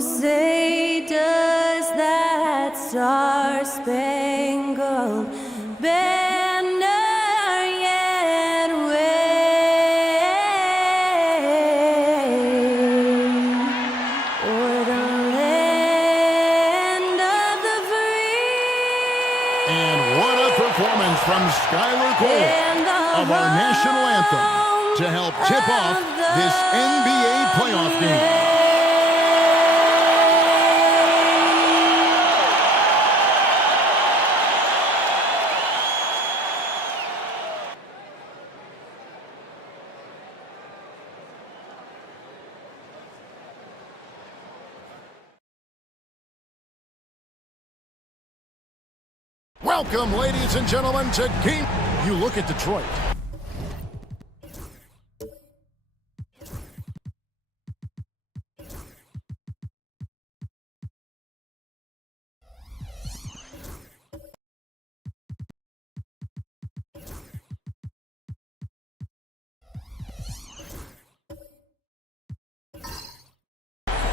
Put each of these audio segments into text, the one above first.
say does that star-spangled banner yet wave o'er the land of the free? And what a performance from Skylar Cole of our national anthem to help tip off this NBA playoff game. Welcome, ladies and gentlemen, to Game. You look at Detroit.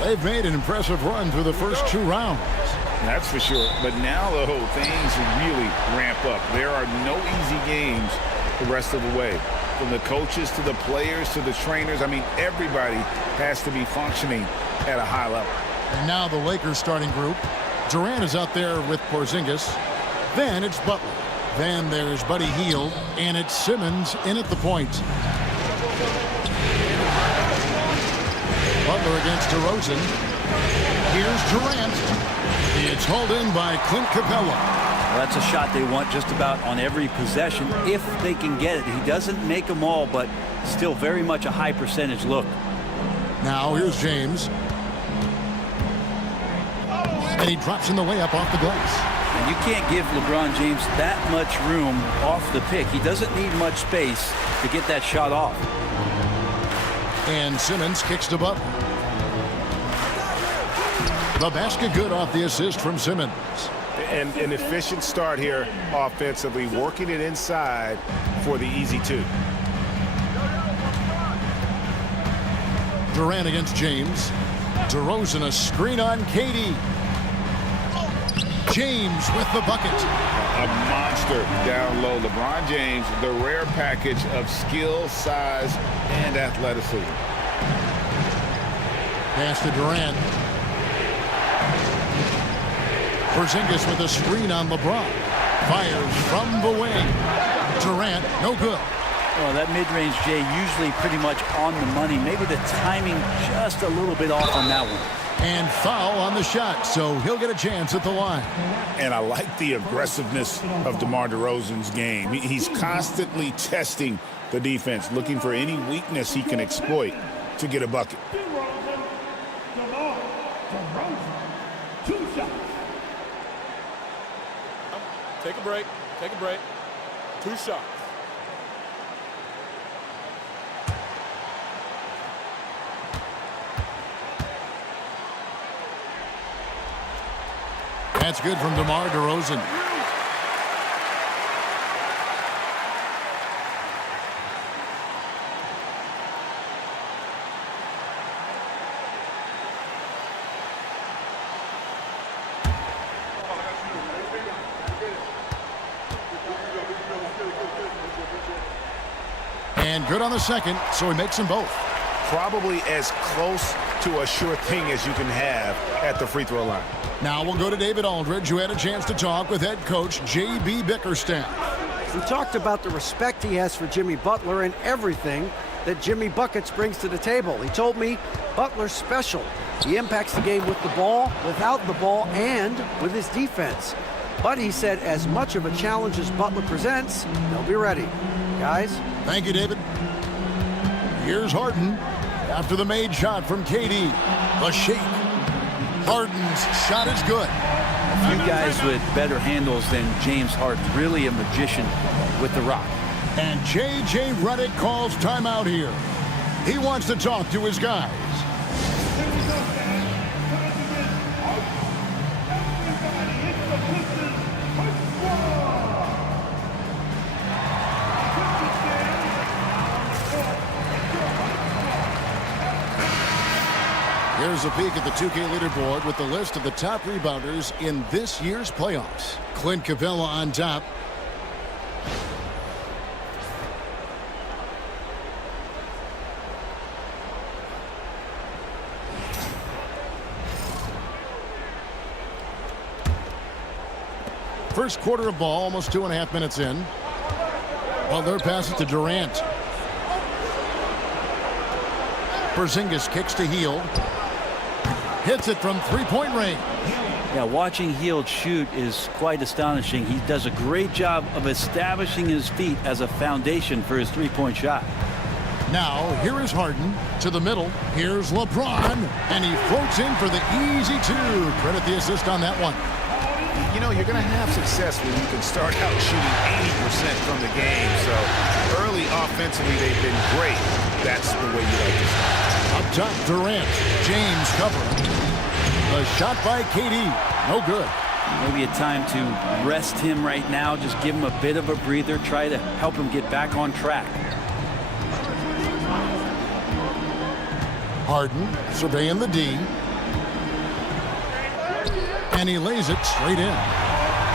They've made an impressive run through the first 2 rounds. That's for sure. But now, though, things really ramp up. There are no easy games the rest of the way. From the coaches to the players to the trainers, I mean, everybody has to be functioning at a high level. And now the Lakers starting group. Durant is out there with Porzingis. Then it's Butler. Then there's Buddy Hield. And it's Simmons in at the point. Butler against DeRozan. Here's Durant. It's hauled in by Clint Capella. Well, that's a shot they want just about on every possession if they can get it. He doesn't make them all, but still very much a high percentage look. Now here's James. And he drops in the way up off the glass. And you can't give LeBron James that much room off the pick. He doesn't need much space to get that shot off. And Simmons kicks to Butler. The basket good off the assist from Simmons. And an efficient start here offensively, working it inside for the easy 2. Durant against James. DeRozan a screen on KD. James with the bucket. A monster down low. LeBron James, the rare package of skill, size, and athleticism. Pass to Durant. Porzingis with a screen on LeBron. Fires from the wing. Durant, no good. Well, that mid-range, Jay, usually pretty much on the money. Maybe the timing just a little bit off on that one. And foul on the shot, so he'll get a chance at the line. And I like the aggressiveness of DeMar DeRozan's game. He's constantly testing the defense, looking for any weakness he can exploit to get a bucket. Take a break. Take a break. 2 shots. That's good from DeMar DeRozan. And good on the second, so he makes them both. Probably as close to a sure thing as you can have at the free throw line. Now we'll go to David Aldridge, who had a chance to talk with head coach J.B. Bickerstaff. We talked about the respect he has for Jimmy Butler and everything that Jimmy Buckets brings to the table. He told me Butler's special. He impacts the game with the ball, without the ball, and with his defense. But he said as much of a challenge as Butler presents, they'll be ready. Guys? Thank you, David. Here's Harden after the made shot from KD. The shake. Harden's shot is good. A few guys with better handles than James Harden. Really a magician with the rock. And J.J. Redick calls timeout here. He wants to talk to his guys. Here's Here's a peek at the 2K leaderboard with the list of the top rebounders in this year's playoffs. Clint Capella on top. First quarter of ball, almost 2.5 minutes in. Butler passes to Durant. Porzingis kicks to Hield. Hits it from three-point range. Yeah, watching Hield shoot is quite astonishing. He does a great job of establishing his feet as a foundation for his three-point shot. Now, here is Harden to the middle. Here's LeBron, and he floats in for the easy two. Credit the assist on that one. You know, you're going to have success when you can start out shooting 80% from the game. So early offensively, they've been great. That's the way you like to start. Up top, Durant. James covering. A shot by KD. No good. Maybe a time to rest him right now. Just give him a bit of a breather. Try to help him get back on track. Harden surveying the D. And he lays it straight in.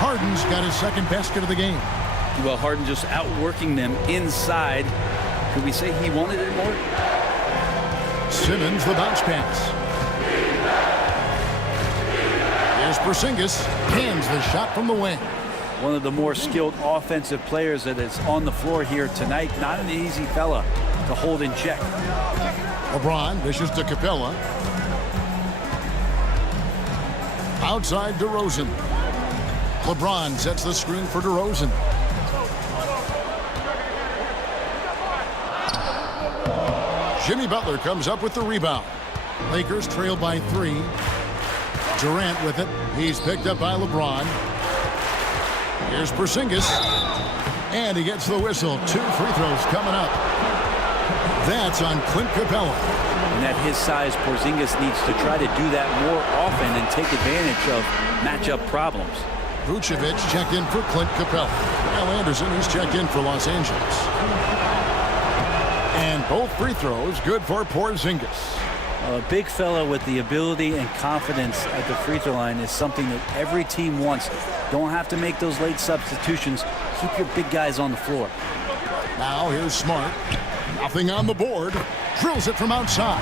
Harden's got his second basket of the game. Well, Harden just outworking them inside. Could we say he wanted it more? Simmons, the bounce pass. Here's Porzingis. Hands the shot from the wing. One of the more skilled offensive players that is on the floor here tonight. Not an easy fella to hold in check. LeBron dishes to Capella. Outside DeRozan. LeBron sets the screen for DeRozan. Jimmy Butler comes up with the rebound. Lakers trail by 3. Durant with it. He's picked up by LeBron. Here's Porzingis. And he gets the whistle. 2 free throws coming up. That's on Clint Capella. And at his size, Porzingis needs to try to do that more often and take advantage of matchup problems. Vucevic checked in for Clint Capella. Al Anderson, he's checked in for Los Angeles. And both free throws good for Porzingis. A big fella with the ability and confidence at the free throw line is something that every team wants. Don't have to make those late substitutions. Keep your big guys on the floor. Now here's Smart. Nothing on the board. Drills it from outside.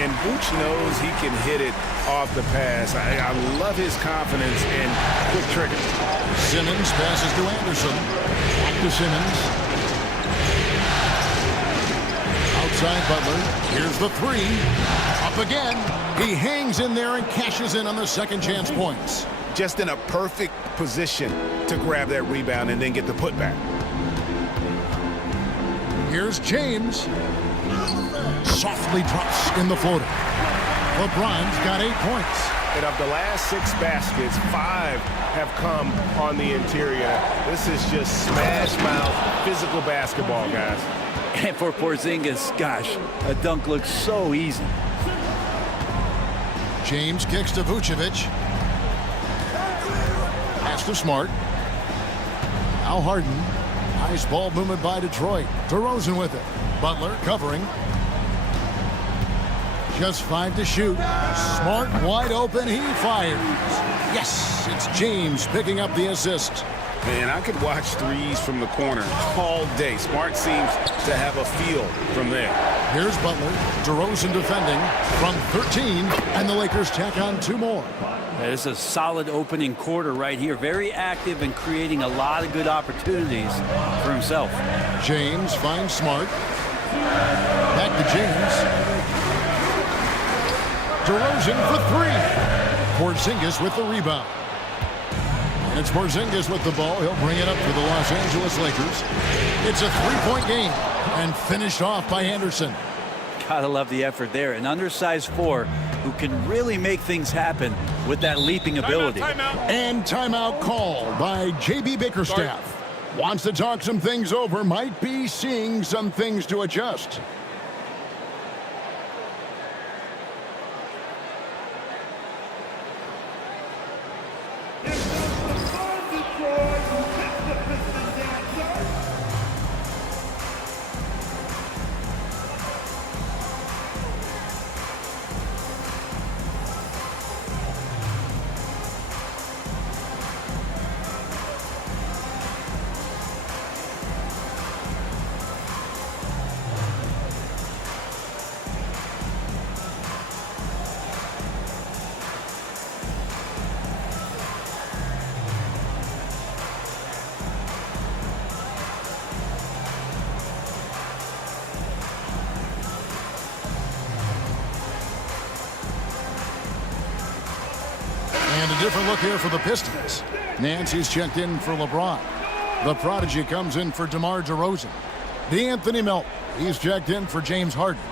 And Vooch knows he can hit it off the pass. I love his confidence and quick trigger. Simmons passes to Anderson. Back to Simmons. Outside Butler. Here's the 3. Up again. He hangs in there and cashes in on the second chance points. Just in a perfect position to grab that rebound and then get the putback. Here's James. Softly drops in the floater. LeBron's got 8 points. And of the last 6 baskets, 5 have come on the interior. This is just smash mouth physical basketball, guys. And for Porzingis, gosh, a dunk looks so easy. James kicks to Vucevic. Pass to Smart. Now Harden. Nice ball movement by Detroit. DeRozan with it. Butler covering. Just 5 to shoot. Smart wide open. He fires. Yes, it's James picking up the assist. Man, I could watch threes from the corner all day. Smart seems to have a feel from there. Here's Butler. DeRozan defending from 13, and the Lakers tack on 2 more. It's a solid opening quarter right here. Very active and creating a lot of good opportunities for himself. James finds Smart. Back to James. DeRozan for 3. Porzingis with the rebound. And it's Porzingis with the ball. He'll bring it up for the Los Angeles Lakers. It's a 3-point game and finished off by Anderson. Gotta love the effort there. An undersized 4 who can really make things happen with that leaping ability. Timeout. And timeout called by J.B. Bickerstaff. Wants to talk some things over. Might be seeing some things to adjust. And a different look here for the Pistons. Nancy's checked in for LeBron. The prodigy comes in for DeMar DeRozan. D'Anthony Melton, he's checked in for James Harden.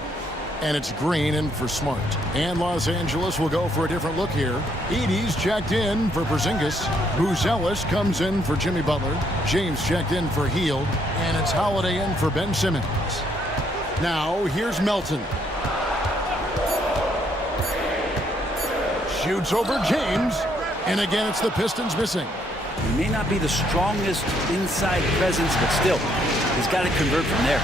And it's Green in for Smart. And Los Angeles will go for a different look here. Edey's checked in for Porzingis. Buzelis comes in for Jimmy Butler. James checked in for Hield. And it's Holiday in for Ben Simmons. Now, here's Melton. Shoots over James. And again, it's the Pistons missing. He may not be the strongest inside presence, but still, he's got to convert from there.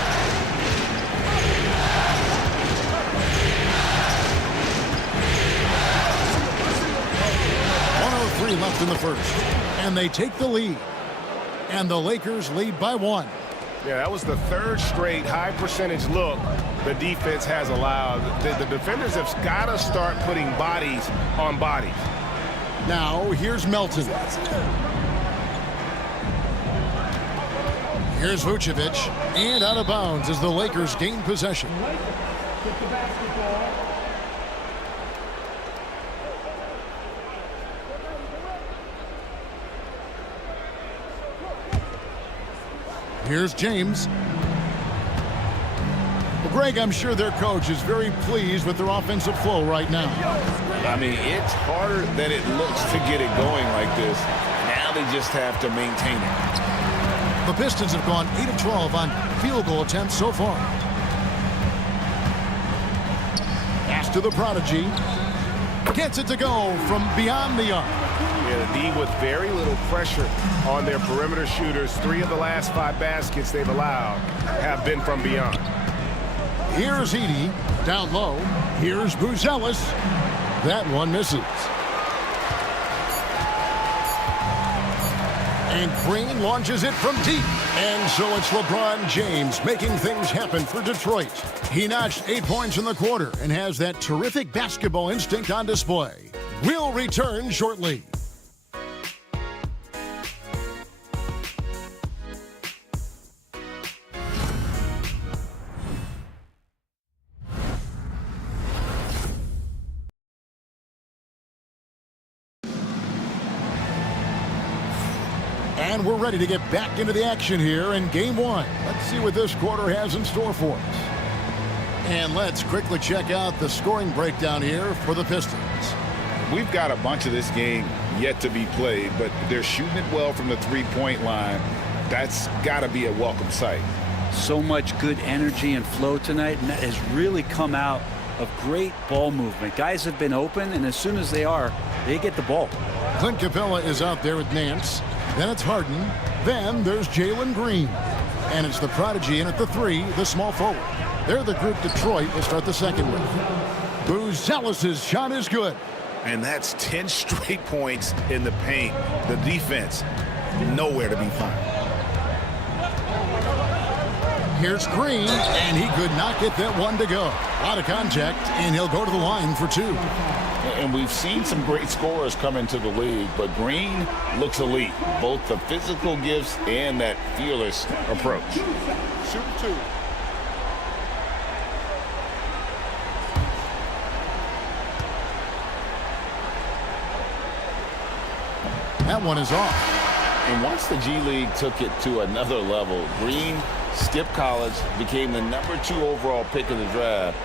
1:03 left in the first. And they take the lead. And the Lakers lead by 1. Yeah, that was the third straight high percentage look the defense has allowed. The defenders have got to start putting bodies on bodies. Now, here's Melton. Here's Vucevic. And out of bounds as the Lakers gain possession. Here's James. Well, Greg, I'm sure their coach is very pleased with their offensive flow right now. I mean, it's harder than it looks to get it going like this. Now they just have to maintain it. The Pistons have gone 8 of 12 on field goal attempts so far. Pass to the prodigy. Gets it to go from beyond the arc. Yeah, the D with very little pressure on their perimeter shooters. 3 of the last 5 baskets they've allowed have been from beyond. Here's Edey. Down low. Here's Buzelis. That one misses. And Green launches it from deep. And so it's LeBron James making things happen for Detroit. He notched 8 points in the quarter and has that terrific basketball instinct on display. We'll return shortly. And we're ready to get back into the action here in Game 1. Let's see what this quarter has in store for us. And let's quickly check out the scoring breakdown here for the Pistons. We've got a bunch of this game yet to be played, but they're shooting it well from the three-point line. That's got to be a welcome sight. So much good energy and flow tonight, and that has really come out of great ball movement. Guys have been open, and as soon as they are, they get the ball. Clint Capella is out there with Nance. Then it's Harden. Then there's Jalen Green. And it's the prodigy in at the 3, the small forward. They're the group Detroit will start the second with. Buzelis' shot is good. And that's 10 straight points in the paint. The defense, nowhere to be found. Here's Green, and he could not get that one to go. A lot of contact, and he'll go to the line for 2. And we've seen some great scorers come into the league, but Green looks elite. Both the physical gifts and that fearless approach. Shoot 2. That one is off. And once the G League took it to another level, Green skipped college, became the number 2 overall pick of the draft,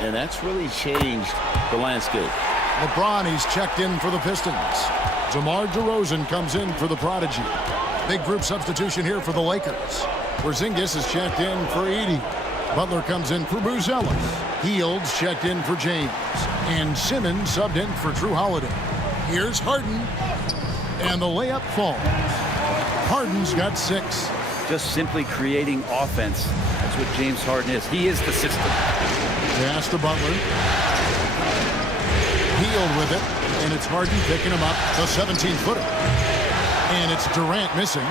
and that's really changed the landscape. LeBron, he's checked in for the Pistons. DeMar DeRozan comes in for the prodigy. Big group substitution here for the Lakers. Porzingis is checked in for Edey. Butler comes in for Buzelis. Hield's checked in for James. And Simmons subbed in for Drew Holiday. Here's Harden. And the layup falls. Harden's got 6. Just simply creating offense. That's what James Harden is. He is the system. Pass to Butler. Hield with it. And it's Harden picking him up. The 17-footer. And it's Durant missing.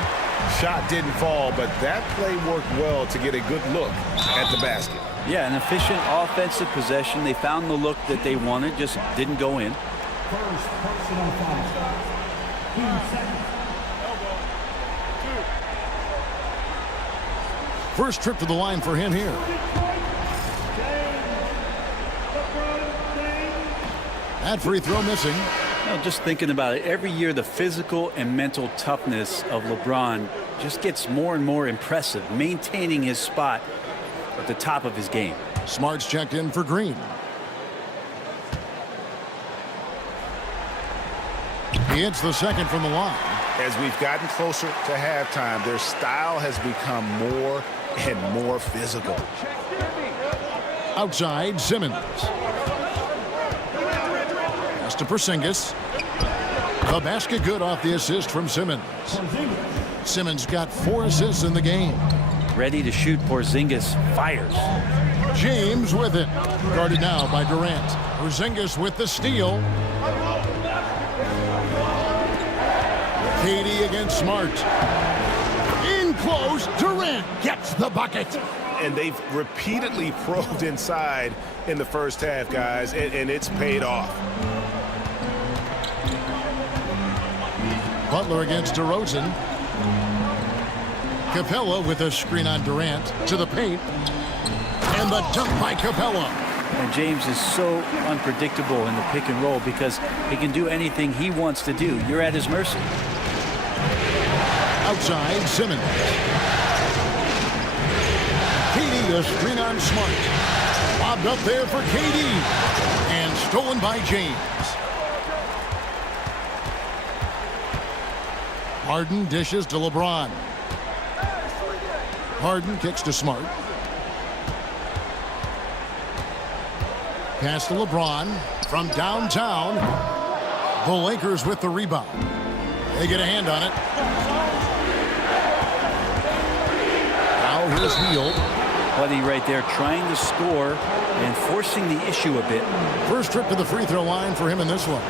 Shot didn't fall, but that play worked well to get a good look at the basket. Yeah, an efficient offensive possession. They found the look that they wanted, just didn't go in. First personal foul. 2 seconds. First trip to the line for him here. That free throw missing. Just thinking about it, every year the physical and mental toughness of LeBron just gets more and more impressive, maintaining his spot at the top of his game. Smart's checked in for Green. He hits the second from the line. As we've gotten closer to halftime, their style has become more and more physical. Outside, Simmons. Pass to Porzingis. The basket good off the assist from Simmons. Simmons got 4 assists in the game. Ready to shoot. Porzingis fires. James with it. Guarded now by Durant. Porzingis with the steal. KD against Smart. In close, Durant gets the bucket. And they've repeatedly probed inside in the first half, guys, and it's paid off. Butler against DeRozan. Capella with a screen on Durant to the paint. And the dunk by Capella. And James is so unpredictable in the pick and roll because he can do anything he wants to do. You're at his mercy. Outside, Simmons. KD, a screen on Smart. Lobbed up there for KD. And stolen by James. Harden dishes to LeBron. Harden kicks to Smart. Pass to LeBron from downtown. The Lakers with the rebound. They get a hand on it. Now here's Hield. Buddy right there trying to score and forcing the issue a bit. First trip to the free throw line for him in this one.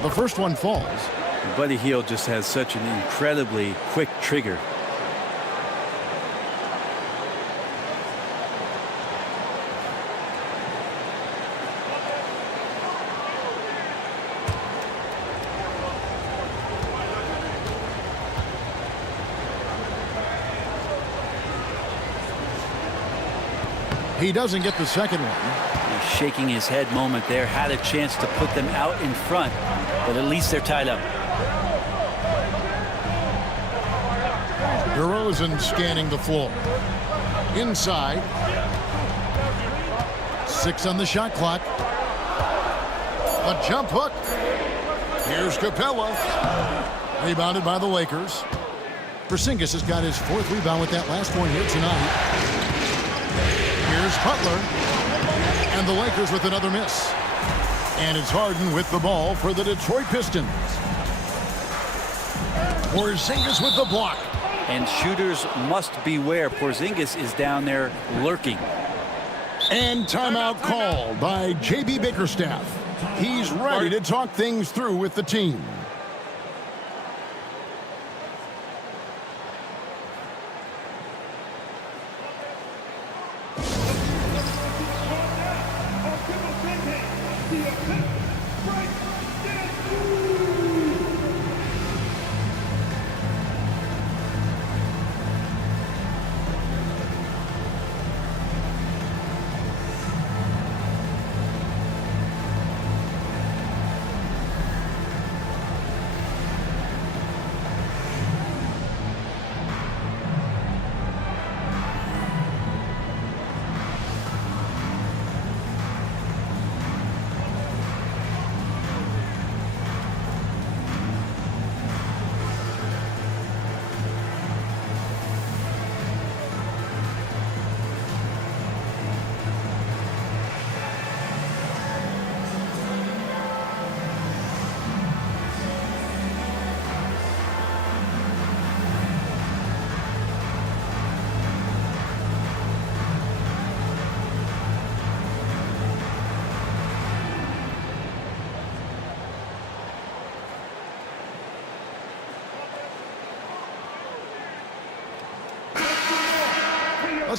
The first one falls. Buddy Hield just has such an incredibly quick trigger. He doesn't get the second one. He's shaking his head moment there. Had a chance to put them out in front, but at least they're tied up. DeRozan scanning the floor. Inside. 6 on the shot clock. A jump hook. Here's Capella. Rebounded by the Lakers. Porzingis has got his 4th rebound with that last one here tonight. Here's Butler. And the Lakers with another miss. And it's Harden with the ball for the Detroit Pistons. Porzingis with the block. And shooters must beware. Porzingis is down there lurking. And timeout called by J.B. Bickerstaff. He's ready to talk things through with the team.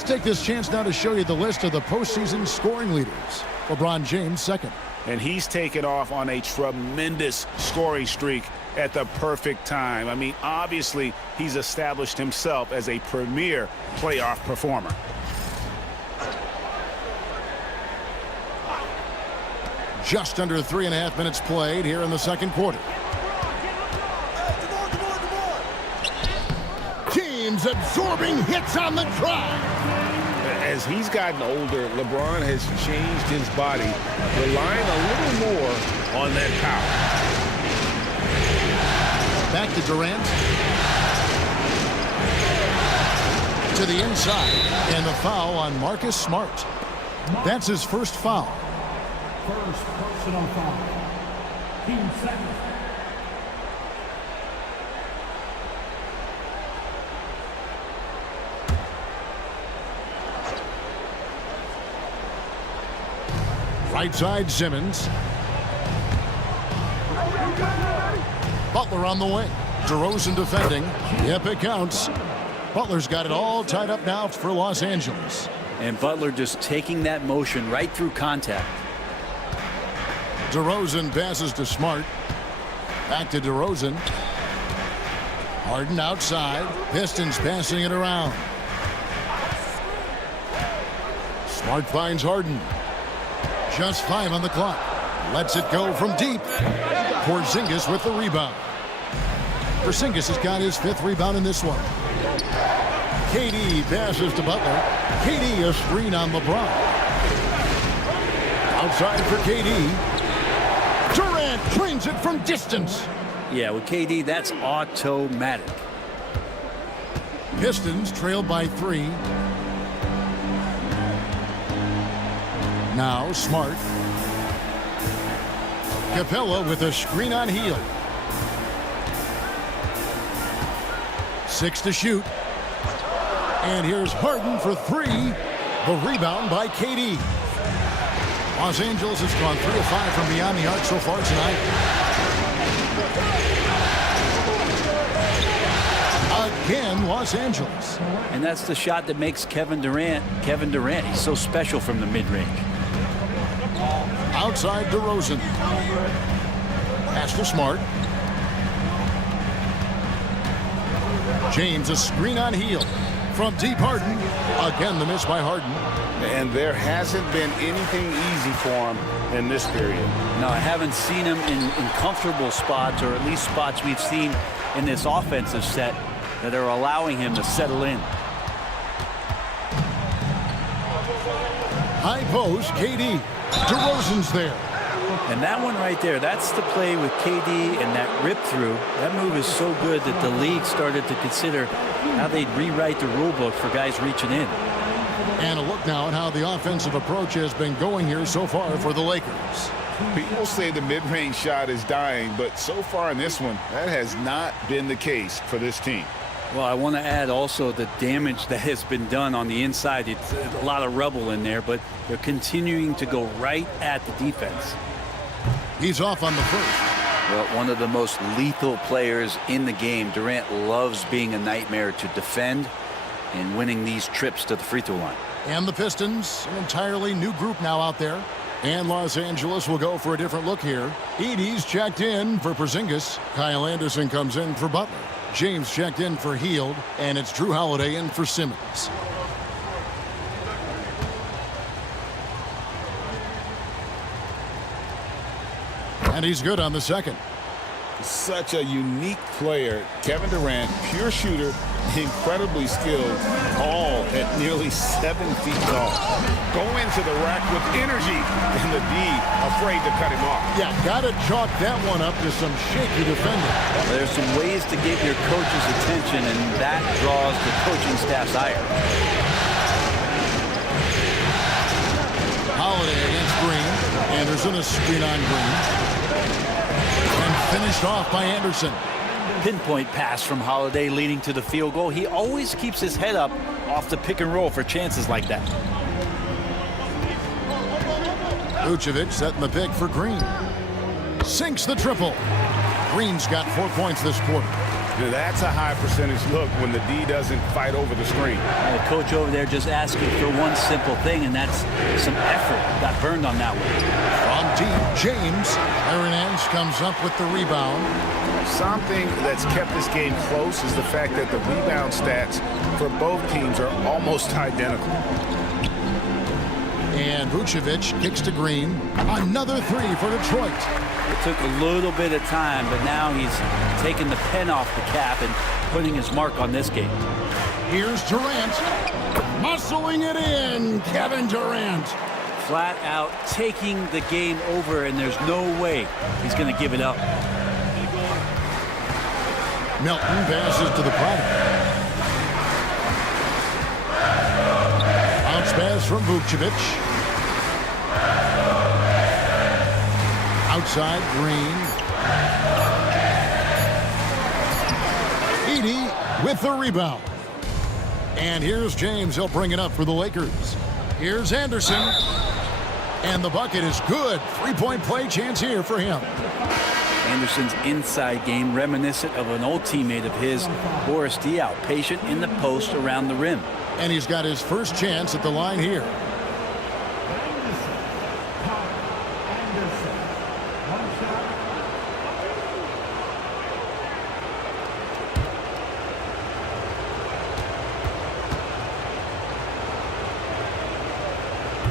Let's take this chance now to show you the list of the postseason scoring leaders. LeBron James second. And he's taken off on a tremendous scoring streak at the perfect time. I mean, obviously, he's established himself as a premier playoff performer. Just under 3.5 minutes played here in the second quarter. James absorbing hits on the drive. As he's gotten older, LeBron has changed his body, relying a little more on that power. Back to Durant. To the inside. And the foul on Marcus Smart. That's his first foul. First personal foul. Team second. Right side, Simmons. Butler on the wing. DeRozan defending. Yep, it counts. Butler's got it all tied up now for Los Angeles. And Butler just taking that motion right through contact. DeRozan passes to Smart. Back to DeRozan. Harden outside. Pistons passing it around. Smart finds Harden. Just 5 on the clock. Lets it go from deep. Porzingis with the rebound. Porzingis has got his 5th rebound in this one. KD passes to Butler. KD a screen on LeBron. Outside for KD. Durant trains it from distance. Yeah, with KD, that's automatic. Pistons trailed by 3. Now Smart. Capella with a screen on Hield. 6 to shoot. And here's Harden for 3. The rebound by KD. Los Angeles has gone 3 of 5 from beyond the arc so far tonight. Again, Los Angeles. And that's the shot that makes Kevin Durant. He's so special from the mid-range. Outside DeRozan. Pass to Smart. James a screen on Hield. From deep Harden. Again, the miss by Harden. And there hasn't been anything easy for him in this period. No, I haven't seen him in comfortable spots, or at least spots we've seen in this offensive set that are allowing him to settle in. High post, KD. DeRozan's there. And that one right there, that's the play with KD and that rip through. That move is so good that the league started to consider how they'd rewrite the rule book for guys reaching in. And a look now at how the offensive approach has been going here so far for the Lakers. People say the mid-range shot is dying, but so far in this one, that has not been the case for this team. Well, I want to add also the damage that has been done on the inside. It's a lot of rubble in there, but they're continuing to go right at the defense. He's off on the first. Well, one of the most lethal players in the game. Durant loves being a nightmare to defend and winning these trips to the free throw line. And the Pistons, an entirely new group now out there. And Los Angeles will go for a different look here. Edey's checked in for Porzingis. Kyle Anderson comes in for Butler. James checked in for Hield. And it's Drew Holiday in for Simmons. And he's good on the second. Such a unique player. Kevin Durant, pure shooter, incredibly skilled, all at nearly 7 feet tall. Go into the rack with energy, and the D afraid to cut him off. Yeah, got to chalk that one up to some shaky defending. There's some ways to get your coach's attention, and that draws the coaching staff's ire. Holiday against Green. Anderson a screen on Green. And finished off by Anderson. Pinpoint pass from Holiday leading to the field goal. He always keeps his head up off the pick and roll for chances like that. Vucevic setting the pick for Green. Sinks the triple. Green's got 4 points this quarter. Now, that's a high percentage look when the D doesn't fight over the screen. The coach over there just asking for one simple thing, and that's some effort. Got burned on that one. From deep, James. Hernandez comes up with the rebound. Something that's kept this game close is the fact that the rebound stats for both teams are almost identical. And Vucevic kicks to Green. Another three for Detroit. It took a little bit of time, but now he's taking the pen off the cap and putting his mark on this game. Here's Durant. Muscling it in. Kevin Durant. Flat out taking the game over, and there's no way he's going to give it up. Milton passes to the product. Bounce pass from Vucevic. Outside, Green. Edey with the rebound. And here's James. He'll bring it up for the Lakers. Here's Anderson. And the bucket is good. Three-point play chance here for him. Anderson's inside game reminiscent of an old teammate of his, Boris Diaw, patient in the post around the rim. And he's got his first chance at the line here.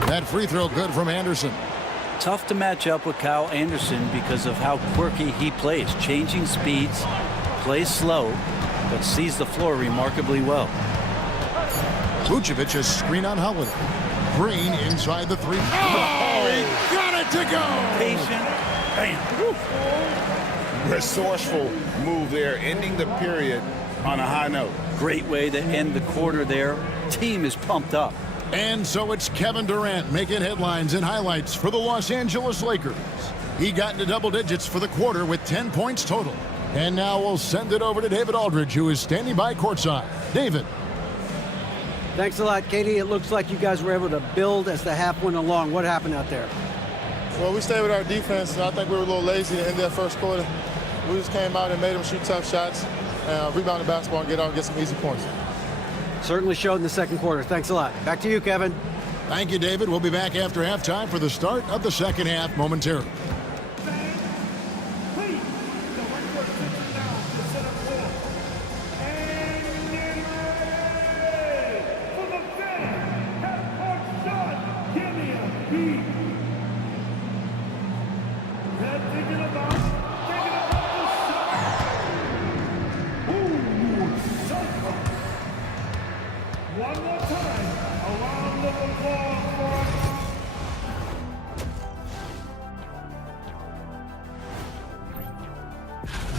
That free throw good from Anderson. Tough to match up with Kyle Anderson because of how quirky he plays. Changing speeds, plays slow, but sees the floor remarkably well. Vucevic has screen on Holiday. Green inside the three. Oh, he got it to go. Patient. Bam. Resourceful move there, ending the period on a high note. Great way to end the quarter there. Team is pumped up. And so it's Kevin Durant making headlines and highlights for the Los Angeles Lakers. He got into double digits for the quarter with 10 points total. And now we'll send it over to David Aldridge, who is standing by courtside. David. Thanks a lot, Katie. It looks like you guys were able to build as the half went along. What happened out there? Well, we stayed with our defense. I think we were a little lazy in that first quarter. We just came out and made them shoot tough shots, rebound the basketball, and get out and get some easy points. Certainly showed in the second quarter. Thanks a lot. Back to you, Kevin. Thank you, David. We'll be back after halftime for the start of the second half momentarily.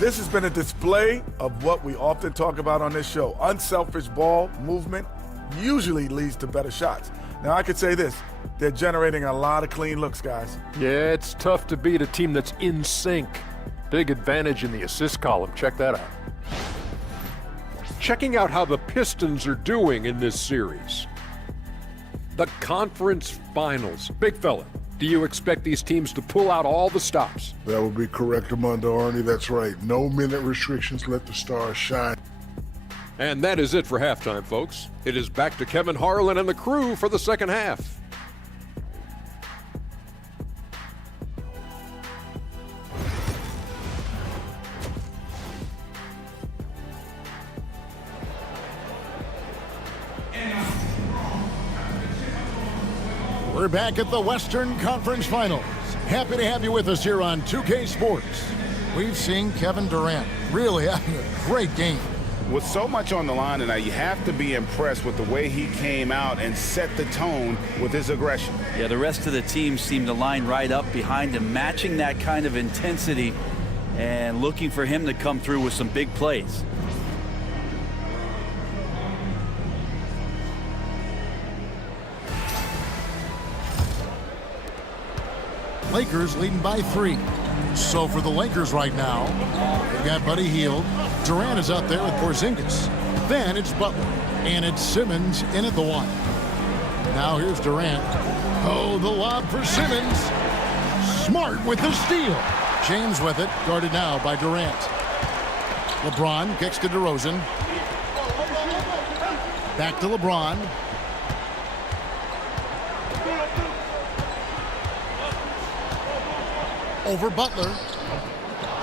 This has been a display of what we often talk about on this show. Unselfish ball movement usually leads to better shots. Now, I could say this. They're generating a lot of clean looks, guys. Yeah, it's tough to beat a team that's in sync. Big advantage in the assist column. Check that out. Checking out how the Pistons are doing in this series. The conference finals. Big fella, do you expect these teams to pull out all the stops? That would be correct, Armando Arnie. That's right. No minute restrictions. Let the stars shine. And that is it for halftime, folks. It is back to Kevin Harlan and the crew for the second half. We're back at the Western Conference Finals. Happy to have you with us here on 2K Sports. We've seen Kevin Durant really having a great game. With so much on the line tonight, you have to be impressed with the way he came out and set the tone with his aggression. Yeah, the rest of the team seemed to line right up behind him, matching that kind of intensity and looking for him to come through with some big plays. Lakers leading by 3. So for the Lakers right now, they've got Buddy Hield. Durant is out there with Porzingis. Then it's Butler. And it's Simmons in at the 1. Now here's Durant. Oh, the lob for Simmons. Smart with the steal. James with it, guarded now by Durant. LeBron kicks to DeRozan. Back to LeBron. Over Butler.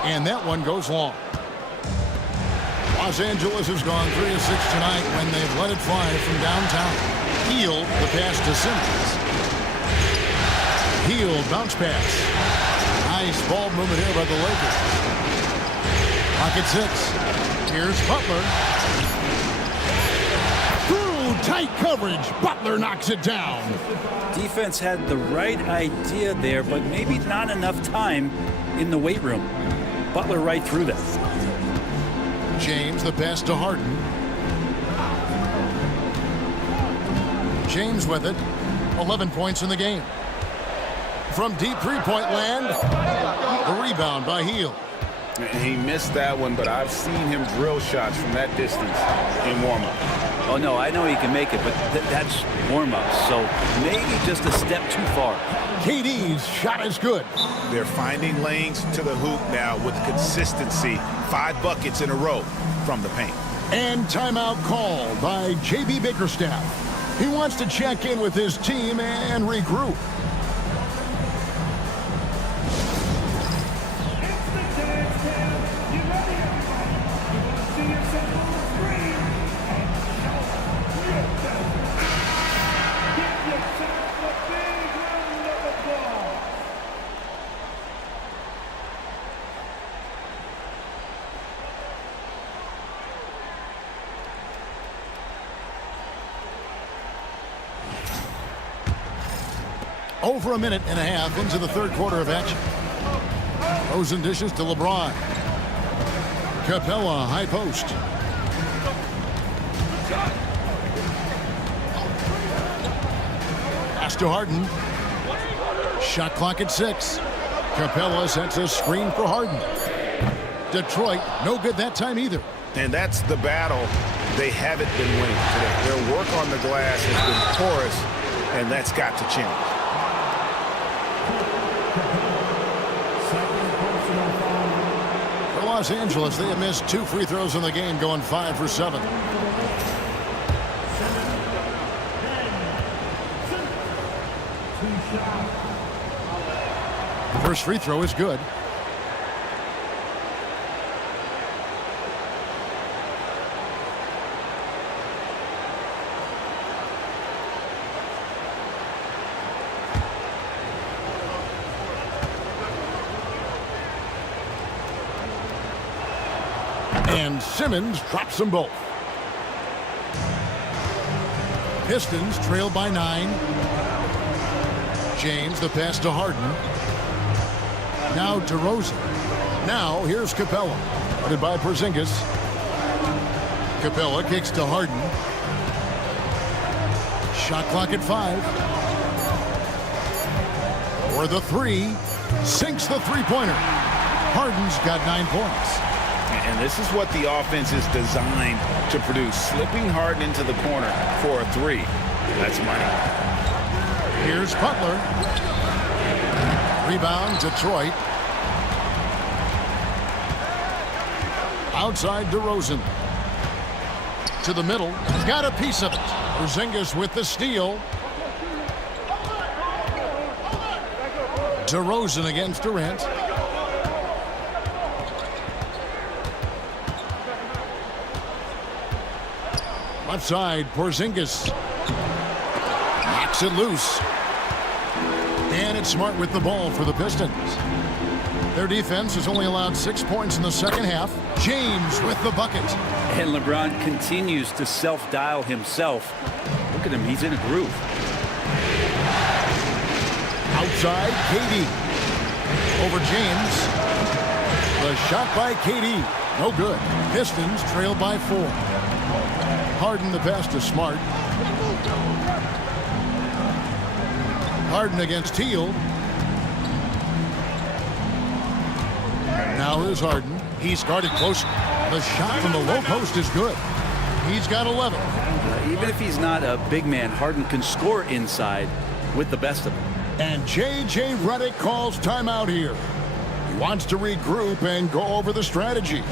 And that one goes long. Los Angeles has gone 3 of 6 tonight when they've let it fly from downtown. Hield the pass to Simmons. Hield bounce pass. Nice ball movement here by the Lakers. Pocket 6. Here's Butler. Through tight coverage. Butler knocks it down. Defense had the right idea there, but maybe not enough time in the weight room. Butler right through that. James, the pass to Harden. James with it. 11 points in the game. From deep three-point land, the rebound by Hield. He missed that one, but I've seen him drill shots from that distance in warm-up. Oh, no, I know he can make it, but that's warm-up, so maybe just a step too far. KD's shot is good. They're finding lanes to the hoop now with consistency. 5 buckets in a row from the paint. And timeout called by J.B. Bickerstaff. He wants to check in with his team and regroup. Over a minute and a half into the third quarter of action. Rosen dishes to LeBron. Capella, high post. Pass to Harden. Shot clock at 6. Capella sets a screen for Harden. Detroit, no good that time either. And that's the battle they haven't been winning today. Their work on the glass has been porous, and that's got to change. For Los Angeles, they have missed 2 free throws in the game, going 5 for 7. The first free throw is good. And Simmons drops them both. Pistons trail by 9. James, the pass to Harden. Now DeRozan. Now here's Capella. Guarded by Porzingis. Capella kicks to Harden. Shot clock at 5. For the 3. Sinks the three-pointer. Harden's got 9 points. And this is what the offense is designed to produce. Slipping Harden into the corner for a 3. That's money. Here's Butler. Rebound, Detroit. Outside DeRozan. To the middle. Got a piece of it. Porzingis with the steal. DeRozan against Durant. Left side, Porzingis. Knocks it loose. And it's Smart with the ball for the Pistons. Their defense has only allowed 6 points in the second half. James with the bucket. And LeBron continues to self-dial himself. Look at him, he's in a groove. Outside, KD. Over James. The shot by KD. No good. Pistons trail by 4. Harden the pass to Smart. Harden against Hield. Now here's Harden. He's guarded close. The shot from the low post is good. He's got 11. Even if he's not a big man, Harden can score inside with the best of them. And J.J. Redick calls timeout here. He wants to regroup and go over the strategy.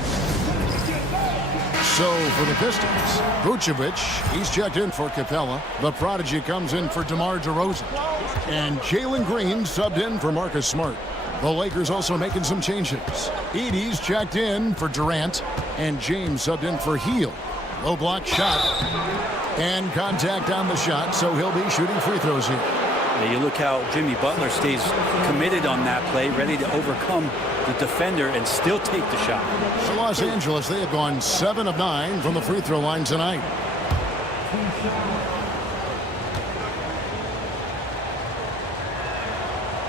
So for the Pistons, Vucevic, he's checked in for Capella. The prodigy comes in for DeMar DeRozan. And Jalen Green subbed in for Marcus Smart. The Lakers also making some changes. Edey's checked in for Durant. And James subbed in for Heel. Low block shot. And contact on the shot, so he'll be shooting free throws here. Yeah, you look how Jimmy Butler stays committed on that play, ready to overcome the defender and still take the shot. For Los Angeles, they have gone 7 of 9 from the free throw line tonight.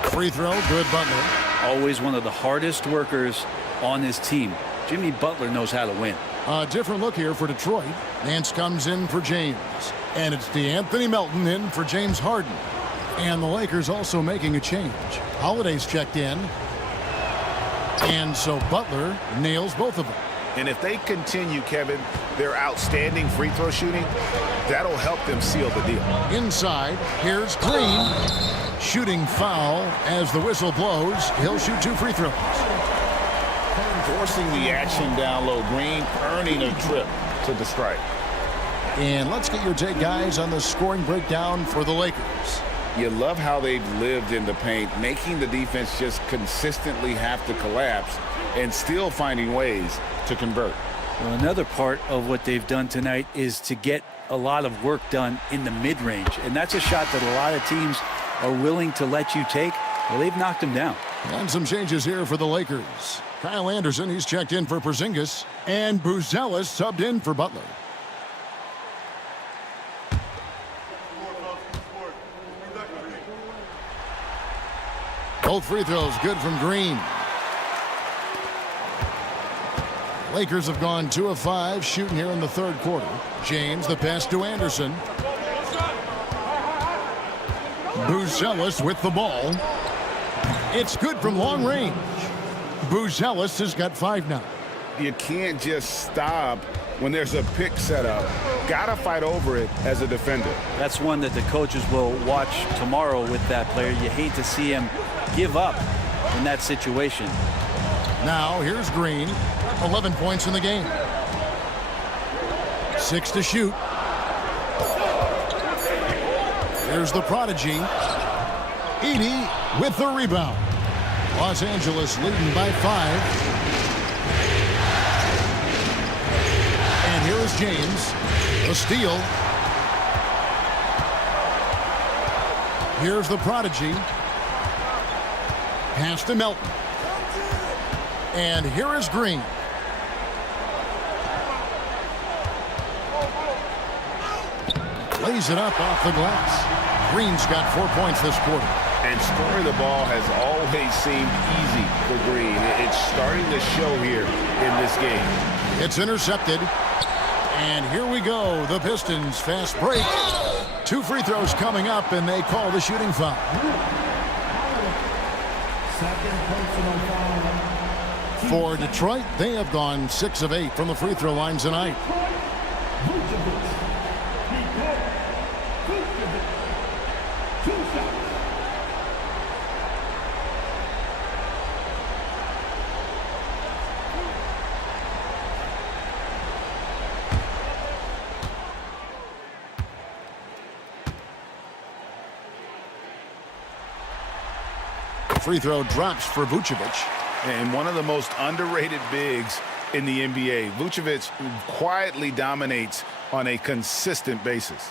Free throw, good Butler. Always one of the hardest workers on his team. Jimmy Butler knows how to win. A different look here for Detroit. Nance comes in for James. And it's DeAnthony Melton in for James Harden. And the Lakers also making a change. Holiday's checked in. And so Butler nails both of them. And if they continue, Kevin, their outstanding free throw shooting, that'll help them seal the deal. Inside, here's Green. Shooting foul as the whistle blows. He'll shoot 2 free throws. Forcing the action down low. Green earning a trip to the strike. And let's get your take, guys, on the scoring breakdown for the Lakers. You love how they've lived in the paint, making the defense just consistently have to collapse and still finding ways to convert. Well, another part of what they've done tonight is to get a lot of work done in the mid-range. And that's a shot that a lot of teams are willing to let you take. Well, they've knocked them down. And some changes here for the Lakers. Kyle Anderson, he's checked in for Porzingis. And Buzelis subbed in for Butler. Both free throws good from Green. Lakers have gone 2 of 5 shooting here in the third quarter. James, the pass to Anderson. Buzelis with the ball. It's good from long range. Buzelis has got 5 now. You can't just stop when there's a pick set up. Gotta fight over it as a defender. That's one that the coaches will watch tomorrow with that player. You hate to see him give up in that situation. Now here's Green. 11 points in the game. 6 to shoot. Here's the prodigy. Edey with the rebound. Los Angeles leading by 5. And here is James. The steal. Here's the prodigy. Pass to Melton. And here is Green. Lays it up off the glass. Green's got 4 points this quarter. And scoring the ball has always seemed easy for Green. It's starting to show here in this game. It's intercepted. And here we go. The Pistons fast break. 2 free throws coming up, and they call the shooting foul. Second personal foul. For Detroit, they have gone 6 of 8 from the free throw line tonight. Vucevic. Vucevic. 2 shots. Free throw drops for Vucevic. And one of the most underrated bigs in the NBA. Vucevic quietly dominates on a consistent basis.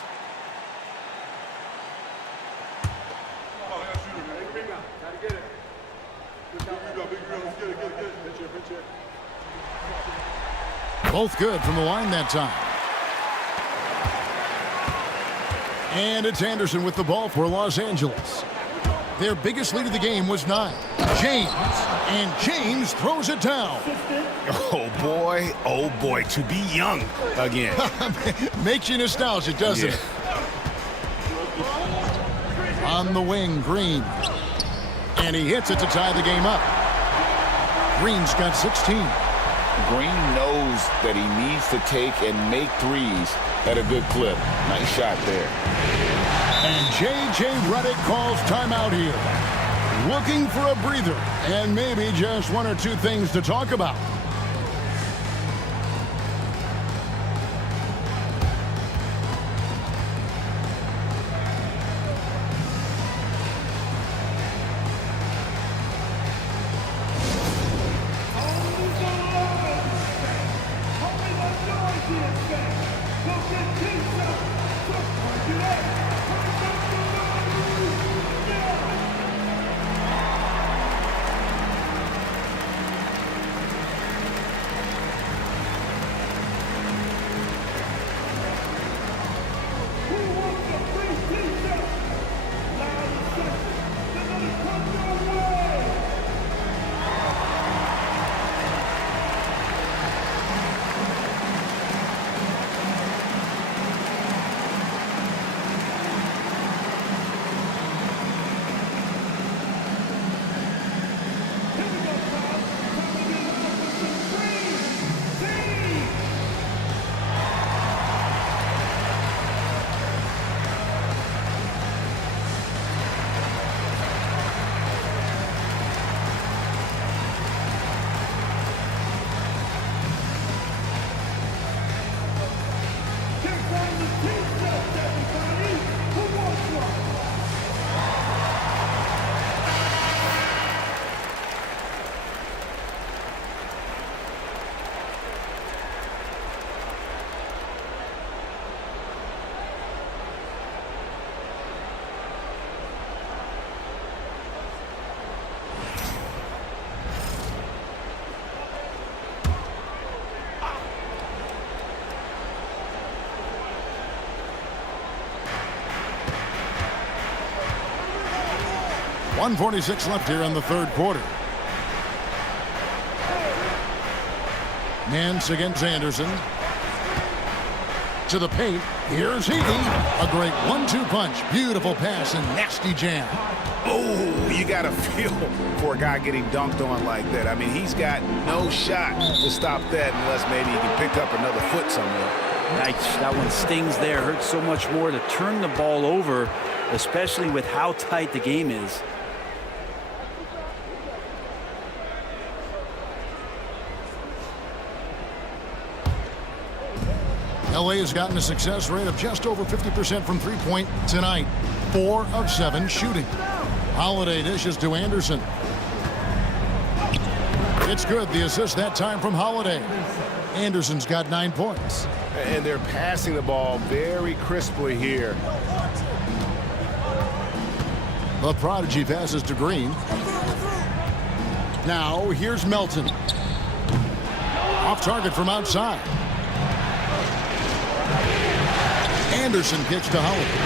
Both good from the line that time. And it's Anderson with the ball for Los Angeles. Their biggest lead of the game was 9. James. And James throws it down. Oh, boy, to be young again. Makes you nostalgic, doesn't it? On the wing, Green. And he hits it to tie the game up. Green's got 16. Green knows that he needs to take and make threes at a good clip. Nice shot there. And J.J. Redick calls timeout here. Looking for a breather and maybe just 1 or 2 things to talk about. .146 left here in the third quarter. Nance against Anderson. To the paint. Here's Healy. A great 1-2 punch. Beautiful pass and nasty jam. Oh, you got to feel for a guy getting dunked on like that. I mean, he's got no shot to stop that unless maybe he can pick up another foot somewhere. Nice. That one stings there. Hurts so much more to turn the ball over, especially with how tight the game is. LA has gotten a success rate of just over 50% from three-point tonight. 4 of 7 shooting. Holiday dishes to Anderson. It's good. The assist that time from Holiday. Anderson's got 9 points. And they're passing the ball very crisply here. The prodigy passes to Green. Now here's Melton. Off target from outside. Anderson kicks to Holiday.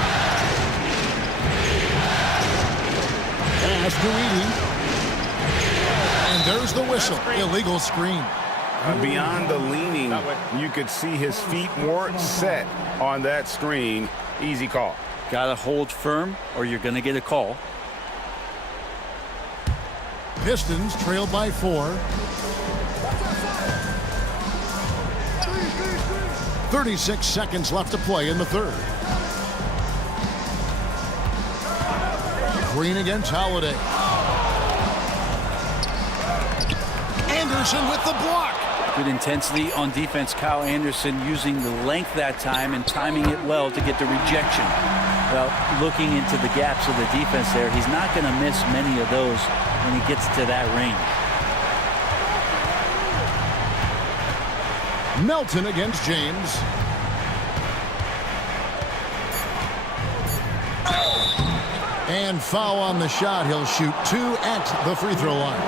Pass to Edey. And there's the whistle. Illegal screen. Beyond the leaning, you could see his feet weren't set on that screen. Easy call. Gotta hold firm or you're gonna get a call. Pistons trail by 4. 36 seconds left to play in the third. Green against Holiday. Anderson with the block. Good intensity on defense. Kyle Anderson using the length that time and timing it well to get the rejection. Well, looking into the gaps of the defense there, he's not going to miss many of those when he gets to that range. Melton against James. And foul on the shot. He'll shoot 2 at the free throw line.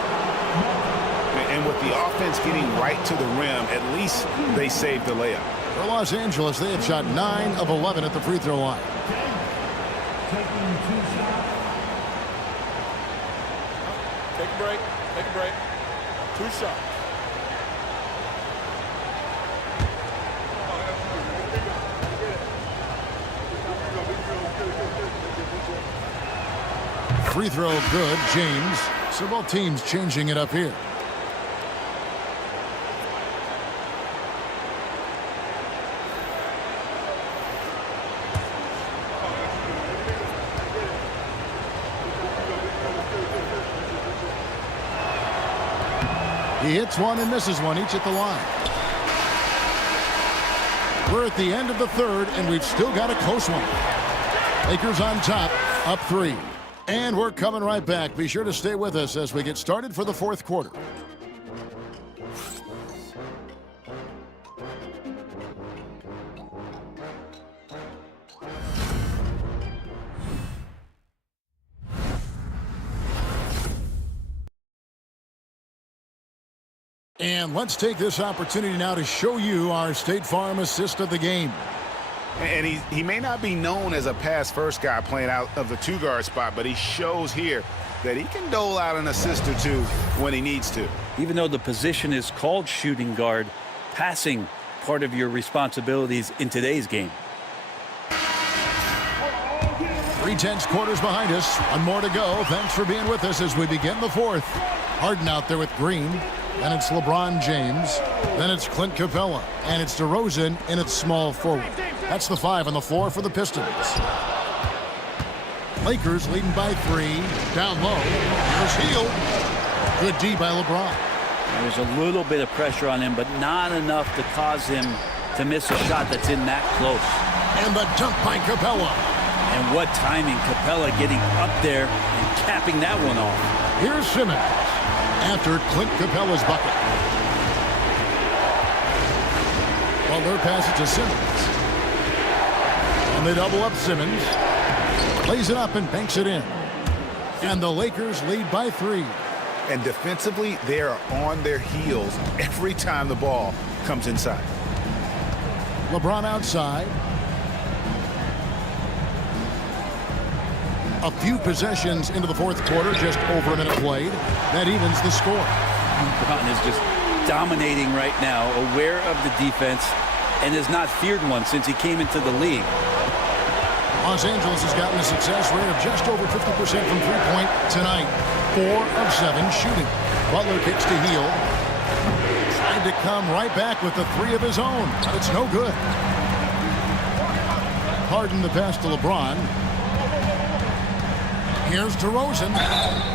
And with the offense getting right to the rim, at least they saved the layup. For Los Angeles, they have shot 9 of 11 at the free throw line. Take a break. Take a break. 2 shots. Free throw good, James. So both teams changing it up here. He hits one and misses one, each at the line. We're at the end of the third, and we've still got a close one. Lakers on top, up 3. And we're coming right back. Be sure to stay with us as we get started for the fourth quarter. And let's take this opportunity now to show you our State Farm assist of the game. And he may not be known as a pass-first guy playing out of the two-guard spot, but he shows here that he can dole out an assist or two when he needs to. Even though the position is called shooting guard, passing part of your responsibilities in today's game. 3/10 quarters behind us. One more to go. Thanks for being with us as we begin the fourth. Harden out there with Green. Then it's LeBron James. Then it's Clint Capella. And it's DeRozan in its small forward. That's the 5 on the floor for the Pistons. Lakers leading by 3. Down low. Here's Hield. Good D by LeBron. There's a little bit of pressure on him, but not enough to cause him to miss a shot that's in that close. And the dunk by Capella. And what timing, Capella getting up there and capping that one off. Here's Simmons after Clint Capella's bucket. Butler passes to Simmons. And they double up Simmons. Plays it up and banks it in. And the Lakers lead by 3. And defensively, they are on their heels every time the ball comes inside. LeBron outside. A few possessions into the fourth quarter, just over a minute played. That evens the score. LeBron is just dominating right now, aware of the defense, and has not feared one since he came into the league. Los Angeles has gotten a success rate of just over 50% from three-point tonight. 4 of 7 shooting. Butler kicks to Hield. Tried to come right back with the 3 of his own, but it's no good. Harden the pass to LeBron. Here's DeRozan,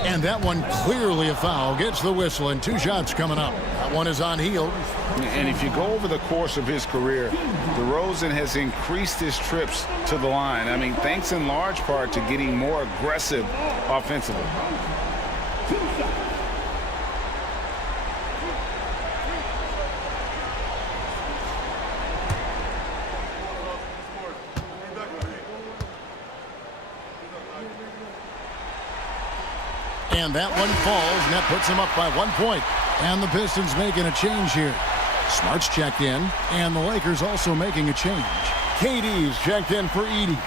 and that one clearly a foul. Gets the whistle, and 2 shots coming up. That one is on Hield. And if you go over the course of his career, DeRozan has increased his trips to the line. I mean, thanks in large part to getting more aggressive offensively. And that one falls, and that puts him up by 1 point. And the Pistons making a change here. Smart's checked in, and the Lakers also making a change. KD's checked in for Edey.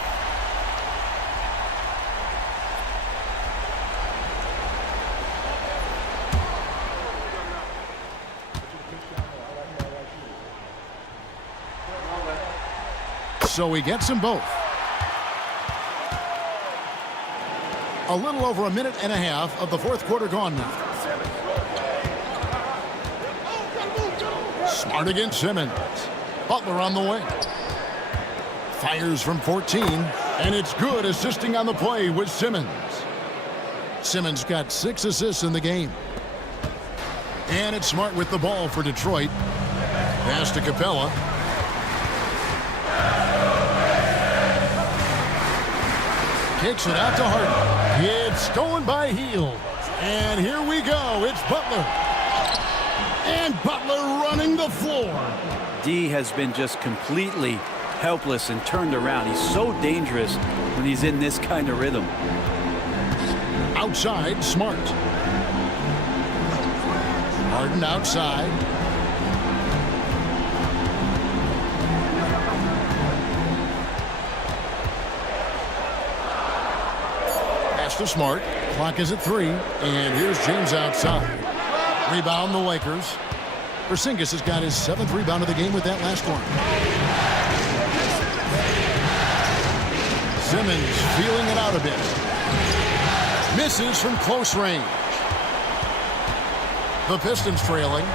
So he gets them both. A little over a minute and a half of the fourth quarter gone now. Smart against Simmons. Butler on the way. Fires from 14, and it's good, assisting on the play with Simmons. Simmons got 6 assists in the game. And it's Smart with the ball for Detroit. Pass to Capella. Kicks it out to Harden. It's stolen by Hield. And here we go. It's Butler. And Butler running the floor. D has been just completely helpless and turned around. He's so dangerous when he's in this kind of rhythm. Outside, Smart. Harden outside. To Smart. Clock is at 3. And here's James outside. Rebound the Lakers. Porzingis has got his 7th rebound of the game with that last one. Simmons feeling it out a bit. Misses from close range. The Pistons trailing.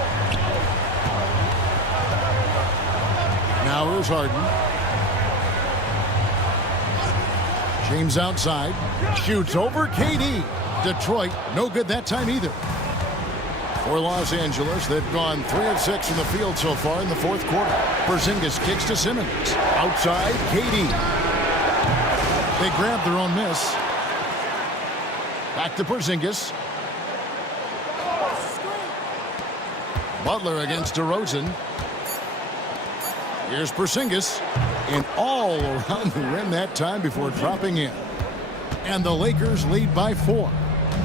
Now here's Harden. James outside. Shoots over KD. Detroit, no good that time either. For Los Angeles, they've gone 3 of 6 in the field so far in the fourth quarter. Porzingis kicks to Simmons. Outside, KD. They grab their own miss. Back to Porzingis. Butler against DeRozan. Here's Porzingis. And all around the rim that time before dropping in. And the Lakers lead by 4.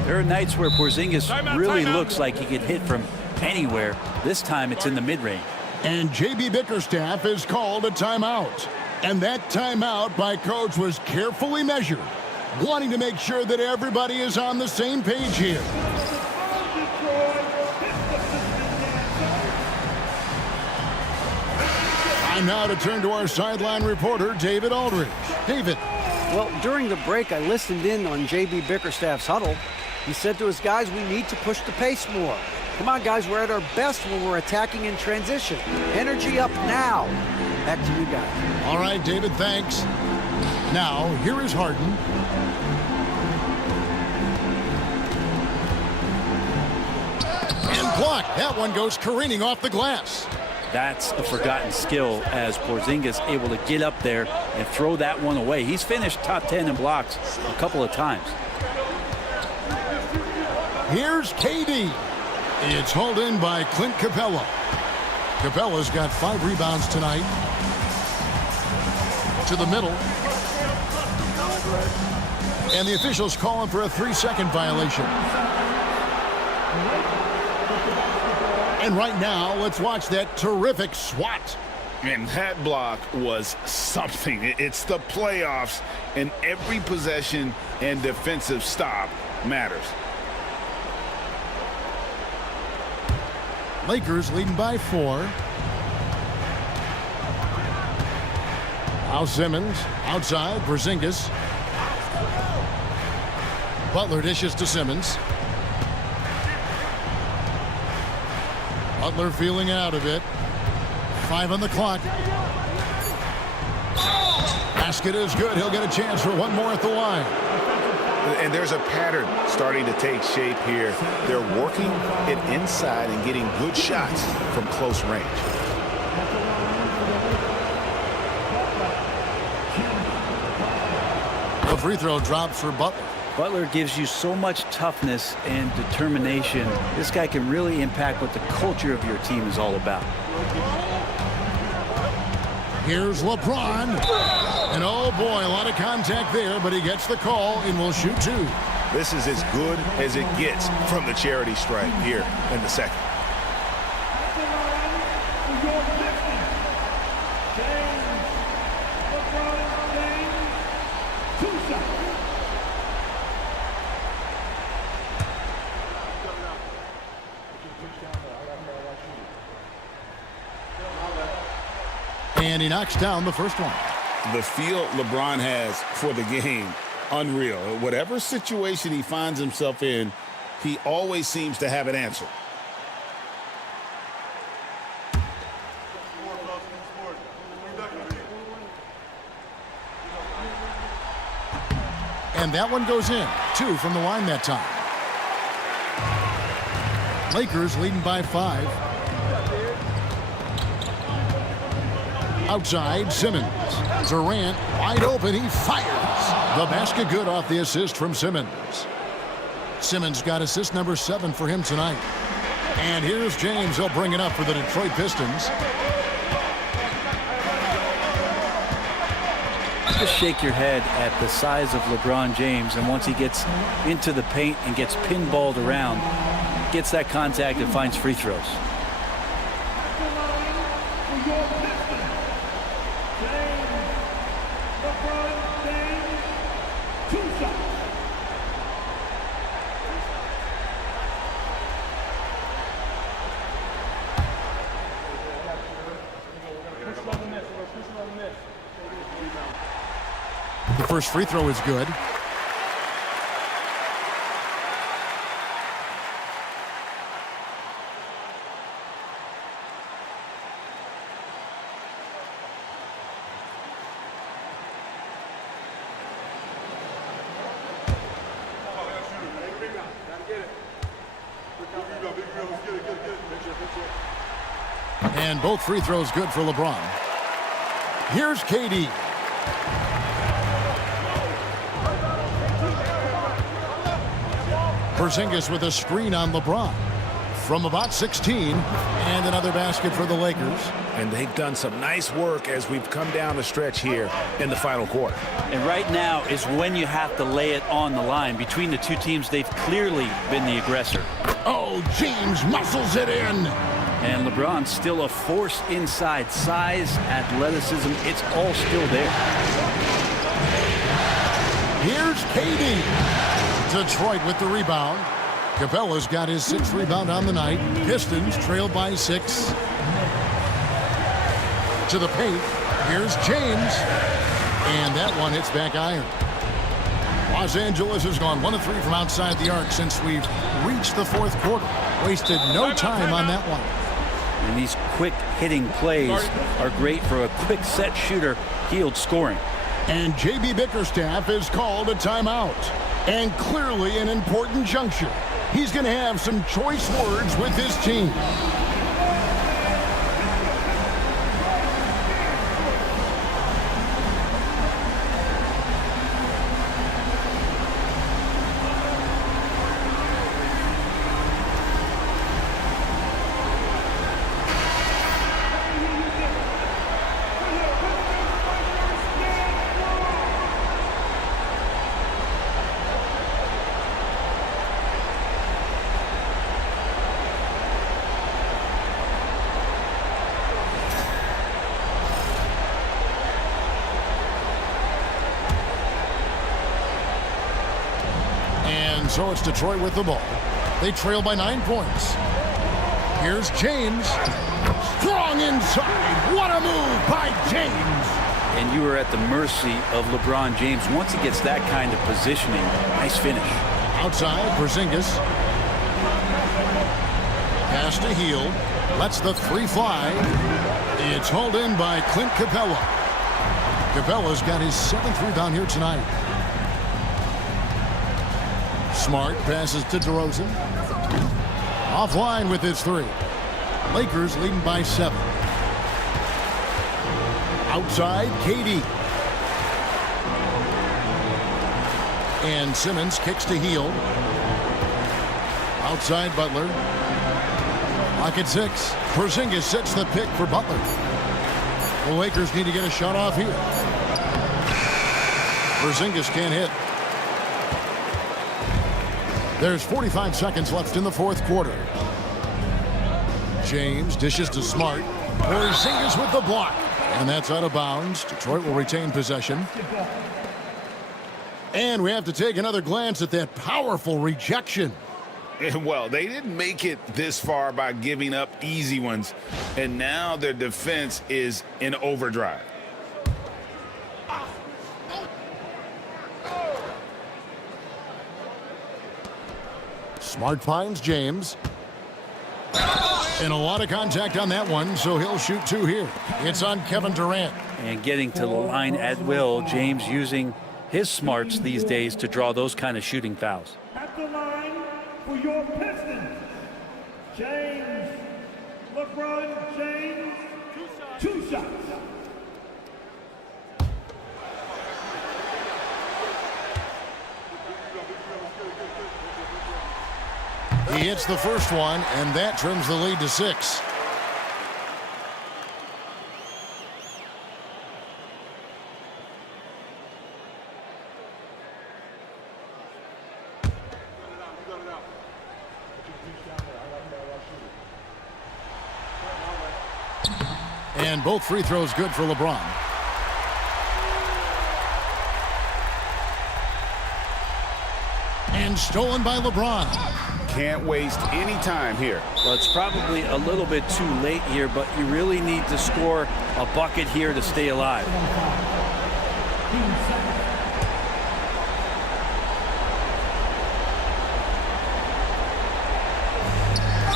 There are nights where Porzingis really looks like he could hit from anywhere. This time it's in the mid-range. And J.B. Bickerstaff is called a timeout. And that timeout by coach was carefully measured, wanting to make sure that everybody is on the same page here. Time now to turn to our sideline reporter, David Aldridge. David. Well, during the break, I listened in on J.B. Bickerstaff's huddle. He said to his guys, we need to push the pace more. Come on, guys, we're at our best when we're attacking in transition. Energy up now. Back to you guys. All right, David, thanks. Now, here is Harden. And blocked. That one goes careening off the glass. That's a forgotten skill as Porzingis able to get up there and throw that one away. He's finished top 10 in blocks a couple of times. Here's KD. It's hauled in by Clint Capella. Capella's got 5 rebounds tonight. To the middle. And the officials calling for a 3-second violation. And right now, let's watch that terrific swat. And that block was something. It's the playoffs, and every possession and defensive stop matters. Lakers leading by 4. Now Simmons outside. Porzingis. Butler dishes to Simmons. Butler feeling out of it. 5 on the clock. Basket is good. He'll get a chance for one more at the line. And there's a pattern starting to take shape here. They're working it inside and getting good shots from close range. The free throw drops for Butler. Butler gives you so much toughness and determination. This guy can really impact what the culture of your team is all about. Here's LeBron. And oh boy, a lot of contact there, but he gets the call and will shoot 2. This is as good as it gets from the charity stripe here in the second. And he knocks down the first one. The feel LeBron has for the game, unreal. Whatever situation he finds himself in, he always seems to have an answer. And that one goes in. 2 from the line that time. Lakers leading by 5. Outside, Simmons. Durant wide open. He fires. The basket good off the assist from Simmons. Simmons got assist number 7 for him tonight. And here's James. He'll bring it up for the Detroit Pistons. Just shake your head at the size of LeBron James, and once he gets into the paint and gets pinballed around, gets that contact and finds free throws. The first free throw is good. And both free throws good for LeBron. Here's KD. Porzingis with a screen on LeBron from about 16, and another basket for the Lakers. And they've done some nice work as we've come down the stretch here in the final quarter. And right now is when you have to lay it on the line. Between the two teams, they've clearly been the aggressor. Oh, James muscles it in. And LeBron's still a force inside. Size, athleticism, it's all still there. Here's KD. Detroit with the rebound. Capella's got his 6th rebound on the night. Pistons trail by 6. To the paint. Here's James. And that one hits back iron. Los Angeles has gone 1 of 3 from outside the arc since we've reached the 4th quarter. Wasted no time on that one. And these quick hitting plays are great for a quick set shooter, healed scoring. And J.B. Bickerstaff is called a timeout. And clearly an important juncture. He's going to have some choice words with his team. So it's Detroit with the ball. They trail by 9 points. Here's James. Strong inside. What a move by James. And you are at the mercy of LeBron James. Once he gets that kind of positioning, nice finish. Outside, Porzingis. Pass to Hield. Lets the 3 fly. It's hauled in by Clint Capella. Capella's got his 7th rebound here tonight. Smart passes to DeRozan. Offline with his 3. Lakers leading by 7. Outside, KD. And Simmons kicks to Hield. Outside, Butler. Lock at 6. Porzingis sets the pick for Butler. The Lakers need to get a shot off here. Porzingis can't hit. There's 45 seconds left in the 4th quarter. James dishes to Smart. Porzingis with the block. And that's out of bounds. Detroit will retain possession. And we have to take another glance at that powerful rejection. Well, they didn't make it this far by giving up easy ones. And now their defense is in overdrive. Smart finds James. And a lot of contact on that one, so he'll shoot 2 here. It's on Kevin Durant. And getting to the line at will, James using his smarts these days to draw those kind of shooting fouls. At the line for your Pistons, James, LeBron James, 2 shots. He hits the first one, and that trims the lead to 6. And both free throws good for LeBron. And stolen by LeBron. Can't waste any time here. Well, it's probably a little bit too late here, but you really need to score a bucket here to stay alive.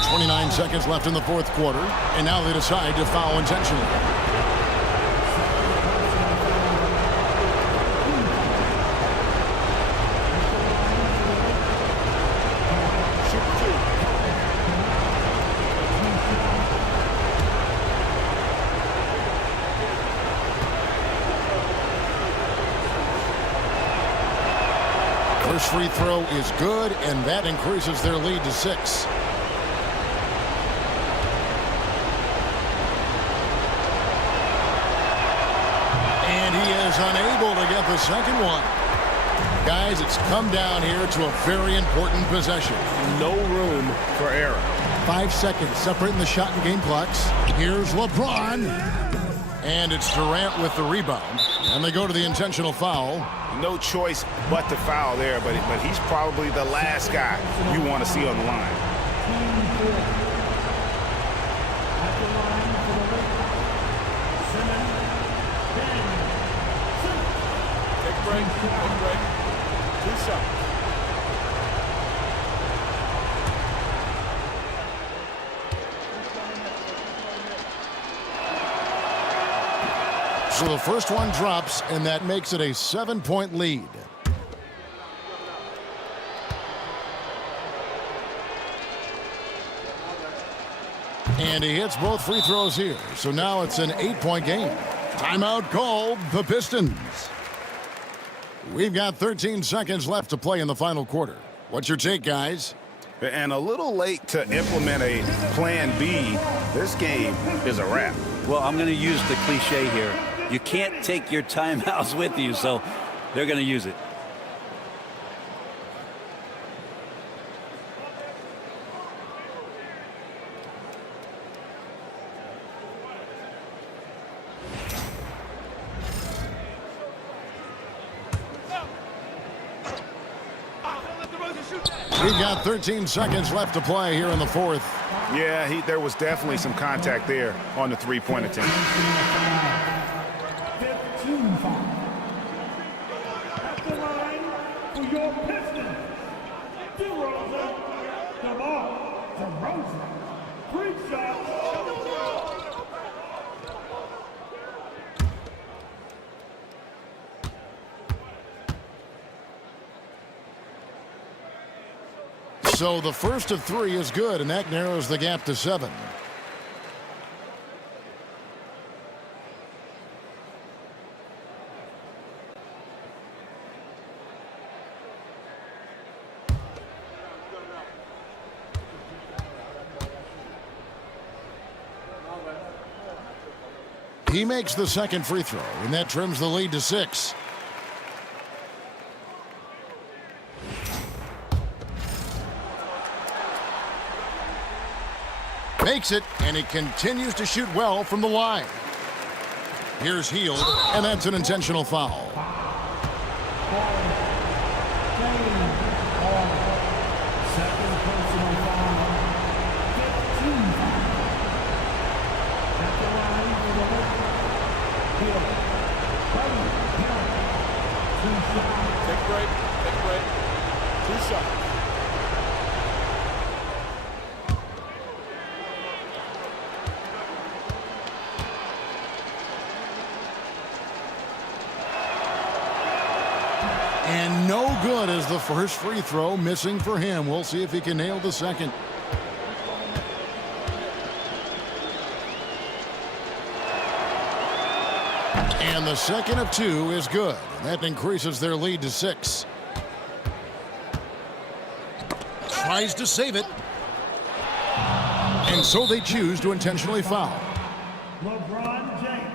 29 seconds left in the 4th quarter, and now they decide to foul intentionally. First free throw is good, and that increases their lead to 6. And he is unable to get the second one. Guys, it's come down here to a very important possession. No room for error. 5 seconds separating the shot and game clocks. Here's LeBron. And it's Durant with the rebound. And they go to the intentional foul. No choice but to foul there, but he's probably the last guy you want to see on the line. Take a break. Take a break. 2 shots. So the first one drops, and that makes it a 7-point lead. And he hits both free throws here. So now it's an 8-point game. Timeout called, the Pistons. We've got 13 seconds left to play in the final quarter. What's your take, guys? And a little late to implement a plan B. This game is a wrap. Well, I'm going to use the cliche here. You can't take your timeouts with you, so they're going to use it. We've got 13 seconds left to play here in the fourth. Yeah, there was definitely some contact there on the three-point attempt. 15 foul. At the line for your Pistons, DeRozan. 3 shots. So the first of 3 is good, and that narrows the gap to 7. He makes the second free throw, and that trims the lead to 6. Makes it, and he continues to shoot well from the line. Here's Hield, and that's an intentional foul. Second personal foul. 15 foul. At the line for the Hield. Hield. 2 shots. Take a break. Take a break. 2 shots. And no good as the first free throw, missing for him. We'll see if he can nail the second. And the second of 2 is good. That increases their lead to 6. Tries to save it. And so they choose to intentionally foul. LeBron James.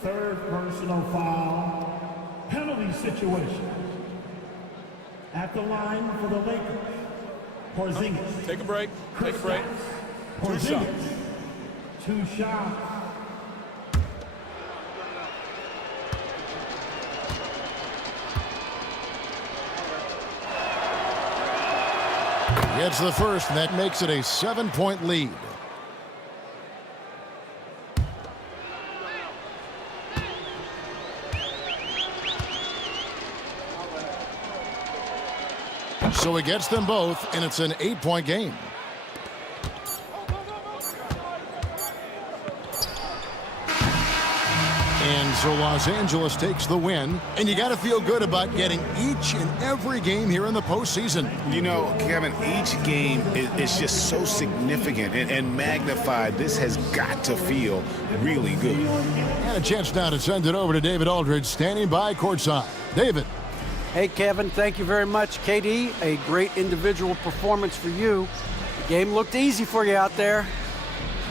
Third personal foul. Penalty situation. At the line for the Lakers. Porzingis. Take a break. Take a break. 2 Porzingis. shots. 2 shots. Gets the first, and that makes it a 7-point lead. So he gets them both, and it's an 8-point game. And so Los Angeles takes the win, and you got to feel good about getting each and every game here in the postseason. You know, Kevin, each game is just so significant and magnified. This has got to feel really good. And a chance now to send it over to David Aldridge, standing by courtside. David. Hey, Kevin, thank you very much. KD, a great individual performance for you. The game looked easy for you out there.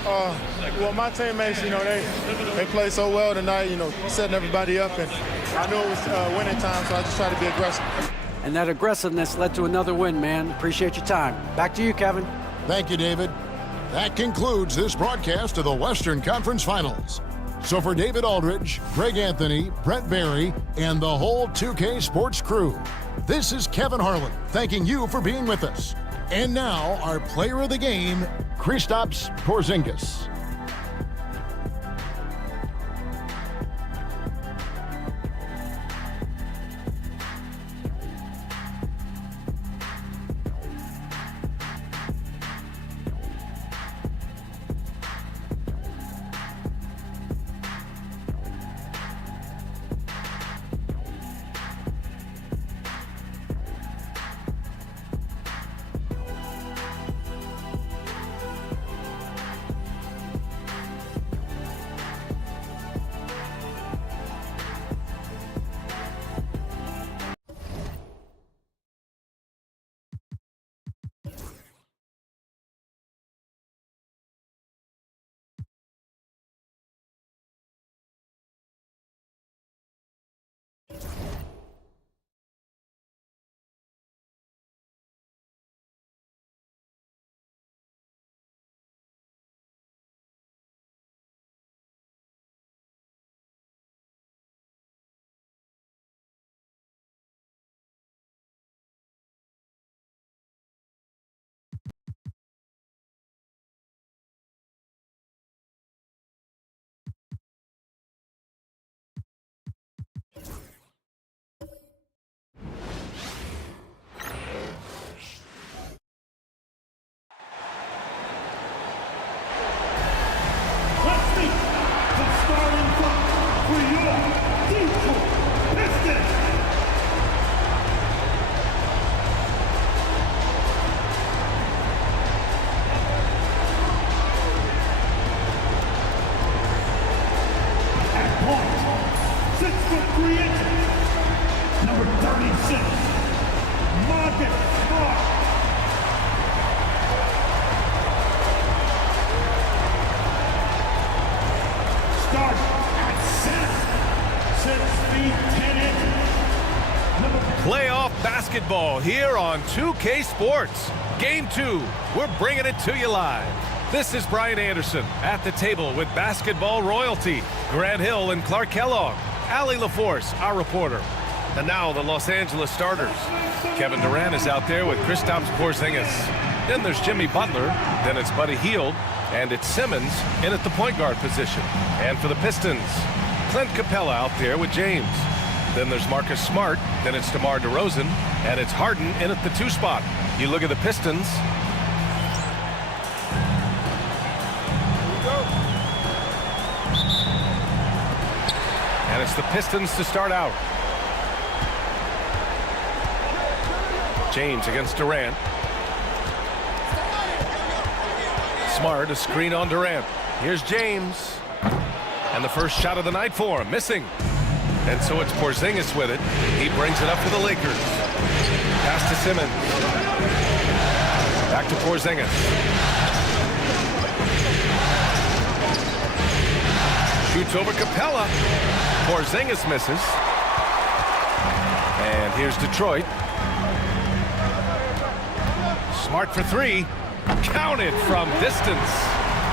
Well, my teammates, they played so well tonight, setting everybody up, and I knew it was winning time, so I just tried to be aggressive. And that aggressiveness led to another win, man. Appreciate your time. Back to you, Kevin. Thank you, David. That concludes this broadcast of the Western Conference Finals. So for David Aldridge, Greg Anthony, Brett Barry, and the whole 2K Sports crew, this is Kevin Harlan thanking you for being with us. And now, our player of the game, Kristaps Porzingis. Let's meet the starting five for your Detroit Pistons. At point, 6'3" number 36, Marcus Smart. Start at center, 6 feet 10 inches. Playoff basketball here on 2K Sports. Game 2, we're bringing it to you live. This is Brian Anderson at the table with basketball royalty, Grant Hill and Clark Kellogg, Allie LaForce, our reporter. And now the Los Angeles starters. Kevin Durant is out there with Kristaps Porzingis. Then there's Jimmy Butler, then it's Buddy Hield, and it's Simmons in at the point guard position. And for the Pistons, Clint Capella out there with James. Then there's Marcus Smart, then it's DeMar DeRozan, and it's Harden in at the 2 spot. You look at the Pistons. And it's the Pistons to start out. James against Durant. Smart, a screen on Durant. Here's James. And the first shot of the night for him, missing. And so it's Porzingis with it. He brings it up for the Lakers. Pass to Simmons. Back to Porzingis. Shoots over Capella. Porzingis misses. And here's Detroit. Smart for 3. Counted from distance.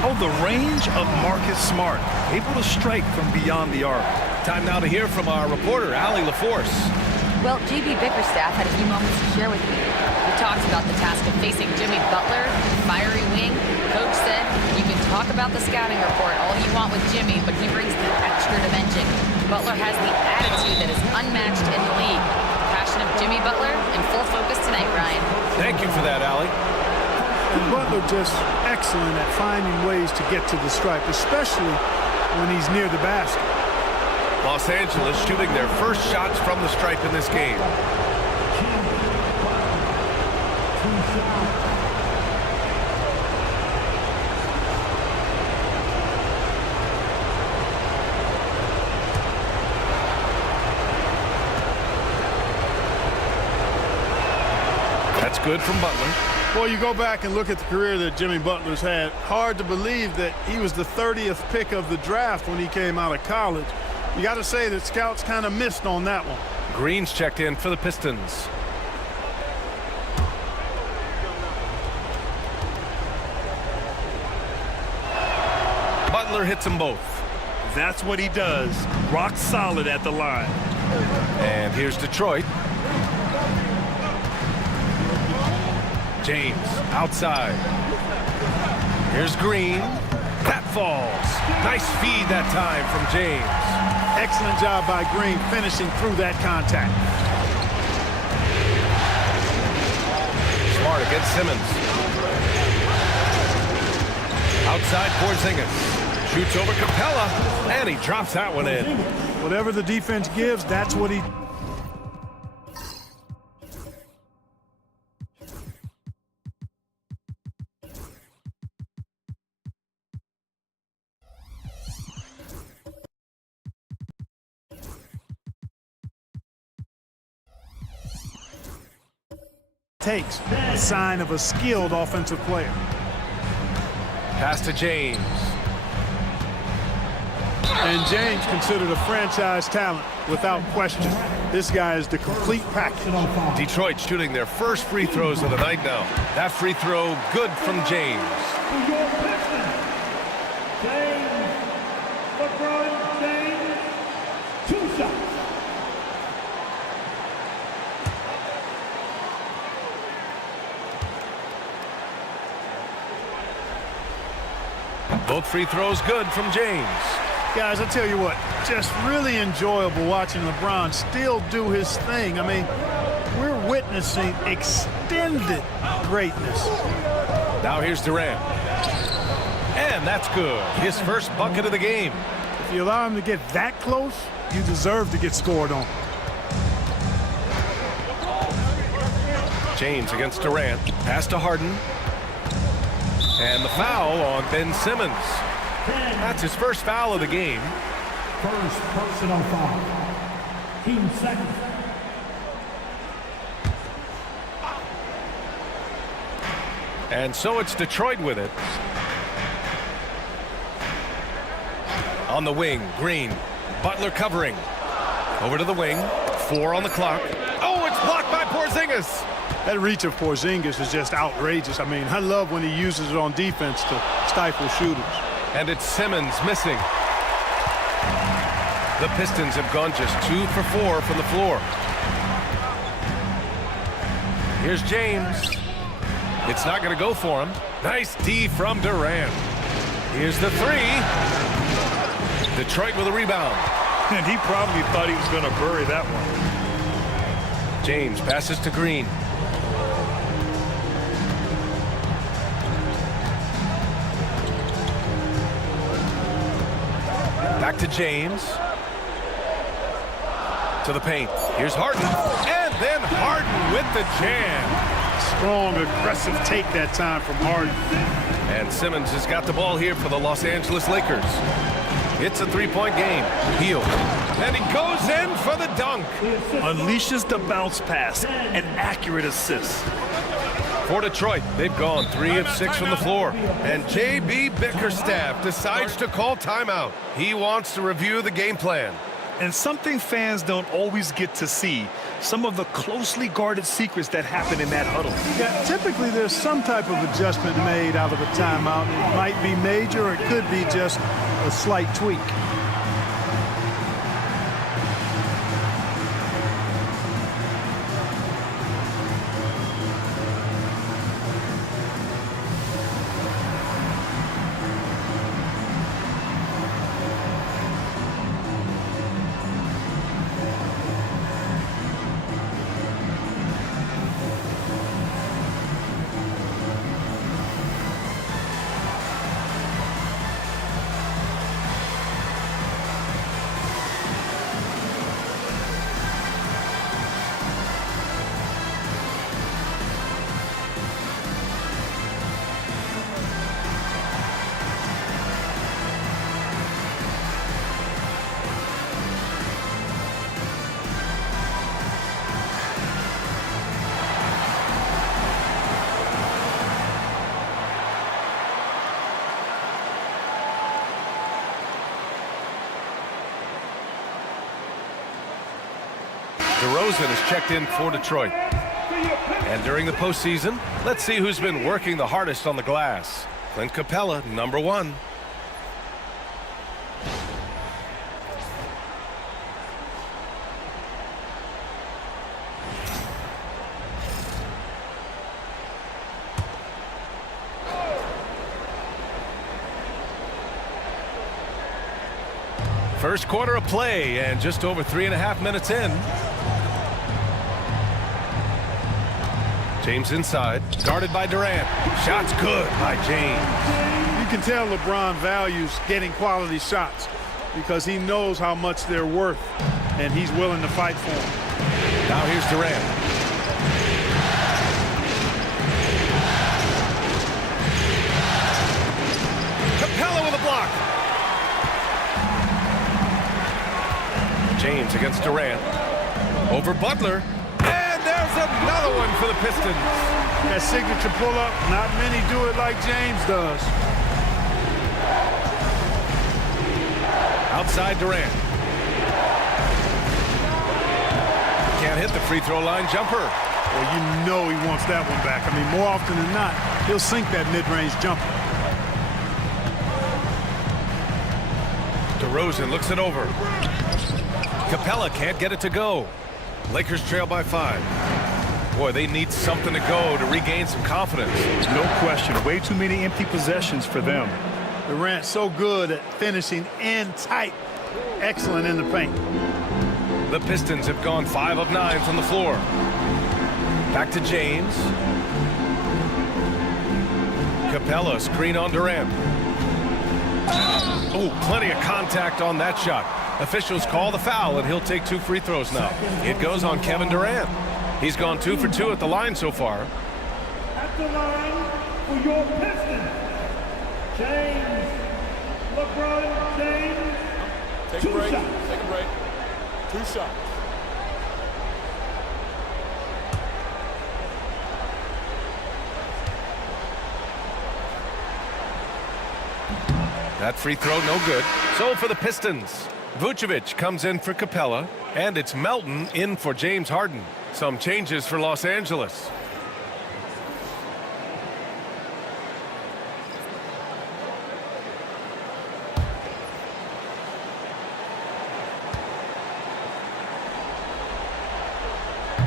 Oh, the range of Marcus Smart. Able to strike from beyond the arc. Time now to hear from our reporter, Allie LaForce. Well, JB Bickerstaff had a few moments to share with me. We talked about the task of facing Jimmy Butler, fiery wing. Coach said, you can talk about the scouting report all you want with Jimmy, but he brings the extra dimension. Butler has the attitude that is unmatched in the league. Passion of Jimmy Butler in full focus tonight, Ryan. Thank you for that, Allie. Butler just excellent at finding ways to get to the stripe, especially when he's near the basket. Los Angeles shooting their first shots from the stripe in this game. That's good from Butler. Boy, you go back and look at the career that Jimmy Butler's had. Hard to believe that he was the 30th pick of the draft when he came out of college. You got to say that scouts kind of missed on that one. Green's checked in for the Pistons. Butler hits them both. That's what he does. Rock solid at the line. And here's Detroit. James outside. Here's Green. That falls. Nice feed that time from James. Excellent job by Green finishing through that contact. Smart against Simmons. Outside Porzingis. Shoots over Capella, and he drops that one in. Whatever the defense gives, that's what he... takes. A sign of a skilled offensive player. Pass to James. And James considered a franchise talent without question. This guy is the complete package. Detroit shooting their first free throws of the night now. That free throw good from James. James, 2 shots. Both free throws good from James. Guys, I tell you what, just really enjoyable watching LeBron still do his thing. I mean, we're witnessing extended greatness. Now here's Durant. And that's good. His first bucket of the game. If you allow him to get that close, you deserve to get scored on. James against Durant. Pass to Harden. And the foul on Ben Simmons. That's his first foul of the game. First personal foul. Team second. And so it's Detroit with it. On the wing, Green. Butler covering. Over to the wing. 4 on the clock. Oh, it's blocked by Porzingis. That reach of Porzingis is just outrageous. I mean, I love when he uses it on defense to stifle shooters. And it's Simmons missing. The Pistons have gone just 2 for 4 from the floor. Here's James. It's not going to go for him. Nice D from Durant. Here's the 3. Detroit with a rebound. And he probably thought he was going to bury that one. James passes to Green. Back to James. To the paint. Here's Harden. And then Harden with the jam. Strong, aggressive take that time from Harden. And Simmons has got the ball here for the Los Angeles Lakers. It's a 3-point game. Heel. And he goes in for the dunk. Unleashes the bounce pass. An accurate assist. For Detroit, they've gone 3 of 6 from the floor. And J.B. Bickerstaff decides to call timeout. He wants to review the game plan. And something fans don't always get to see, some of the closely guarded secrets that happen in that huddle. Yeah, typically there's some type of adjustment made out of a timeout. It might be major, or it could be just a slight tweak. DeRozan is checked in for Detroit. And during the postseason, let's see who's been working the hardest on the glass. Clint Capella, number 1. First quarter of play, and just over 3.5 minutes in. James inside, guarded by Durant. Shots good by James. You can tell LeBron values getting quality shots because he knows how much they're worth, and he's willing to fight for them. Now here's Durant. Capella with a block. James against Durant. Over Butler. And there's another one for the Pistons. That signature pull-up, not many do it like James does. Outside Durant. Can't hit the free throw line jumper. Well, you know he wants that one back. I mean, more often than not, he'll sink that mid-range jumper. DeRozan looks it over. Capella can't get it to go. Lakers trail by 5. Boy, they need something to go to regain some confidence. No question. Way too many empty possessions for them. Durant's so good at finishing in tight. Excellent in the paint. The Pistons have gone 5 of 9 from the floor. Back to James. Capella screen on Durant. Oh, plenty of contact on that shot. Officials call the foul, and he'll take 2 free throws now. It goes on Kevin Durant. He's gone 2 for 2 at the line so far. At the line for your Pistons, James. LeBron James. Take a break. Take a break. 2 shots. That free throw no good. So for the Pistons, Vucevic comes in for Capella, and it's Melton in for James Harden. Some changes for Los Angeles.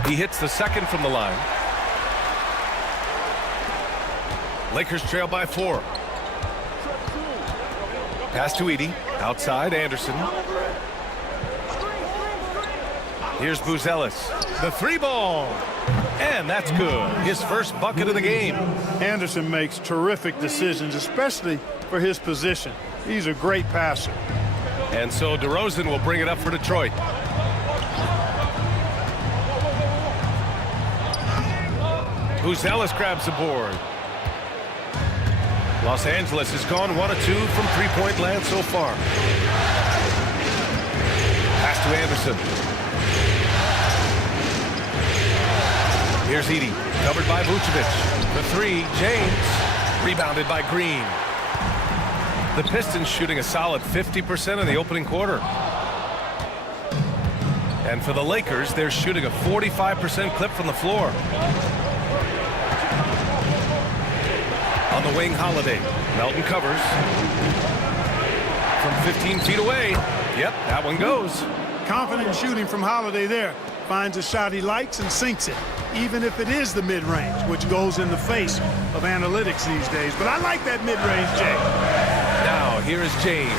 He hits the second from the line. Lakers trail by 4. Pass to Edey. Outside, Anderson. Here's Buzelis. The 3-ball. And that's good. His first bucket of the game. Anderson makes terrific decisions, especially for his position. He's a great passer. And so DeRozan will bring it up for Detroit. Buzelis grabs the board. Los Angeles has gone 1 of 2 from three-point land so far. Pass to Anderson. Here's Edey, covered by Vucevic. The 3, James, rebounded by Green. The Pistons shooting a solid 50% in the opening quarter. And for the Lakers, they're shooting a 45% clip from the floor. On the wing, Holiday. Melton covers. From 15 feet away. Yep, that one goes. Confident shooting from Holiday there. Finds a shot he likes and sinks it, even if it is the mid-range, which goes in the face of analytics these days. But I like that mid-range, Jay. Now, here is James.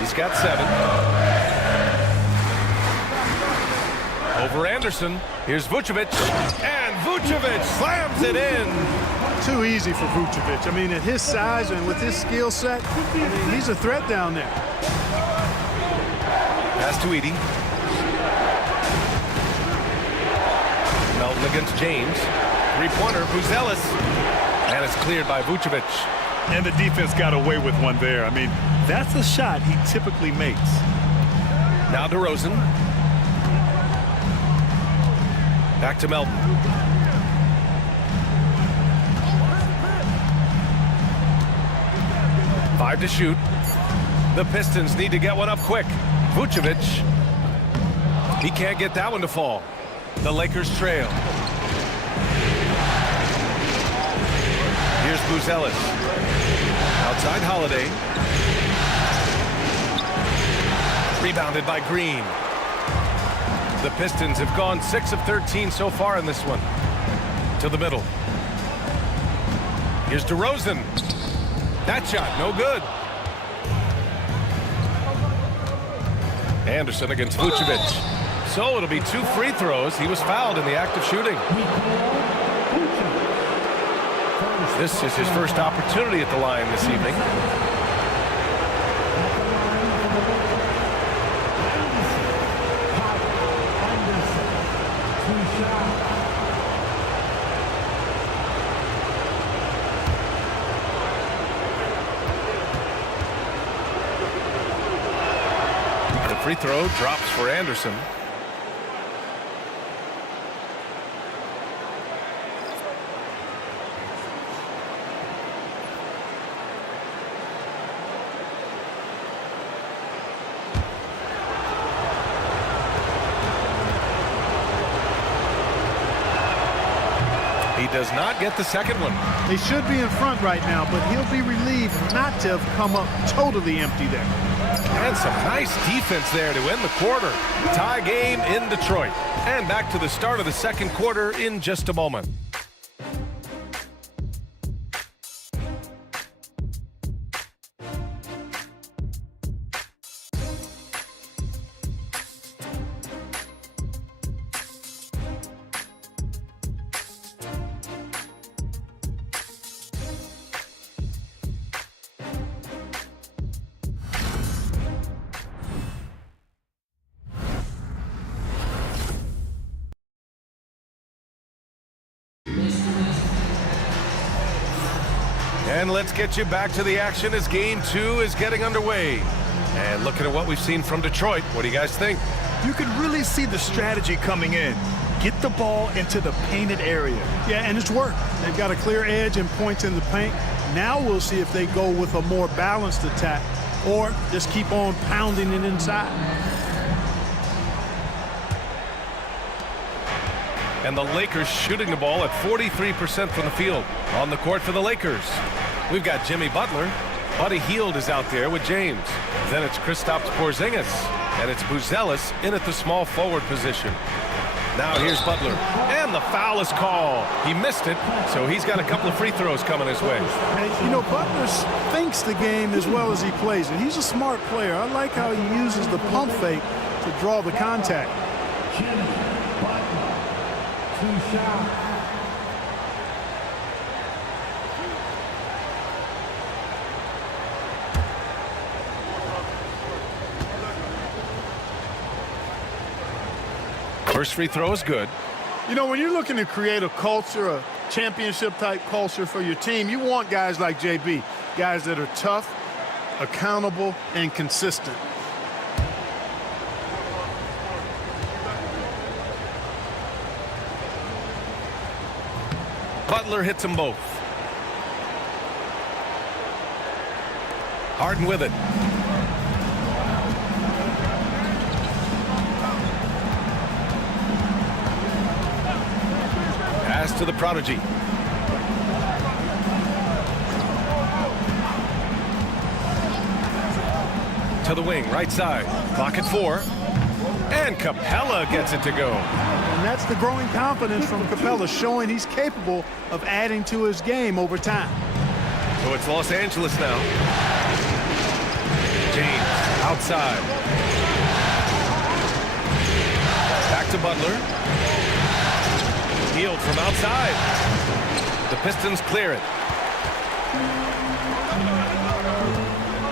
He's got 7. Over Anderson. Here's Vucevic. And Vucevic slams it in. Too easy for Vucevic. I mean, at his size and with his skill set, I mean, he's a threat down there. Pass to Edey. Melton against James. 3-pointer, Buzelis. And it's cleared by Vucevic. And the defense got away with one there. I mean, that's a shot he typically makes. Now DeRozan. Back to Melton. Five to shoot. The Pistons need to get one up quick. Vucevic. He can't get that one to fall. The Lakers trail. Here's Buzelis. Outside Holiday. Rebounded by Green. The Pistons have gone 6 of 13 so far in this one. To the middle. Here's DeRozan. That shot, no good. Anderson against Vucevic. So it'll be 2 free throws. He was fouled in the act of shooting. This is his first opportunity at the line this evening. The free throw drops for Anderson. He does not get the second one. They should be in front right now, but he'll be relieved not to have come up totally empty there. And some nice defense there to end the quarter. Tie game in Detroit. And back to the start of the second quarter in just a moment. And let's get you back to the action as Game 2 is getting underway. And looking at what we've seen from Detroit, what do you guys think? You can really see the strategy coming in. Get the ball into the painted area. Yeah, and it's worked. They've got a clear edge and points in the paint. Now we'll see if they go with a more balanced attack or just keep on pounding it inside. And the Lakers shooting the ball at 43% from the field. On the court for the Lakers, we've got Jimmy Butler. Buddy Hield is out there with James. Then it's Kristaps Porzingis. And it's Buzelis in at the small forward position. Now here's Butler. And the foul is called. He missed it, so he's got a couple of free throws coming his way. And, you know, Butler thinks the game as well as he plays it. He's a smart player. I like how he uses the pump fake to draw the contact. First free throw is good. You know, when you're looking to create a culture, a championship-type culture for your team, you want guys like JB, guys that are tough, accountable, and consistent. Butler hits them both. Harden with it. Pass to the prodigy. To the wing, right side. Clock at 4. And Capella gets it to go. And that's the growing confidence from Capella, showing he's capable of adding to his game over time. So it's Los Angeles now. James outside. Back to Butler. Hield from outside. The Pistons clear it.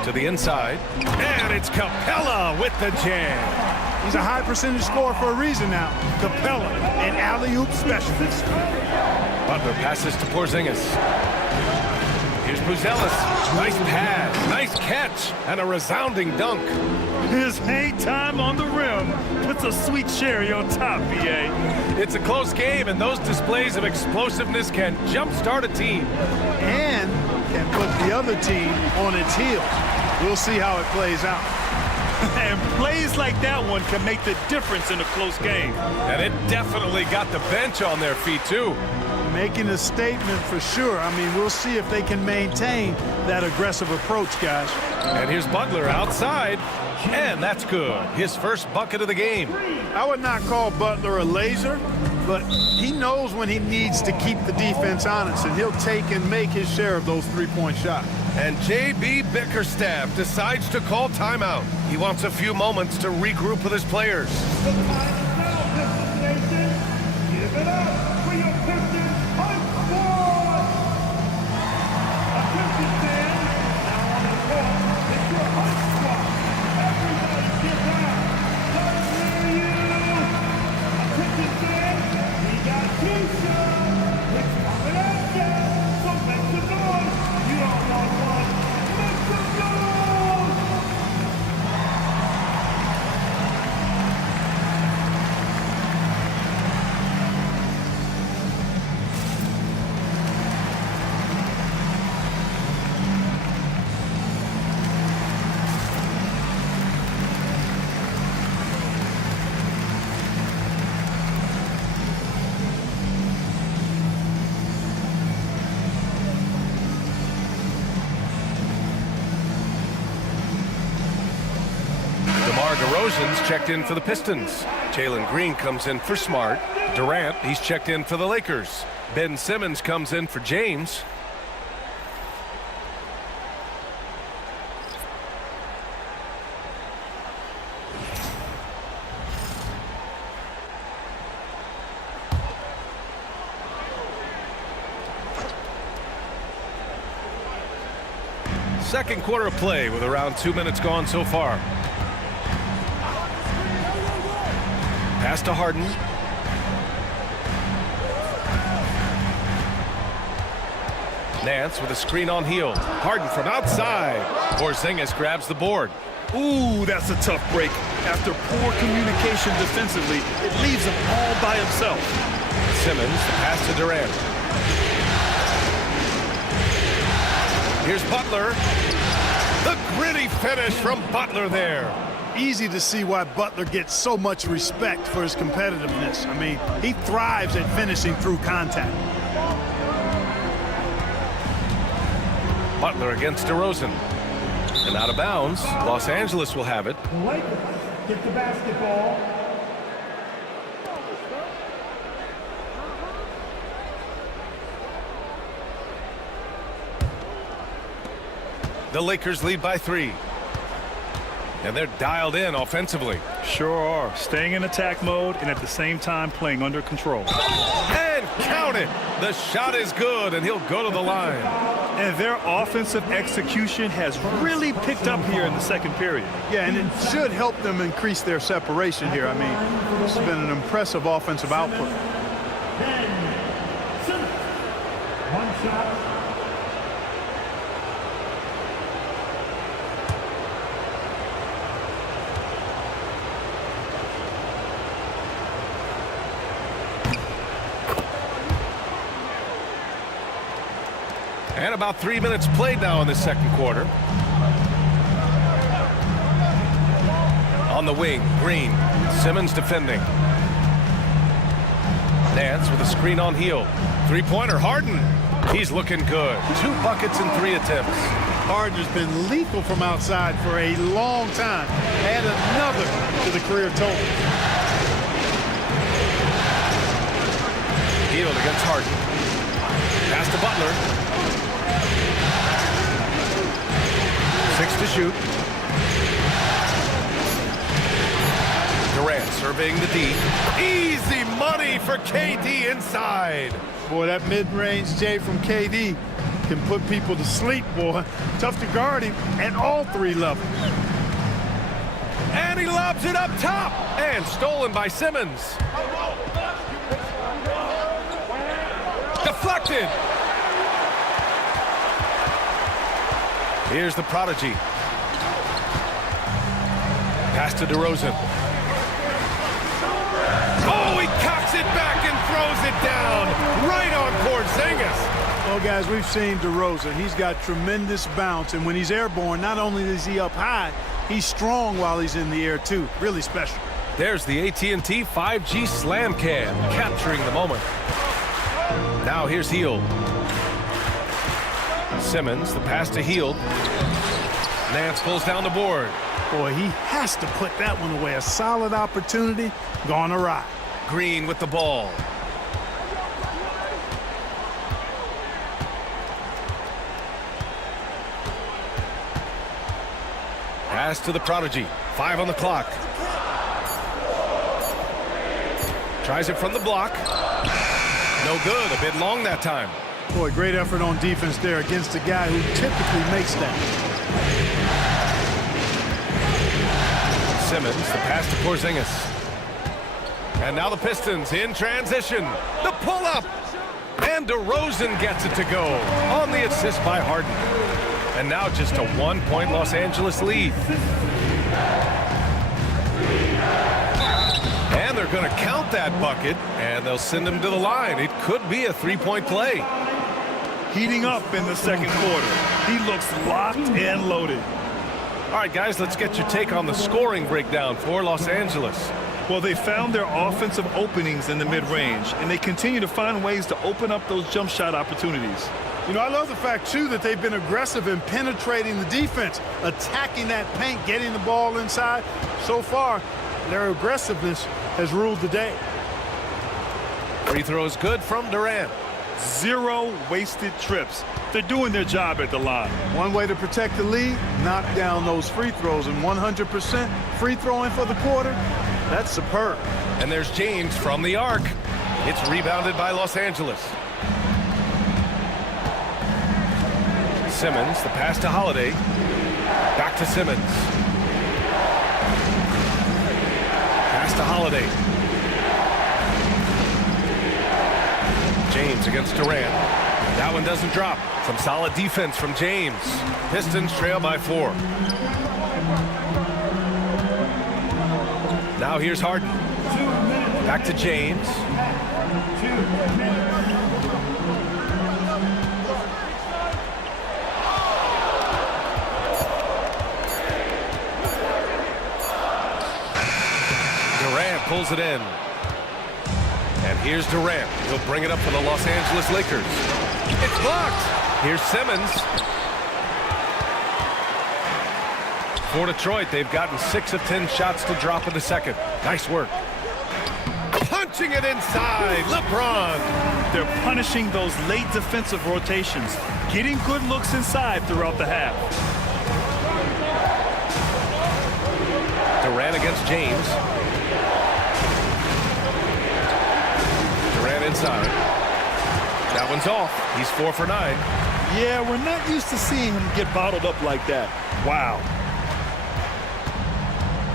To the inside. And it's Capella with the jam. He's a high percentage scorer for a reason now. Capella, an alley-oop specialist. Butler passes to Porzingis. Here's Buzelis. Nice pass, nice catch, and a resounding dunk. His hang time on the rim puts a sweet cherry on top, BA. It's a close game, and those displays of explosiveness can jumpstart a team. And can put the other team on its heels. We'll see how it plays out. And plays like that one can make the difference in a close game. And it definitely got the bench on their feet, too. Making a statement for sure. I mean, we'll see if they can maintain that aggressive approach, guys. And here's Butler outside, and that's good. His first bucket of the game. I would not call Butler a laser, but he knows when he needs to keep the defense honest, and he'll take and make his share of those three-point shots. And J.B. Bickerstaff decides to call timeout. He wants a few moments to regroup with his players. The time is now, Pistons Nation. Give it up for your Pistons Hunt Squad. A Pistons fan now on the court. It's your Hunt Squad. Everybody get down. Let's hear you. A Pistons fan, we got two shows. It's coming at you. So make some noise. You don't want one. Make some noise. DeMar DeRozan's checked in for the Pistons. Jalen Green comes in for Smart. Durant, he's checked in for the Lakers. Ben Simmons comes in for James. Second quarter of play with around 2 minutes gone so far. Pass to Harden. Nance with a screen on heel. Harden from outside. Porzingis grabs the board. Ooh, that's a tough break. After poor communication defensively, it leaves him all by himself. Simmons, the pass to Durant. Here's Butler. The gritty finish from Butler there. Easy to see why Butler gets so much respect for his competitiveness. I mean, he thrives at finishing through contact. Butler against DeRozan. And out of bounds. Los Angeles will have it. Lakers get the basketball. The Lakers lead by 3. And they're dialed in offensively. Sure are. Staying in attack mode and at the same time playing under control. And count it. The shot is good, and he'll go to the line. And their offensive execution has really picked up here in the second period. Yeah, and it should help them increase their separation here. I mean, this has been an impressive offensive output. One shot. And about 3 minutes played now in the second quarter. On the wing, Green. Simmons defending. Nance with a screen on heel. Three-pointer, Harden. He's looking good. 2 buckets in 3 attempts. Harden has been lethal from outside for a long time. Add another to the career total. Hield against Harden. Pass to Butler. 6 to shoot. Durant surveying the D. Easy money for KD inside. Boy, that mid-range J from KD can put people to sleep, boy. Tough to guard him at all 3 levels. And he lobs it up top. And stolen by Simmons. Deflected. Here's the prodigy. Pass to DeRozan. Oh, he cocks it back and throws it down right on Porzingis. Well, guys, we've seen DeRozan. He's got tremendous bounce, and when he's airborne, not only is he up high, He's strong while he's in the air, too. Really special. There's the AT&T 5G Slam Cam, capturing the moment. Now here's Hield. Simmons, the pass to Hield. Nance pulls down the board. Boy, he has to put that one away. A solid opportunity gone awry. Green with the ball. Pass to the prodigy. 5 on the clock. Tries it from the block. No good. A bit long that time. Boy, great effort on defense there against a guy who typically makes that. Simmons, the pass to Porzingis. And now the Pistons in transition. The pull-up. And DeRozan gets it to go on the assist by Harden. And now just a 1-point Los Angeles lead. And they're going to count that bucket, and they'll send him to the line. It could be a 3-point play. Heating up in the second quarter. He looks locked and loaded. All right, guys, let's get your take on the scoring breakdown for Los Angeles. Well, they found their offensive openings in the mid-range, and they continue to find ways to open up those jump shot opportunities. You know, I love the fact, too, that they've been aggressive in penetrating the defense, attacking that paint, getting the ball inside. So far, their aggressiveness has ruled the day. Free throw is good from Durant. 0 wasted trips. They're doing their job at the line. One way to protect the lead, knock down those free throws, and 100% free throwing for the quarter, that's superb. And there's James from the arc. It's rebounded by Los Angeles. Simmons, the pass to Holiday. Back to Simmons. Pass to Holiday. James against Durant. That one doesn't drop. Some solid defense from James. Pistons trail by 4. Now here's Harden. Back to James. Durant pulls it in. And here's Durant. He'll bring it up for the Los Angeles Lakers. It's blocked. Here's Simmons. For Detroit, they've gotten 6 of 10 shots to drop in the second. Nice work. Punching it inside. LeBron. They're punishing those late defensive rotations, getting good looks inside throughout the half. Durant against James. Durant inside. That one's off. He's 4 for 9. Yeah, we're not used to seeing him get bottled up like that. Wow.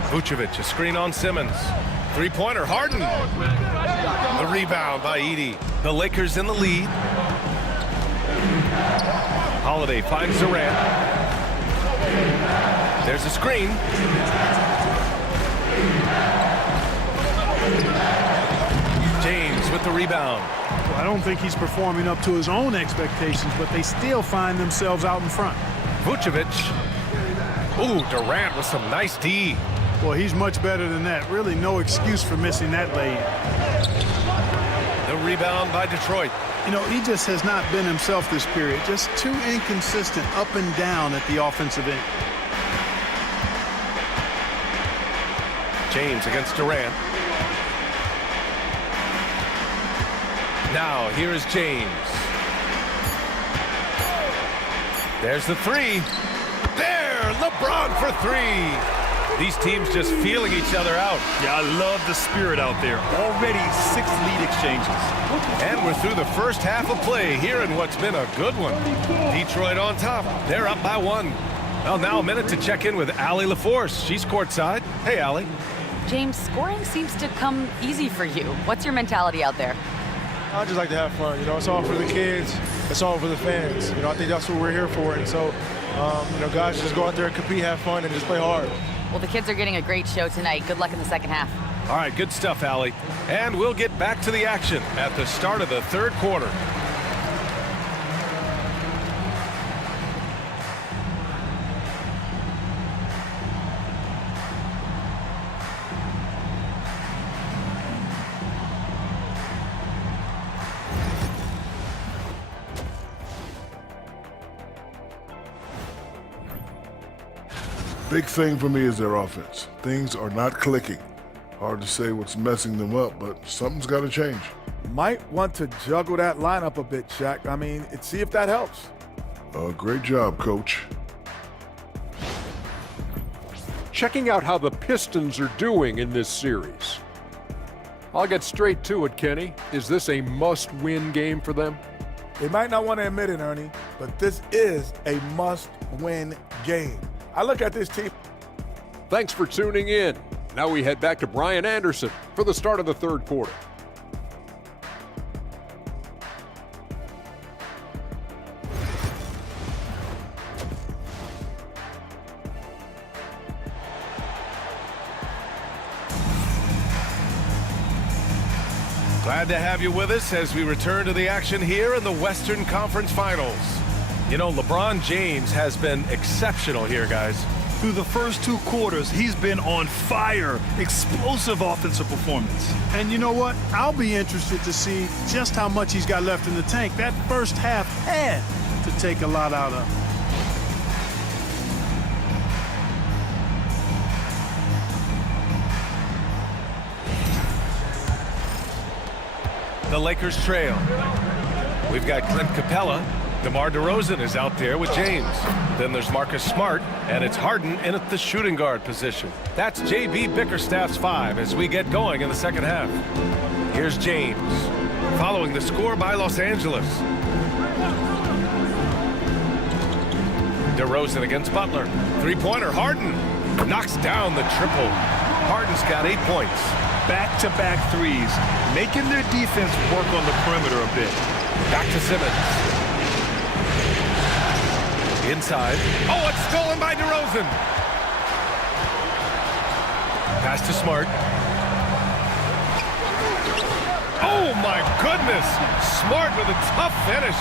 Vucevic, a screen on Simmons. Three-pointer, Harden. The rebound by Edey. The Lakers in the lead. Holiday finds Durant. There's a screen. James with the rebound. Well, I don't think he's performing up to his own expectations, but they still find themselves out in front. Vucevic. Ooh, Durant with some nice D. Well, he's much better than that. Really no excuse for missing that lay-in. The rebound by Detroit. You know, he just has not been himself this period. Just too inconsistent up and down at the offensive end. James against Durant. Now, here is James. There's the three. There, LeBron for 3. These teams just feeling each other out. Yeah, I love the spirit out there. Already 6 lead exchanges. And we're through the first half of play here in what's been a good one. Detroit on top. They're up by 1. Well, now a minute to check in with Allie LaForce. She's courtside. Hey, Allie. James, scoring seems to come easy for you. What's your mentality out there? I just like to have fun. You know, it's all for the kids. It's all for the fans. You know, I think that's what we're here for. And so, you know, guys, just go out there and compete, have fun, and just play hard. Well, the kids are getting a great show tonight. Good luck in the second half. All right, good stuff, Allie. And we'll get back to the action at the start of the third quarter. Big thing for me is their offense. Things are not clicking. Hard to say what's messing them up, but something's got to change. Might want to juggle that lineup a bit, Shaq. I mean, see if that helps. Great job, Coach. Checking out how the Pistons are doing in this series. I'll get straight to it, Kenny. Is this a must-win game for them? They might not want to admit it, Ernie, but this is a must-win game. I look at this team. Thanks for tuning in. Now we head back to Brian Anderson for the start of the third quarter. Glad to have you with us as we return to the action here in the Western Conference Finals. You know, LeBron James has been exceptional here, guys. Through the first 2 quarters, he's been on fire. Explosive offensive performance. And you know what? I'll be interested to see just how much he's got left in the tank. That first half had to take a lot out of him. The Lakers trail. We've got Clint Capella. DeMar DeRozan is out there with James. Then there's Marcus Smart, and it's Harden in at the shooting guard position. That's J.B. Bickerstaff's 5 as we get going in the second half. Here's James, following the score by Los Angeles. DeRozan against Butler. Three-pointer, Harden knocks down the triple. Harden's got 8 points. Back-to-back threes, making their defense work on the perimeter a bit. Back to Simmons. Inside. Oh, it's stolen by DeRozan. Pass to Smart. Oh, my goodness. Smart with a tough finish.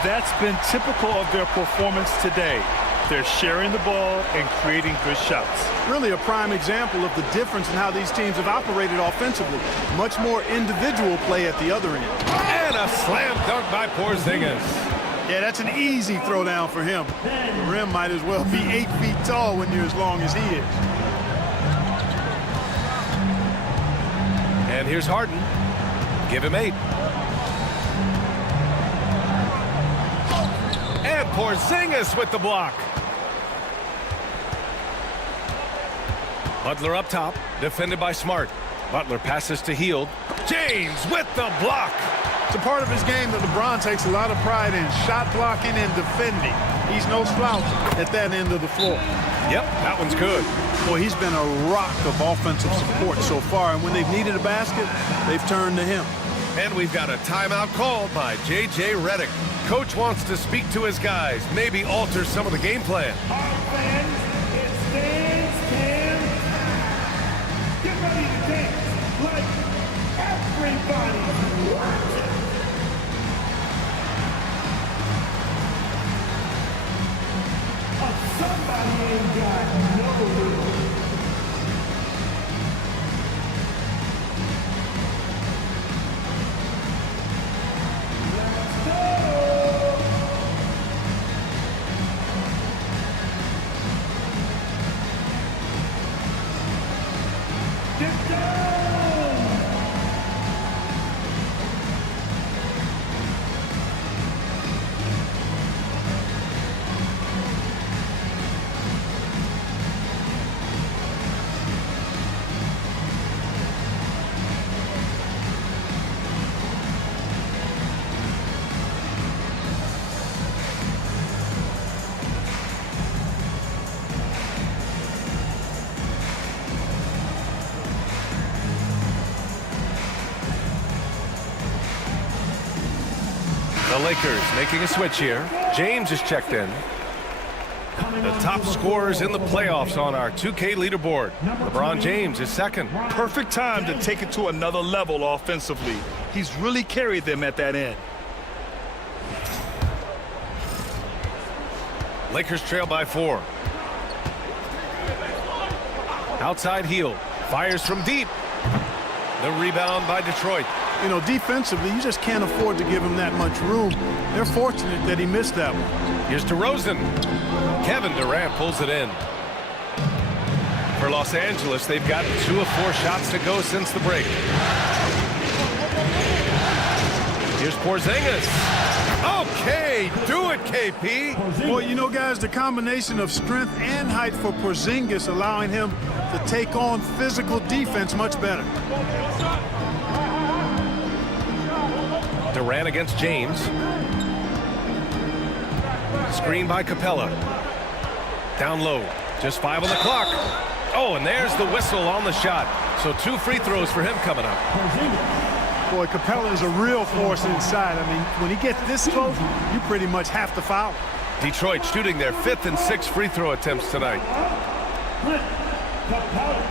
That's been typical of their performance today. They're sharing the ball and creating good shots. Really a prime example of the difference in how these teams have operated offensively. Much more individual play at the other end. And a slam dunk by Porzingis. Yeah, that's an easy throwdown for him. The rim might as well be 8 feet tall when you're as long as he is. And here's Harden. Give him 8. And Porzingis with the block. Butler up top, defended by Smart. Butler passes to Hield. James with the block. It's a part of his game that LeBron takes a lot of pride in, shot blocking and defending. He's no slouch at that end of the floor. Yep, that one's good. Boy, he's been a rock of offensive support so far, and when they've needed a basket, they've turned to him. And we've got a timeout called by J.J. Redick. Coach wants to speak to his guys, maybe alter some of the game plan. All fans, it stands 10. Get ready to dance like everybody's watching. Somebody ain't got no room. Let's go! Get down! The Lakers making a switch here. James is checked in. The top scorers in the playoffs on our 2K leaderboard. LeBron James is second. Perfect time to take it to another level offensively. He's really carried them at that end. Lakers trail by 4. Outside Hield. Fires from deep. The rebound by Detroit. You know, defensively, you just can't afford to give him that much room. They're fortunate that he missed that one. Here's DeRozan. Kevin Durant pulls it in. For Los Angeles, they've gotten 2 of 4 shots to go since the break. Here's Porzingis. Okay, do it, KP. Well, you know, guys, the combination of strength and height for Porzingis allowing him to take on physical defense much better. Durant against James. Screen by Capella. Down low. Just 5 on the clock. Oh, and there's the whistle on the shot. So 2 free throws for him coming up. Boy, Capella is a real force inside. I mean, when he gets this close, you pretty much have to foul. Detroit shooting their 5th and 6th free throw attempts tonight. Capella,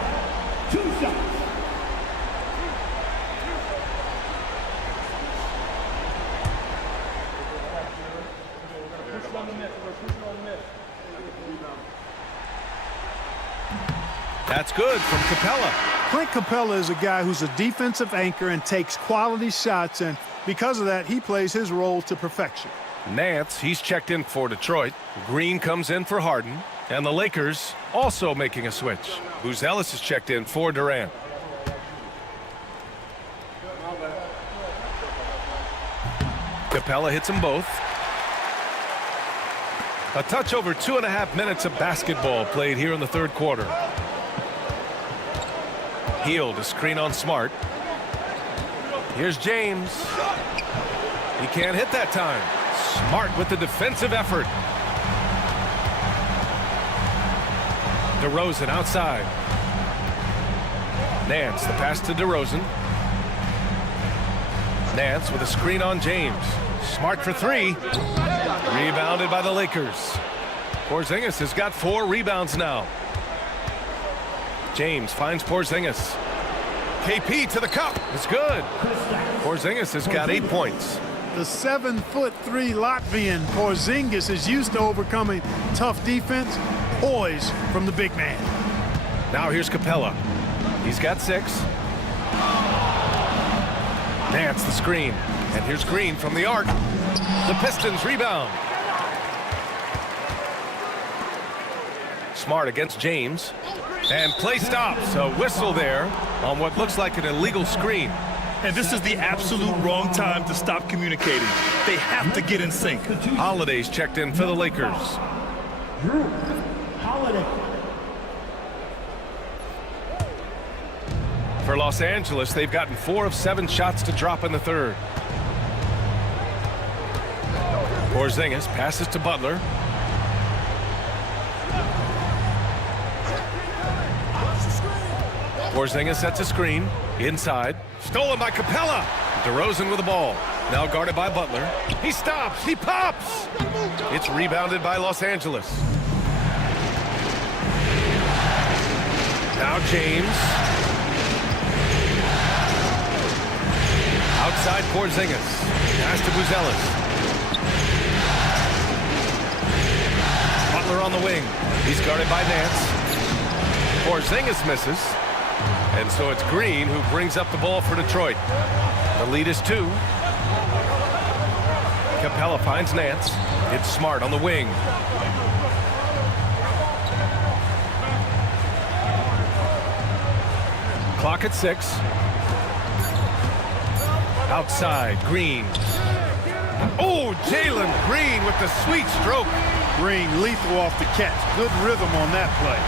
2 shots. That's good from Capella. Clint Capella is a guy who's a defensive anchor and takes quality shots, and because of that, he plays his role to perfection. Nance, he's checked in for Detroit. Green comes in for Harden. And the Lakers also making a switch. Buzelis is checked in for Durant. Capella hits them both. A touch over 2.5 minutes of basketball played here in the 3rd quarter. Hield, a screen on Smart. Here's James. He can't hit that time. Smart with the defensive effort. DeRozan outside. Nance, the pass to DeRozan. Nance with a screen on James. Smart for 3. Rebounded by the Lakers. Porzingis has got 4 rebounds now. James finds Porzingis. KP to the cup. It's good. Porzingis has got 8 points. The 7'3" Latvian Porzingis is used to overcoming tough defense. Poise from the big man. Now here's Capella. He's got 6. Nance the screen. And here's Green from the arc. The Pistons rebound. Smart against James. And play stops. A whistle there on what looks like an illegal screen. And this is the absolute wrong time to stop communicating. They have to get in sync. Holiday's checked in for the Lakers. Drew Holiday. For Los Angeles, they've gotten 4 of 7 shots to drop in the 3rd. Porzingis passes to Butler. Porzingis sets a screen. Inside. Stolen by Capella. DeRozan with the ball. Now guarded by Butler. He stops. He pops. It's rebounded by Los Angeles. Now James. Outside Porzingis. Pass to Buzelis. Butler on the wing. He's guarded by Nance. Porzingis misses. And so it's Green who brings up the ball for Detroit. The lead is 2. Capella finds Nance. It's Smart on the wing. Clock at 6. Outside, Green. Oh, Jalen Green with the sweet stroke. Green lethal off the catch. Good rhythm on that play.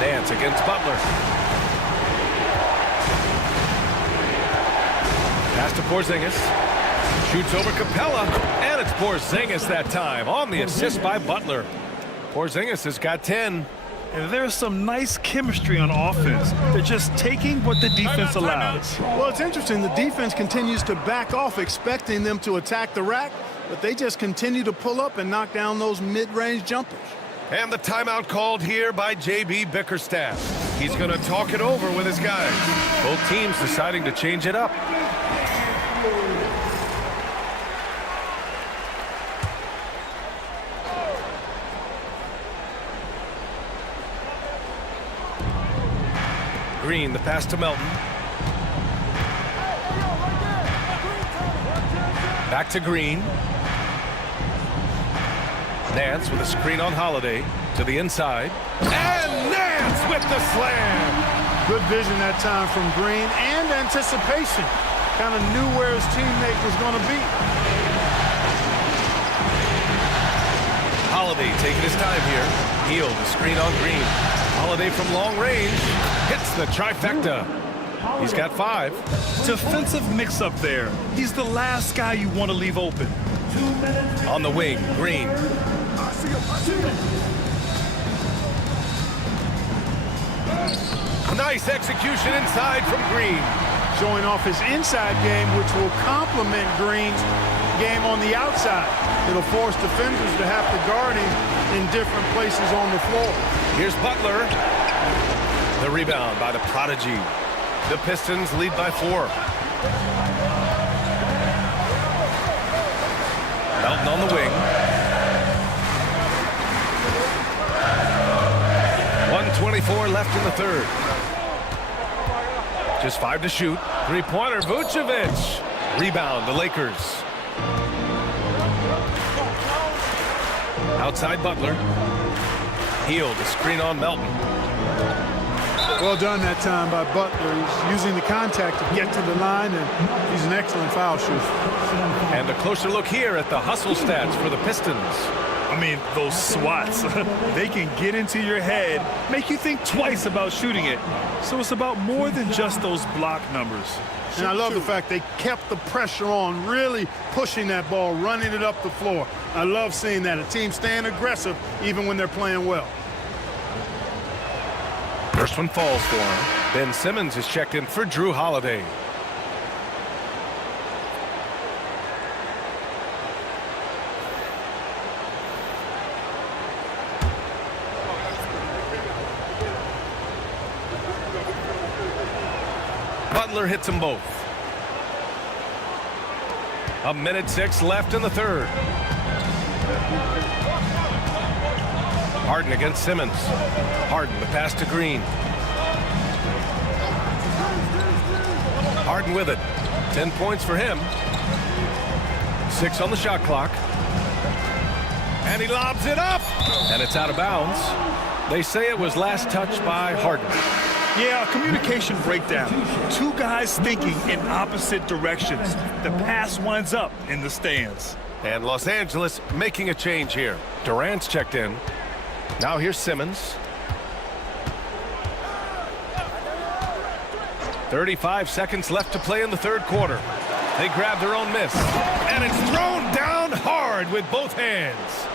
Nance against Butler. Pass to Porzingis. Shoots over Capella. And it's Porzingis that time on the assist by Butler. Porzingis has got 10. And there's some nice chemistry on offense. They're just taking what the defense allows. Well, it's interesting. The defense continues to back off, expecting them to attack the rack, but they just continue to pull up and knock down those mid-range jumpers. And the timeout called here by J.B. Bickerstaff. He's going to talk it over with his guys. Both teams deciding to change it up. Green, the pass to Melton. Back to Green. Nance with a screen on Holiday to the inside. And Nance with the slam. Good vision that time from Green and anticipation. Kind of knew where his teammate was going to be. Holiday taking his time here. Hield the screen on Green. Holiday from long range hits the trifecta. He's got 5. Defensive mix-up there. He's the last guy you want to leave open. On the wing, Green. Nice execution inside from Green. Showing off his inside game, which will complement Green's game on the outside. It'll force defenders to have to guard him in different places on the floor. Here's Butler. The rebound by the prodigy. The Pistons lead by 4. Melton on the wing. 1:24 left in the third. Just 5 to shoot. Three-pointer, Vucevic. Rebound, the Lakers. Outside Butler. Hield, the screen on Melton. Well done that time by Butler. He's using the contact to get to the line, and he's an excellent foul shooter. And a closer look here at the hustle stats for the Pistons. I mean, those swats, they can get into your head, make you think twice about shooting it. So it's about more than just those block numbers. And I love the fact they kept the pressure on, really pushing that ball, running it up the floor. I love seeing that. A team staying aggressive even when they're playing well. First one falls for him. Ben Simmons is checked in for Drew Holiday. Butler hits them both. 1:06 left in the third. Harden against Simmons. Harden, the pass to Green. Harden with it. 10 points for him. 6 on the shot clock. And he lobs it up. And it's out of bounds. They say it was last touched by Harden. Yeah, communication breakdown. 2 guys thinking in opposite directions. The pass winds up in the stands. And Los Angeles making a change here. Durant's checked in. Now here's Simmons. 35 seconds left to play in the third quarter. They grab their own miss. And it's thrown down hard with both hands.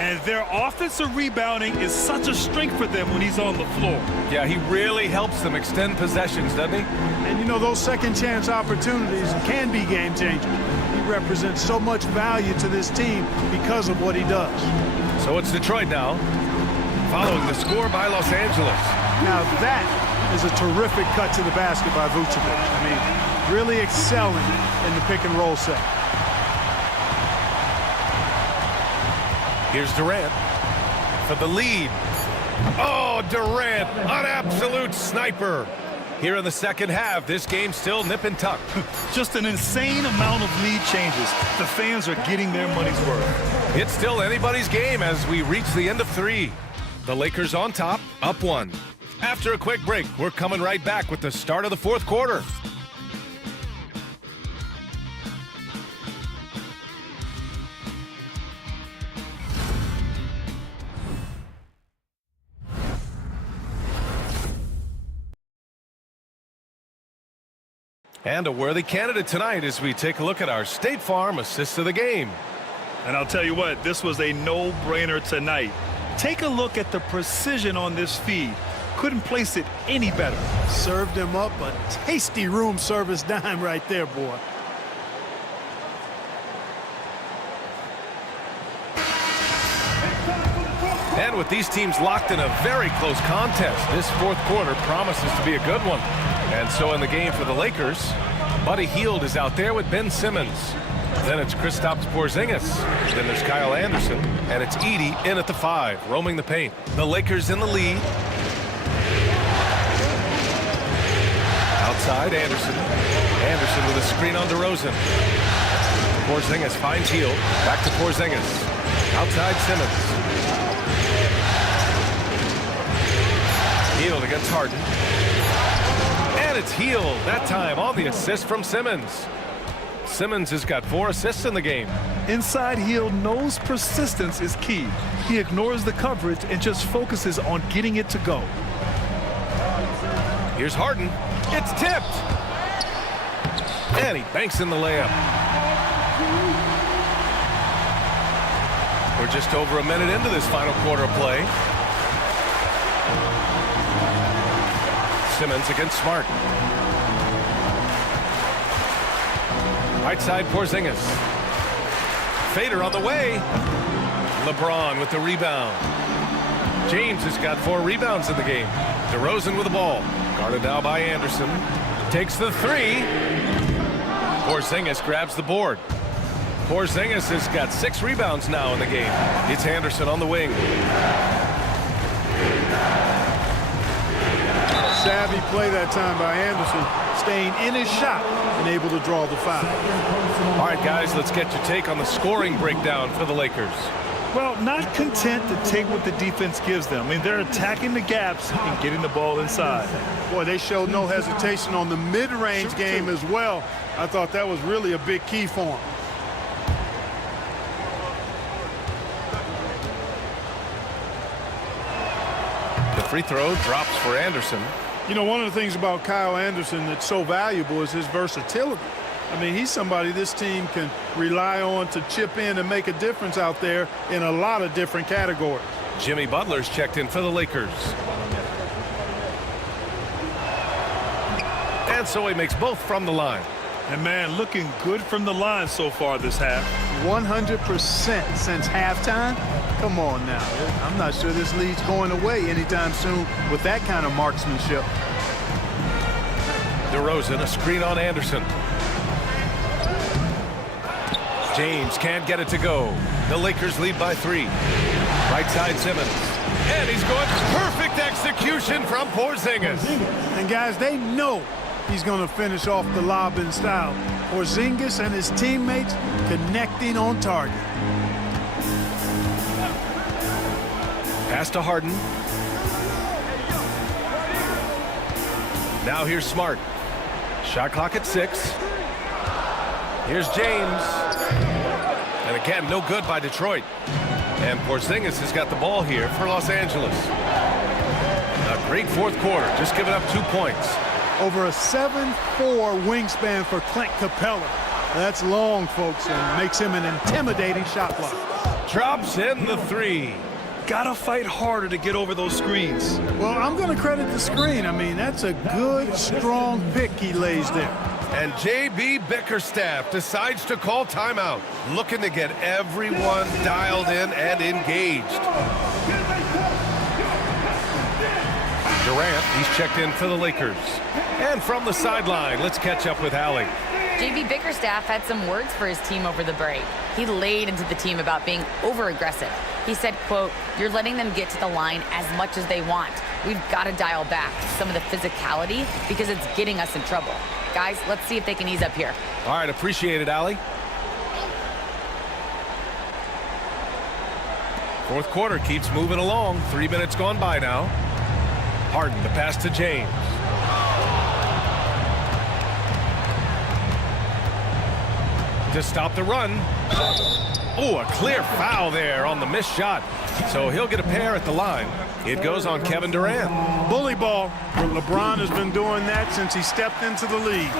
And their offensive rebounding is such a strength for them when he's on the floor. Yeah, he really helps them extend possessions, doesn't he? And you know, those second chance opportunities can be game changers. He represents so much value to this team because of what he does. So it's Detroit now, following the score by Los Angeles. Now that is a terrific cut to the basket by Vucevic. I mean, really excelling in the pick and roll set. Here's Durant for the lead. Oh, Durant, an absolute sniper. Here in the second half, this game still nip and tuck. Just an insane amount of lead changes. The fans are getting their money's worth. It's still anybody's game as we reach the end of 3. The Lakers on top, up 1. After a quick break, we're coming right back with the start of the fourth quarter. And a worthy candidate tonight as we take a look at our State Farm assist of the game. And I'll tell you what, this was a no-brainer tonight. Take a look at the precision on this feed. Couldn't place it any better. Served him up a tasty room service dime right there, boy. And with these teams locked in a very close contest, this fourth quarter promises to be a good one. And so in the game for the Lakers, Buddy Hield is out there with Ben Simmons. Then it's Kristaps Porzingis. Then there's Kyle Anderson. And it's Edey in at the 5, roaming the paint. The Lakers in the lead. Outside, Anderson. Anderson with a screen on DeRozan. Porzingis finds Hield. Back to Porzingis. Outside Simmons. Hield against Harden. And it's Hield that time on the assist from Simmons. Simmons has got 4 assists in the game. Inside Hield knows persistence is key. He ignores the coverage and just focuses on getting it to go. Here's Harden. It's tipped. And he banks in the layup. We're just over a minute into this final quarter of play. Simmons against Smart. Right side, Porzingis. Fader on the way. LeBron with the rebound. James has got 4 rebounds in the game. DeRozan with the ball. Guarded now by Anderson. Takes the 3. Porzingis grabs the board. Porzingis has got 6 rebounds now in the game. It's Anderson on the wing. Savvy play that time by Anderson, staying in his shot and able to draw the foul. All right, guys, let's get your take on the scoring breakdown for the Lakers. Well, not content to take what the defense gives them. I mean, they're attacking the gaps and getting the ball inside. Boy, they showed no hesitation on the mid-range game as well. I thought that was really a big key for them. The free throw drops for Anderson. You know, one of the things about Kyle Anderson that's so valuable is his versatility. I mean, he's somebody this team can rely on to chip in and make a difference out there in a lot of different categories. Jimmy Butler's checked in for the Lakers. And so he makes both from the line. And, man, looking good from the line so far this half. 100% since halftime. Come on now. I'm not sure this lead's going away anytime soon with that kind of marksmanship. DeRozan, a screen on Anderson. James can't get it to go. The Lakers lead by 3. Right side Simmons. And he's going perfect execution from Porzingis. And guys, they know he's going to finish off the lob in style. Porzingis and his teammates connecting on target. Pass to Harden. Now here's Smart. Shot clock at 6. Here's James. And again, no good by Detroit. And Porzingis has got the ball here for Los Angeles. A great fourth quarter, just giving up 2 points. Over a 7'4" wingspan for Clint Capella. That's long, folks, and makes him an intimidating shot blocker. Drops in the 3. Gotta fight harder to get over those screens. Well, I'm going to credit the screen. I mean, that's a good, strong pick he lays there. And J.B. Bickerstaff decides to call timeout, looking to get everyone dialed in and engaged. Durant, he's checked in for the Lakers. And from the sideline, let's catch up with Allie. J.B. Bickerstaff had some words for his team over the break. He laid into the team about being over-aggressive. He said, quote, "You're letting them get to the line as much as they want. We've got to dial back some of the physicality because it's getting us in trouble. Guys, let's see if they can ease up here." All right, appreciate it, Allie. Fourth quarter keeps moving along. 3 minutes gone by now. Harden, the pass to James. To stop the run. Oh, a clear foul there on the missed shot. So he'll get a pair at the line. It goes on Kevin Durant. Bully ball. LeBron has been doing that since he stepped into the league.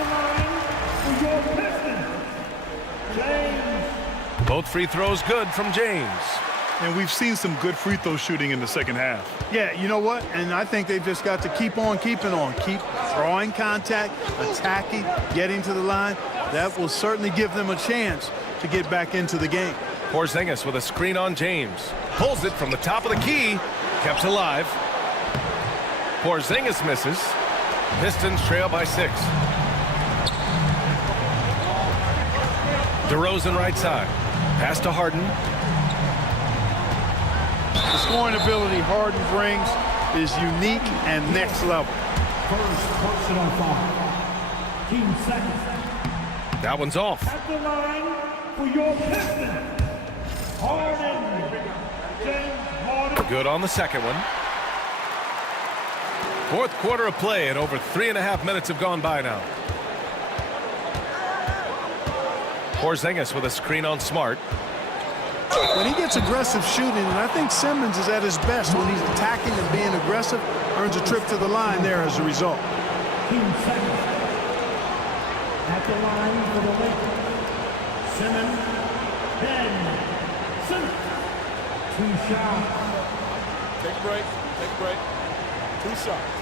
Both free throws good from James. And we've seen some good free throw shooting in the second half. Yeah, you know what? And I think they've just got to keep on keeping on. Keep drawing contact, attacking, getting to the line. That will certainly give them a chance to get back into the game. Porzingis with a screen on James. Pulls it from the top of the key. Kept alive. Porzingis misses. Pistons trail by 6. DeRozan right side. Pass to Harden. The scoring ability Harden brings is unique and next level. First personal foul. Team seconds. That one's off. At the line for your Pistons, Good on the second one. Fourth quarter of play, and over 3.5 minutes have gone by now. Porzingis with a screen on Smart. When he gets aggressive shooting, and I think Simmons is at his best when he's attacking and being aggressive, earns a trip to the line there as a result. At the line for the Lakers, Simmons, Ben Simmons. 2 shots. Take a break. Take a break. 2 shots.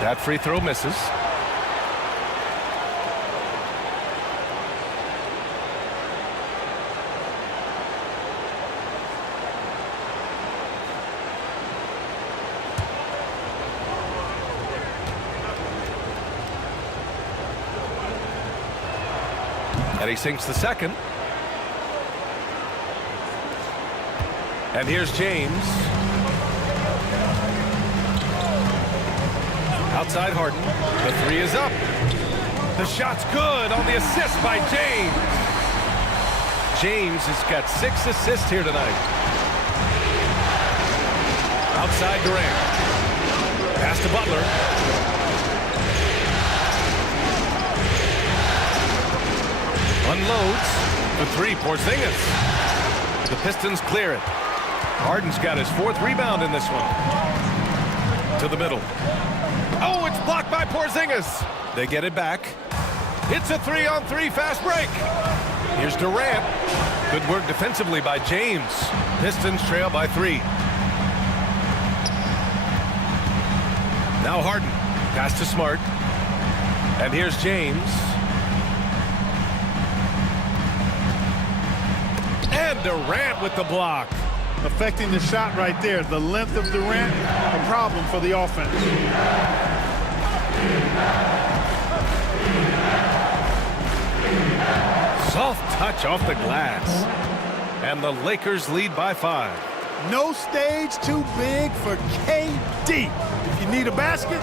That free throw misses. And he sinks the second. And here's James. Outside Harden. The 3 is up. The shot's good on the assist by James. James has got 6 assists here tonight. Outside Durant. Pass to Butler. Unloads. The 3, Porzingis. The Pistons clear it. Harden's got his 4th rebound in this one. To the middle. Oh, it's blocked by Porzingis. They get it back. It's a 3-on-3 fast break. Here's Durant. Good work defensively by James. Pistons trail by 3. Now Harden. Pass to Smart. And here's James. And Durant with the block. Affecting the shot right there. The length of Durant, a problem for the offense. Soft touch off the glass. And the Lakers lead by 5. No stage too big for KD. If you need a basket,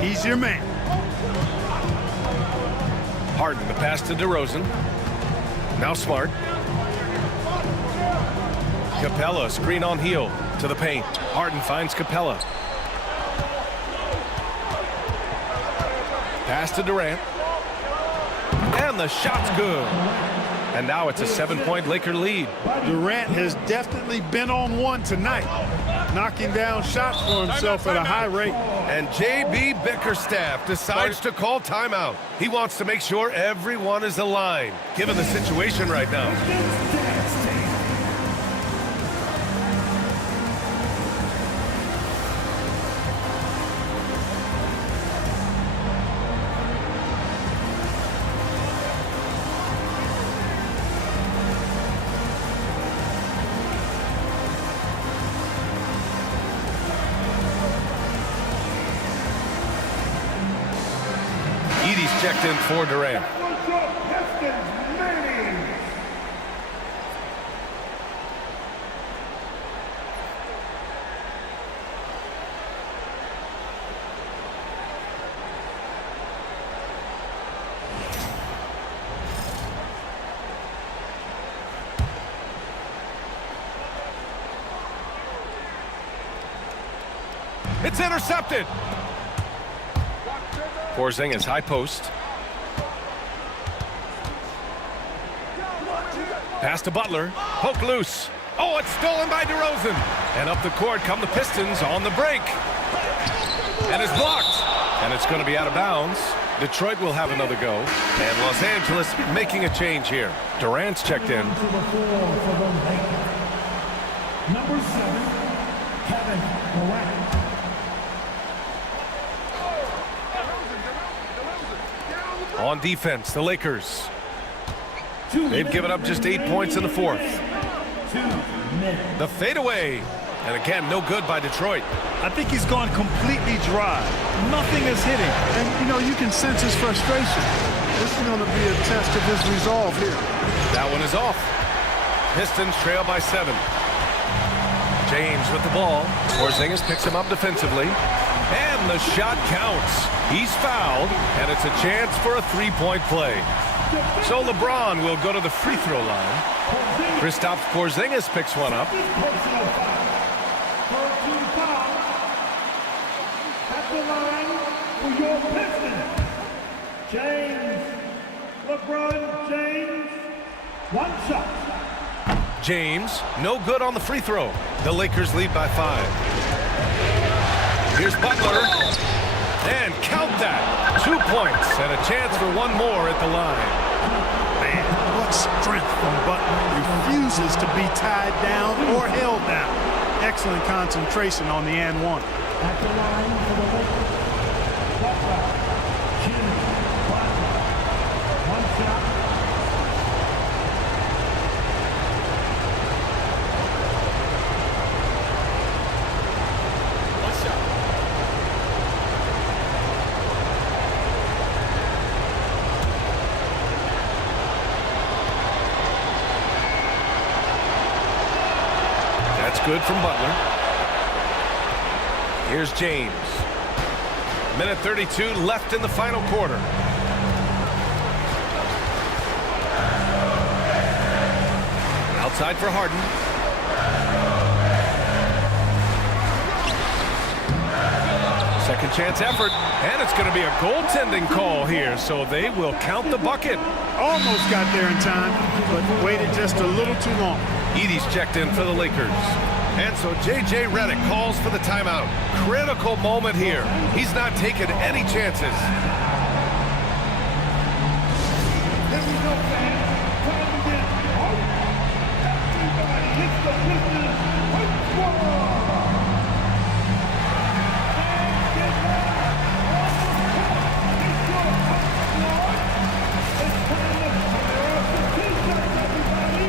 he's your man. Harden, the pass to DeRozan. Now Smart. Capella, screen on heel to the paint. Harden finds Capella. Pass to Durant. And the shot's good. And now it's a 7-point Laker lead. Durant has definitely been on one tonight, knocking down shots for himself at a high rate. And J.B. Bickerstaff decides to call timeout. He wants to make sure everyone is aligned, given the situation right now. Checked in for Durant. It's intercepted. Porzingis high post. Pass to Butler. Poke loose. Oh, it's stolen by DeRozan. And up the court come the Pistons on the break. And it's blocked. And it's going to be out of bounds. Detroit will have another go. And Los Angeles making a change here. Durant's checked in. Number 7, Kevin Durant. On defense, the Lakers. They've given up just 8 points in the 4th. The fadeaway. And again, no good by Detroit. I think he's gone completely dry. Nothing is hitting. And, you know, you can sense his frustration. This is going to be a test of his resolve here. That one is off. Pistons trail by 7. James with the ball. Porzingis picks him up defensively. And the shot counts. He's fouled, and it's a chance for a three-point play. So LeBron will go to the free throw line. Kristaps Porzingis picks one up. At the line for your Pistons, James, LeBron James, one shot. James, no good on the free throw. The Lakers lead by 5. Here's Butler. And count that. 2 points and a chance for one more at the line. Man, what strength from Butler. Refuses to be tied down or held down. Excellent concentration on the and one. At the line for the Lakers, Butler, Jimmy Butler, one shot. That's good from Butler. Here's James. Minute 32 left in the final quarter. Outside for Harden. Second chance effort, and it's going to be a goaltending call here, so they will count the bucket. Almost got there in time, but waited just a little too long. Edie's checked in for the Lakers. And so J.J. Redick calls for the timeout. Critical moment here. He's not taking any chances. Here we go, fans. Time to get out. Everybody hits the Pistons. One more. And get back. It's your hot squad. It's time to fire up the Pistons, everybody.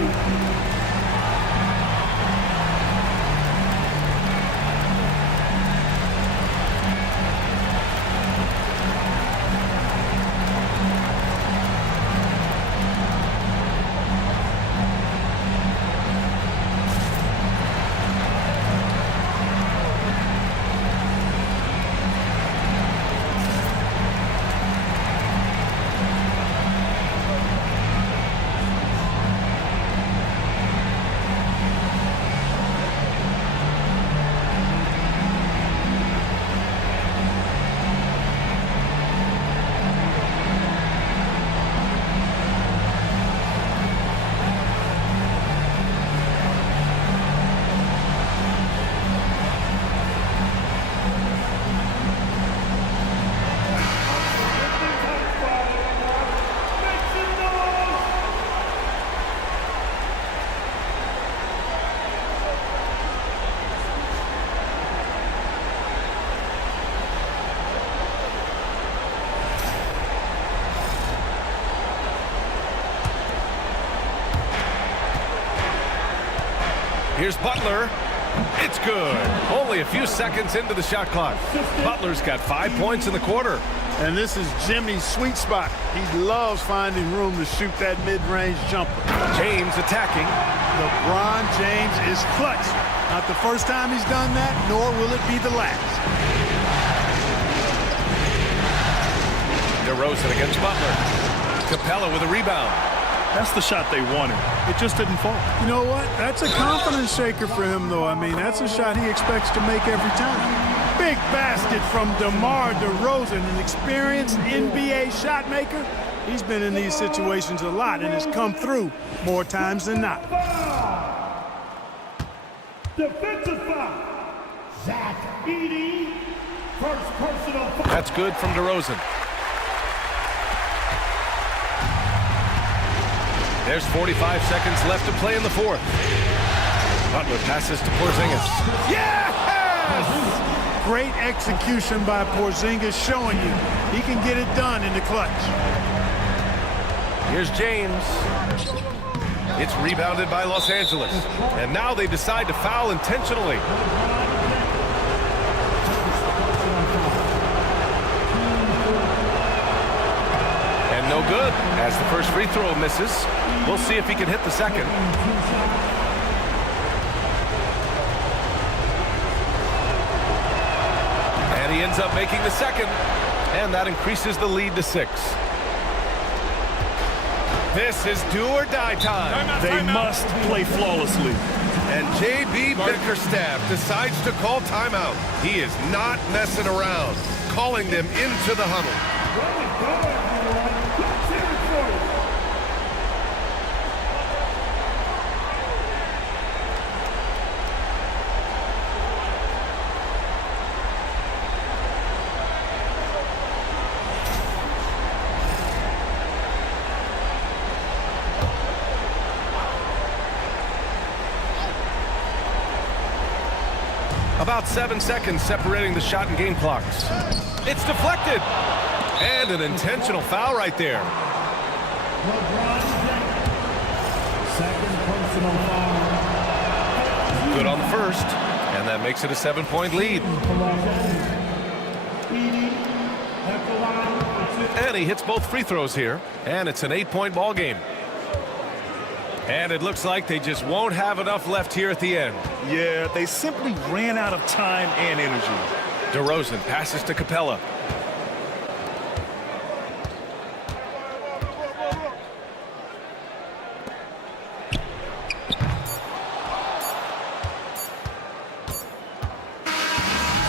Here's Butler. It's good. Only a few seconds into the shot clock. Butler's got 5 points in the quarter. And this is Jimmy's sweet spot. He loves finding room to shoot that mid-range jumper. James attacking. LeBron James is clutch. Not the first time he's done that, nor will it be the last. DeRozan against Butler. Capella with a rebound. That's the shot they wanted. It just didn't fall. You know what? That's a confidence shaker for him, though. I mean, that's a shot he expects to make every time. Big basket from DeMar DeRozan, an experienced NBA shot maker. He's been in these situations a lot and has come through more times than not. Defensive foul. Zach Edey. First personal foul. That's good from DeRozan. There's 45 seconds left to play in the fourth. Butler passes to Porzingis. Yes! Great execution by Porzingis, showing you he can get it done in the clutch. Here's James. It's rebounded by Los Angeles. And now they decide to foul intentionally. No good, as the first free throw misses. We'll see if he can hit the second. And And he ends up making the second. And that increases the lead to 6. This is do or die time. They must play flawlessly. And J.B. Bickerstaff decides to call timeout. He is not messing around, calling them into the huddle. About 7 seconds separating the shot and game clocks. It's deflected. And an intentional foul right there. Second personal foul. Good on the first. And that makes it a 7-point lead. And he hits both free throws here. And it's an 8-point ball game. And it looks like they just won't have enough left here at the end. Yeah, they simply ran out of time and energy. DeRozan passes to Capella.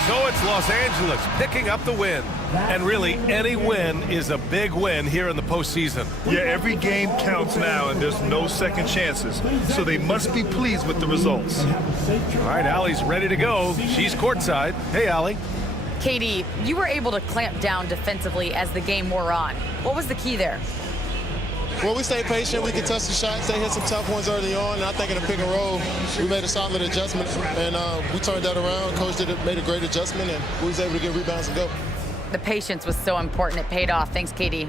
So it's Los Angeles picking up the win. And really, any win is a big win here in the postseason. Yeah, every game counts now, and there's no second chances. So they must be pleased with the results. All right, Allie's ready to go. She's courtside. Hey, Allie. Katie, you were able to clamp down defensively as the game wore on. What was the key there? Well, we stayed patient. We contested the shots. They hit some tough ones early on. And I think in the pick and roll, we made a solid adjustment. And we turned that around. Coach made a great adjustment, and we was able to get rebounds and go. The patience was so important. It paid off. Thanks, Katie.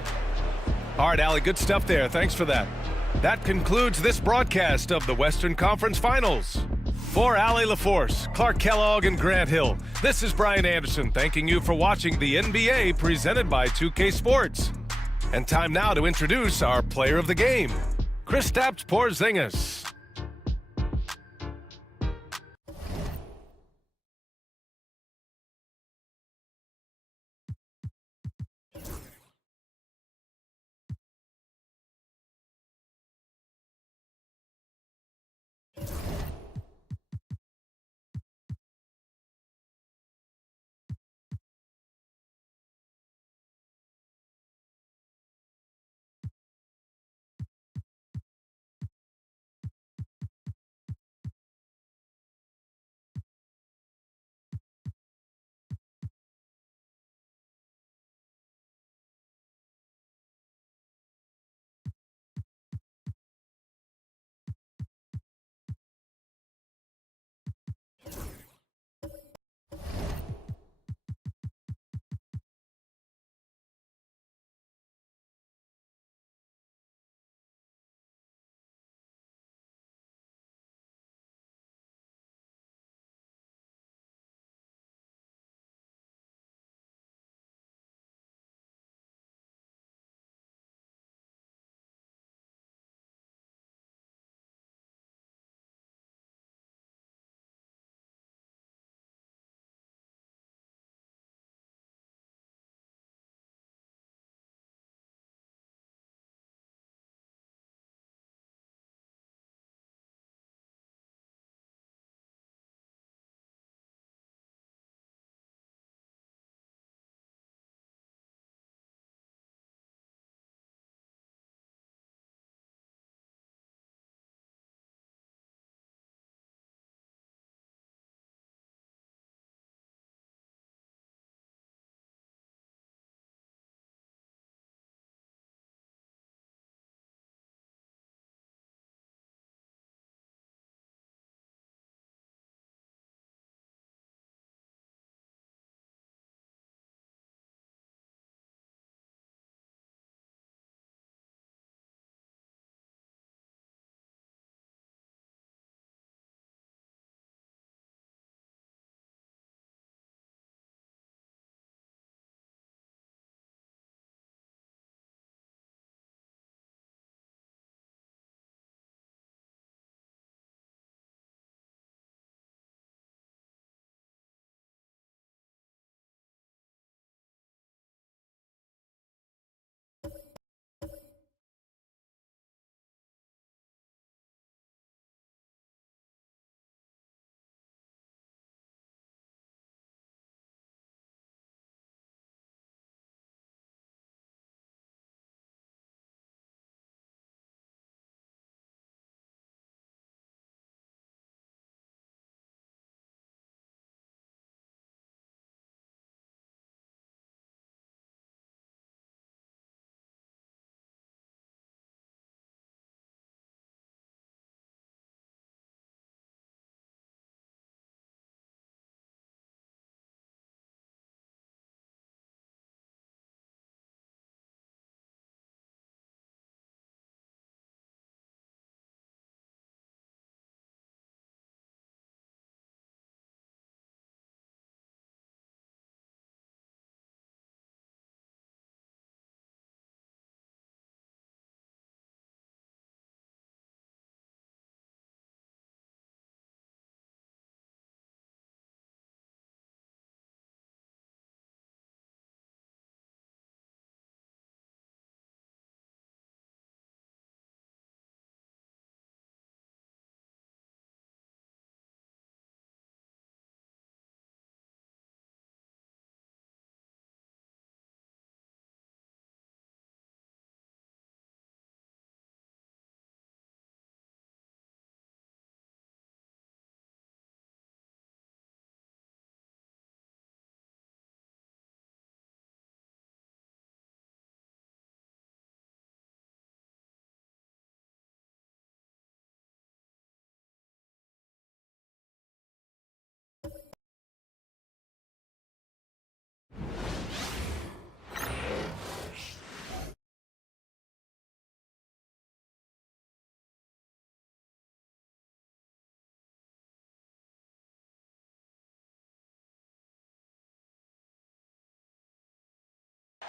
All right, Allie, good stuff there. Thanks for that. That concludes this broadcast of the Western Conference Finals. For Allie LaForce, Clark Kellogg, and Grant Hill, this is Brian Anderson thanking you for watching the NBA presented by 2K Sports. And time now to introduce our player of the game, Kristaps Porzingis.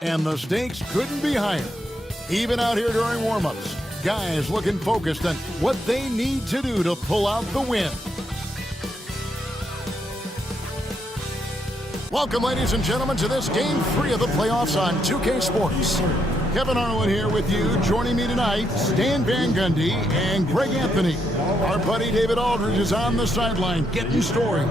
And the stakes couldn't be higher. Even out here during warm-ups, guys looking focused on what they need to do to pull out the win. Welcome, ladies and gentlemen, to this Game 3 of the playoffs on 2K Sports. Kevin Harlan here with you. Joining me tonight, Stan Van Gundy and Greg Anthony. Our buddy David Aldridge is on the sideline getting stories.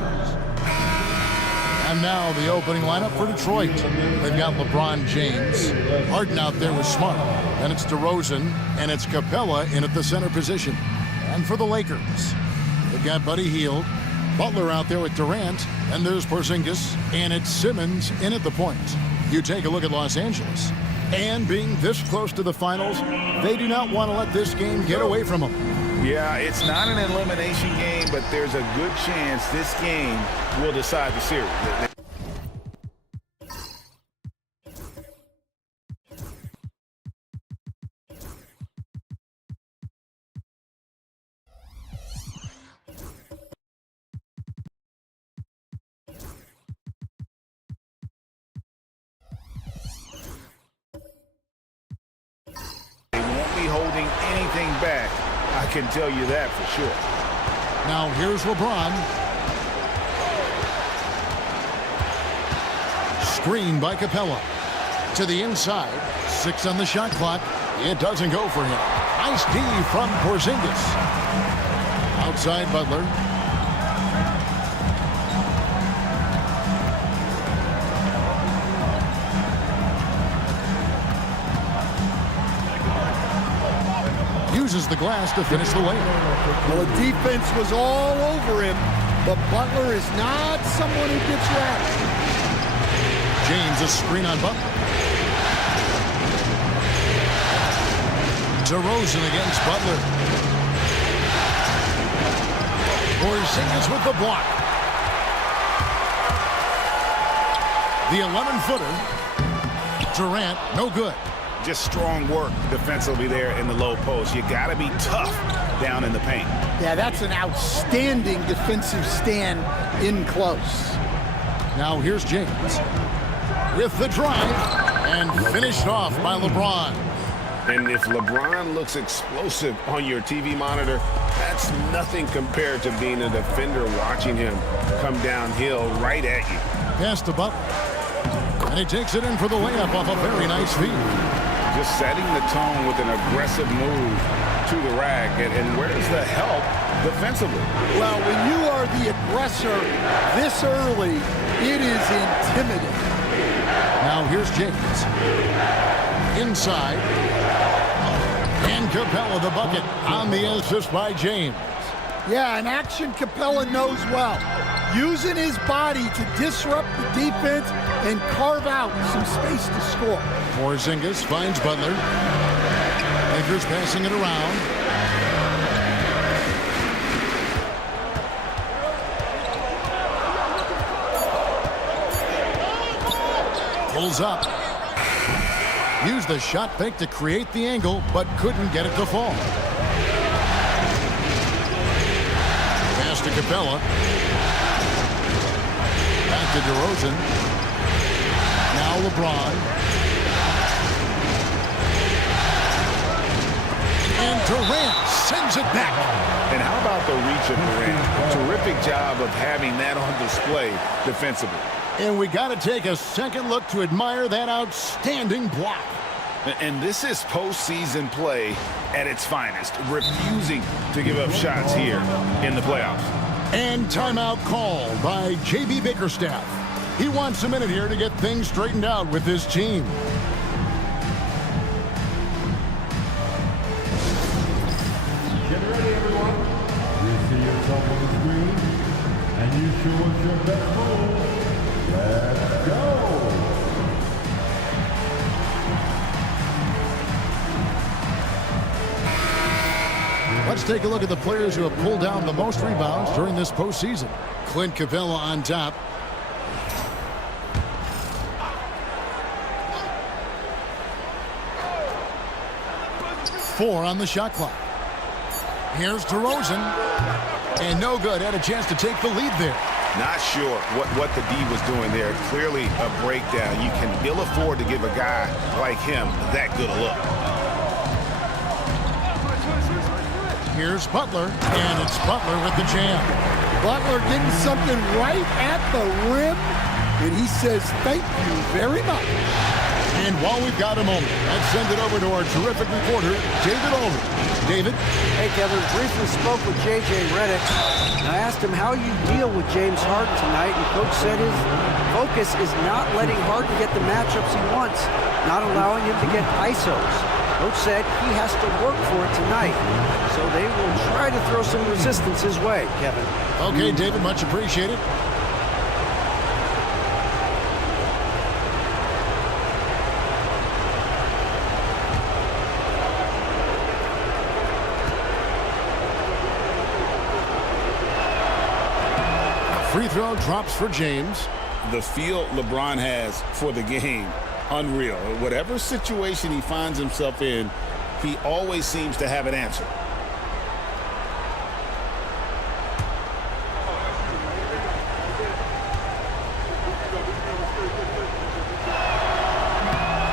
And now the opening lineup for Detroit. They've got LeBron James. Harden out there with Smart. Then it's DeRozan, and it's Capella in at the center position. And for the Lakers, they've got Buddy Hield, Butler out there with Durant, and there's Porzingis, and it's Simmons in at the point. You take a look at Los Angeles. And being this close to the finals, they do not want to let this game get away from them. Yeah, it's not an elimination game, but there's a good chance this game will decide the series. Holding anything back, I can tell you that for sure. Now here's LeBron. Screen by Capella. To the inside. 6 on the shot clock. It doesn't go for him. Nice D from Porzingis. Outside Butler. Uses the glass to finish the layup. Well, the defense was all over him, but Butler is not someone who gets rattled. James, a screen on Butler. DeRozan against Butler. Porzingis with the block. The 11-footer. Durant, no good. Just strong work defensively there in the low post. You got to be tough down in the paint. Yeah, that's an outstanding defensive stand in close. Now here's James with the drive and finished off by LeBron. And if LeBron looks explosive on your TV monitor, that's nothing compared to being a defender watching him come downhill right at you. Pass to Butler. And he takes it in for the layup off a very nice feed. Just setting the tone with an aggressive move to the rack. And where's the help defensively? Well, when you are the aggressor this early, it is intimidating. Now here's James. Inside. And Capella the bucket on the assist by James. Yeah, an action Capella knows well. Using his body to disrupt the defense and carve out some space to score. Porzingis finds Butler. Lakers passing it around. Pulls up. Used the shot fake to create the angle, but couldn't get it to fall. Pass to Capella. Back to DeRozan. Now LeBron. And Durant sends it back. And how about the reach of Durant? Terrific job of having that on display defensively. And we got to take a second look to admire that outstanding block. And this is postseason play at its finest, refusing to give up shots here in the playoffs. And timeout called by J.B. Bickerstaff. He wants a minute here to get things straightened out with his team. Get ready, everyone. You see yourself on the screen, and you show us your best move. Let's go. Let's take a look at the players who have pulled down the most rebounds during this postseason. Clint Capella on top. Four on the shot clock. Here's DeRozan. And no good. Had a chance to take the lead there. Not sure what the D was doing there. Clearly a breakdown. You can ill afford to give a guy like him that good a look. Here's Butler, and it's Butler with the jam. Butler getting something right at the rim, and he says thank you very much. And while we've got a moment, let's send it over to our terrific reporter, David Aldridge. David? Hey, Kevin, briefly spoke with J.J. Redick. I asked him how you deal with James Harden tonight, and Coach said his focus is not letting Harden get the matchups he wants, not allowing him to get ISOs. Coach said he has to work for it tonight, so they will try to throw some resistance his way, Kevin. Okay, David, much appreciated. Free throw drops for James. The feel LeBron has for the game, unreal. Whatever situation he finds himself in, he always seems to have an answer.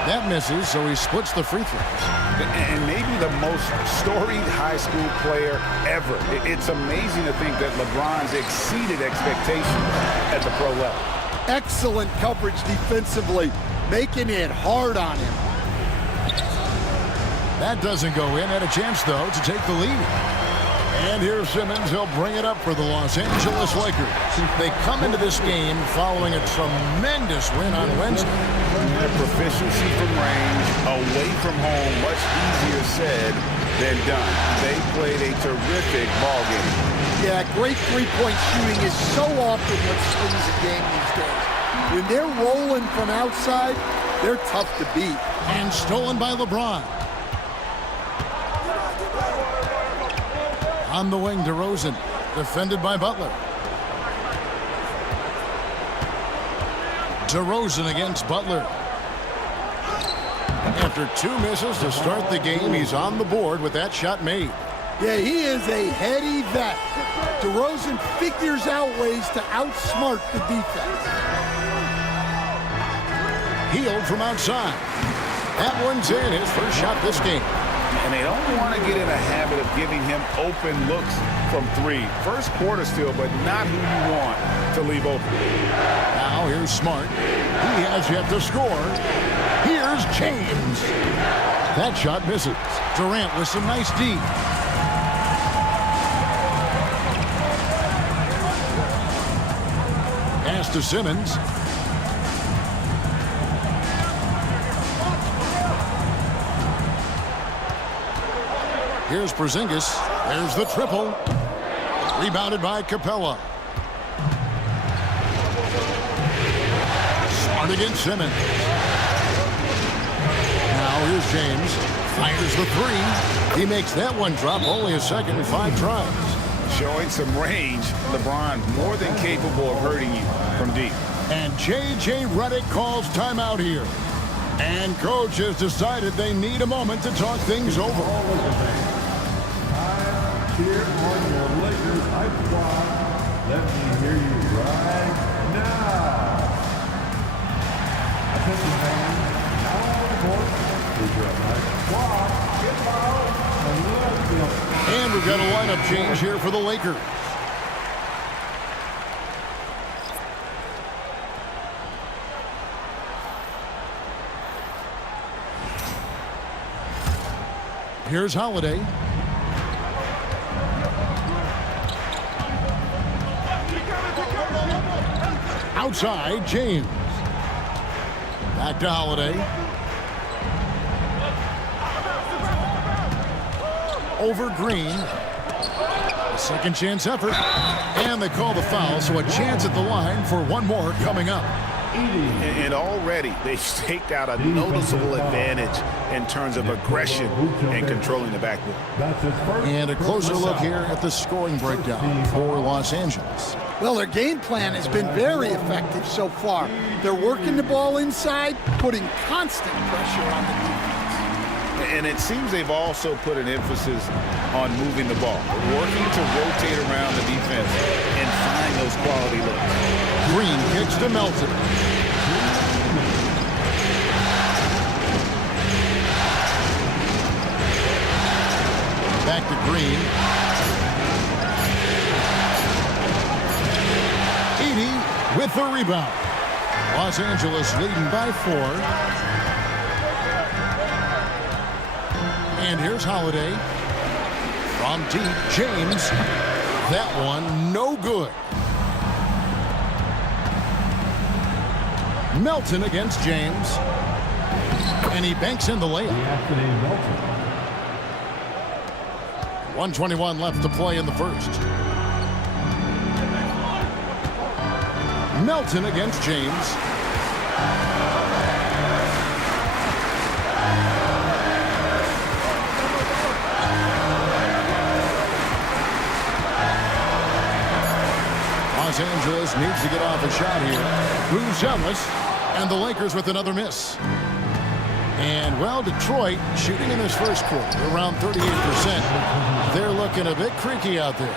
That misses, so he splits the free throws. And maybe the most storied high school player ever. It's amazing to think that LeBron's exceeded expectations at the pro level. Excellent coverage defensively, making it hard on him. That doesn't go in. Had a chance, though, to take the lead. And here's Simmons. He'll bring it up for the Los Angeles Lakers. They come into this game following a tremendous win on Wednesday. Their proficiency from range, away from home, much easier said than done. They played a terrific ball game. Yeah, great three-point shooting is so often what swings a game these days. When they're rolling from outside, they're tough to beat. And stolen by LeBron. On the wing, DeRozan, defended by Butler. DeRozan against Butler. After two misses to start the game, he's on the board with that shot made. Yeah, he is a heady vet. DeRozan figures out ways to outsmart the defense. Healed from outside. That one's in, his first shot this game. And they don't want to get in a habit of giving him open looks from three. First quarter still, but not who you want to leave open. Now here's Smart. He has yet to score. Here's James. That shot misses. Durant with some nice D. Pass to Simmons. Here's Porzingis. There's the triple. Rebounded by Capella. Smart against Simmons. Now here's James. Fires the three. He makes that one drop only a second and 5 tries. Showing some range. LeBron more than capable of hurting you from deep. And J.J. Redick calls timeout here. And coach has decided they need a moment to talk things over. Here on your Lakers Hype Squad. Let me hear you right now. Attention fans, now on the court is your Hype Squad. Get out and let them. And we've got a lineup change here for the Lakers. Here's Holiday. Outside, James. Back to Holiday. Over Green. A second chance effort. And they call the foul, so a chance at the line for one more coming up. And already they've staked out a noticeable advantage in terms of aggression and controlling the backboard. And a closer look here at the scoring breakdown for Los Angeles. Well, their game plan has been very effective so far. They're working the ball inside, putting constant pressure on the defense. And it seems they've also put an emphasis on moving the ball, working to rotate around the defense and find those quality looks. Green kicks to Melton. Back to Green. Edey with the rebound. Los Angeles leading by 4. And here's Holiday. From deep, James. That one no good. Melton against James. And he banks in the layup. 1:21 left to play in the first. Melton against James. Los Angeles needs to get off a shot here. Buzelis, and the Lakers with another miss. And, well, Detroit shooting in this first quarter around 38%. They're looking a bit creaky out there.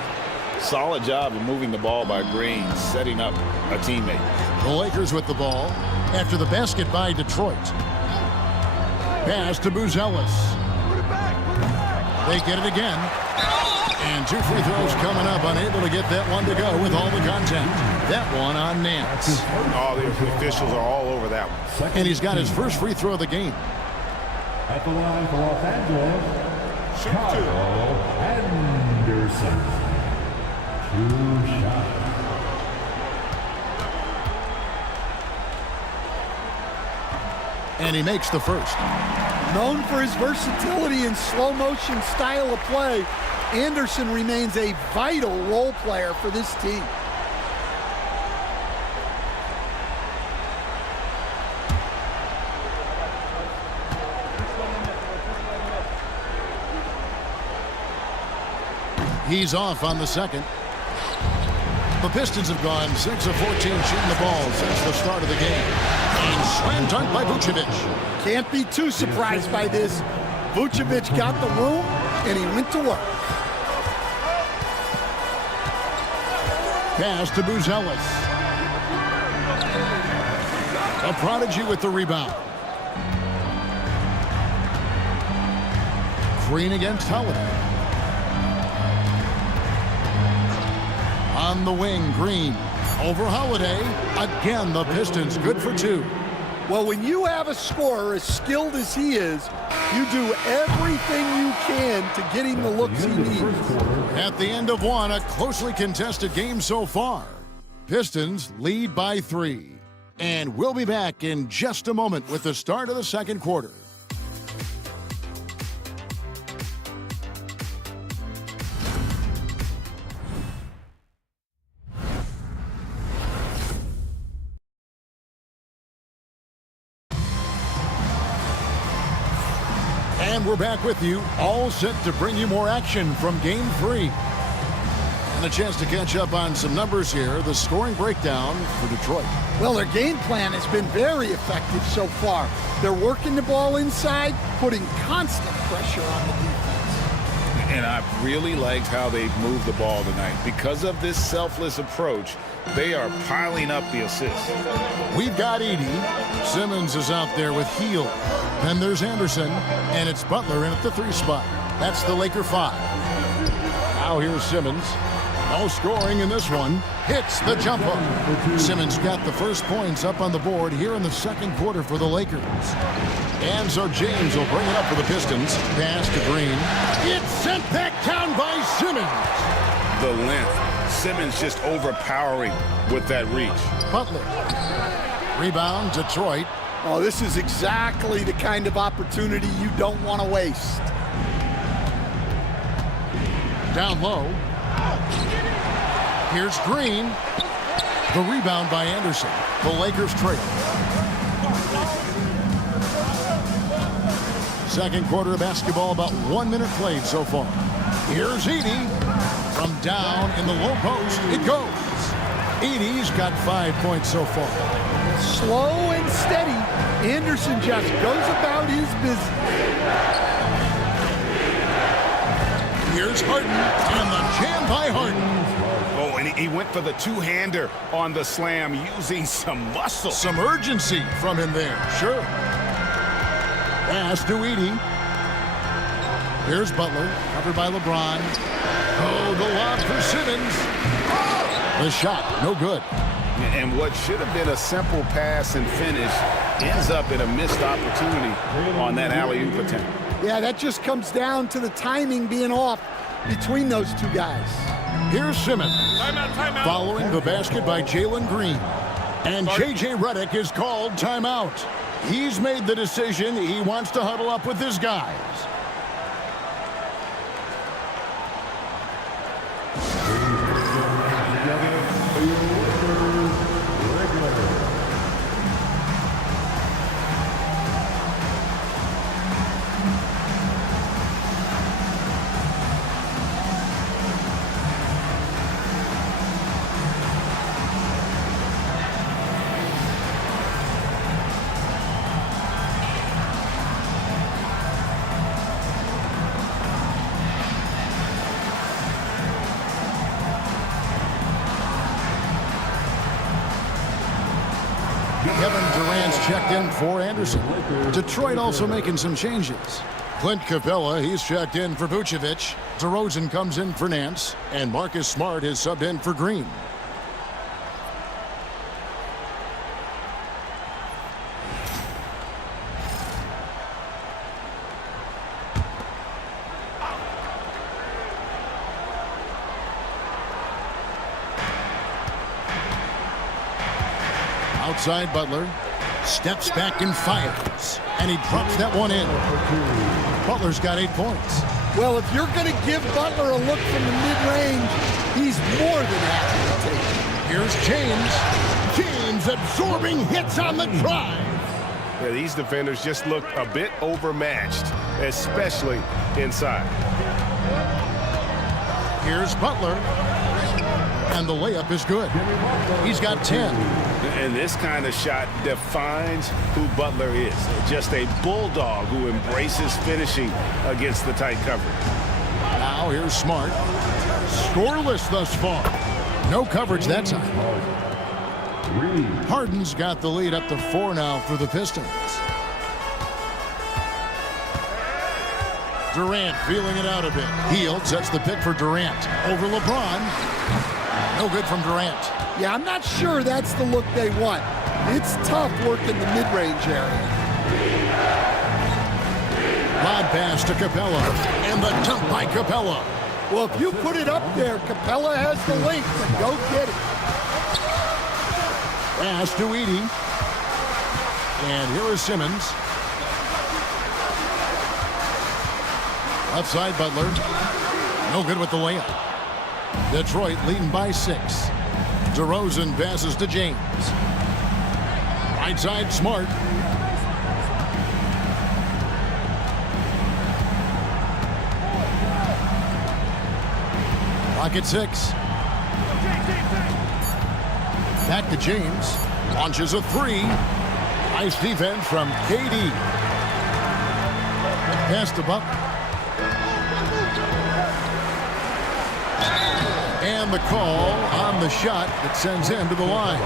Solid job of moving the ball by Green, setting up a teammate. The Lakers with the ball after the basket by Detroit. Pass to Buzelis. They get it again. And 2 free throws coming up, unable to get that one to go with all the contact. That one on Nance. Oh, the officials are all over that one. And he's got his first free throw of the game. At the line for Los Angeles, Kyle Anderson. 2 shots. And he makes the first. Known for his versatility and slow motion style of play, Anderson remains a vital role player for this team. He's off on the second. The Pistons have gone 6 of 14 shooting the ball since the start of the game. And slam dunk by Vucevic. Can't be too surprised by this. Vucevic got the room, and he went to work. Pass to Buzelis. A prodigy with the rebound. Green against Holiday. On the wing, Green. Over Holiday. Again, the Pistons good for 2. Well, when you have a scorer as skilled as he is, you do everything you can to get him the looks he needs. At the end of one, a closely contested game so far. Pistons lead by 3. And we'll be back in just a moment with the start of the second quarter. And we're back with you, all set to bring you more action from Game 3. And a chance to catch up on some numbers here, the scoring breakdown for Detroit. Well, their game plan has been very effective so far. They're working the ball inside, putting constant pressure on the defense. And I've really liked how they've moved the ball tonight. Because of this selfless approach, they are piling up the assists. We've got Edey. Simmons is out there with Heel. Then there's Anderson, and it's Butler in at the 3 spot. That's the Laker 5. Now here's Simmons. No scoring in this one. Hits the jump hook. Simmons got the first points up on the board here in the second quarter for the Lakers. And so James will bring it up for the Pistons. Pass to Green. It's sent back down by Simmons. The length. Simmons just overpowering with that reach. Butler. Rebound, Detroit. Oh, this is exactly the kind of opportunity you don't want to waste. Down low. Here's Green. The rebound by Anderson. The Lakers trail. Second quarter of basketball, about 1 minute played so far. Here's Edey. From down in the low post, it goes. Edey's got 5 points so far. Slow and steady, Anderson just goes about his business. Here's Harden, and the jam by Harden. Oh, and he went for the two-hander on the slam using some muscle. Some urgency from him there, sure. Pass to Edey. Here's Butler, covered by LeBron. Oh, the lob for Simmons. The shot, no good. And what should have been a simple pass and finish ends up in a missed opportunity on that alley-oop attempt. Yeah, that just comes down to the timing being off between those two guys. Here's Simmons. Timeout. Following the basket by Jalen Green. And J.J. Redick is called timeout. He's made the decision. He wants to huddle up with his guys. Kevin Durant's checked in for Anderson. Detroit also making some changes. Clint Capella, he's checked in for Vucevic. DeRozan comes in for Nance. And Marcus Smart is subbed in for Green. Outside Butler, steps back and fires, and he drops that one in. Butler's got 8 points. Well, if you're going to give Butler a look from the mid-range, he's more than happy to take it. Here's James. James absorbing hits on the drive. Yeah, these defenders just look a bit overmatched, especially inside. Here's Butler. And the layup is good. He's got 10. And this kind of shot defines who Butler is. Just a bulldog who embraces finishing against the tight coverage. Now here's Smart. Scoreless thus far. No coverage that time. Harden's got the lead up to 4 now for the Pistons. Durant feeling it out a bit. Hield sets the pick for Durant. Over LeBron. No good from Durant. Yeah, I'm not sure that's the look they want. It's tough working the mid-range area. Lob pass to Capella. And the dunk by Capella. Well, if you put it up there, Capella has the length to go get it. Pass to Edey. And here is Simmons. Outside Butler. No good with the layup. Detroit leading by 6. DeRozan passes to James. Right side Smart. Clock at 6. Back to James. Launches a 3. Nice defense from KD. Pass to Butler. And the call on the shot that sends him to the line.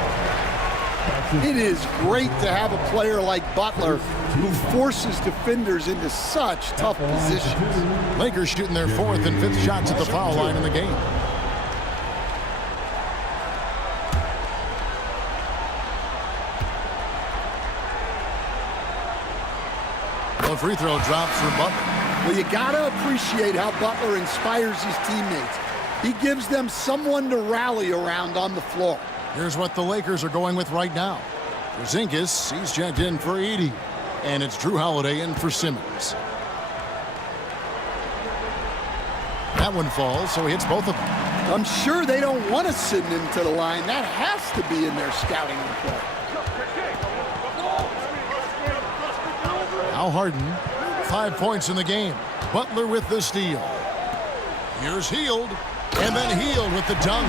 It is great to have a player like Butler who forces defenders into such tough positions. Lakers shooting their 4th and 5th shots at the foul line in the game. The free throw drops for Butler. Well, you gotta appreciate how Butler inspires his teammates. He gives them someone to rally around on the floor. Here's what the Lakers are going with right now. Porzingis, he's checked in for Edey. And it's Drew Holiday in for Simmons. That one falls, so he hits both of them. I'm sure they don't want to send him to the line. That has to be in their scouting report. Now Harden, 5 points in the game. Butler with the steal. Here's Hield, and then Hield with the dunk.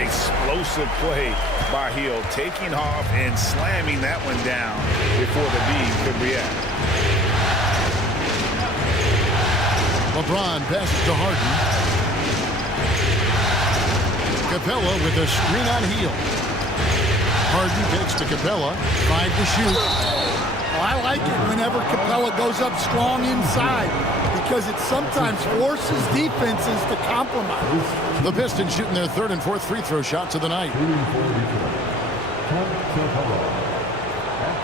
Explosive play by Hield, taking off and slamming that one down before the beam could react. LeBron passes to Harden. Capella with a screen on heel. Harden takes to Capella. 5 to shoot. Well, I like it whenever Capella goes up strong inside because it sometimes forces defenses to compromise. The Pistons shooting their 3rd and 4th free throw shots of the night. At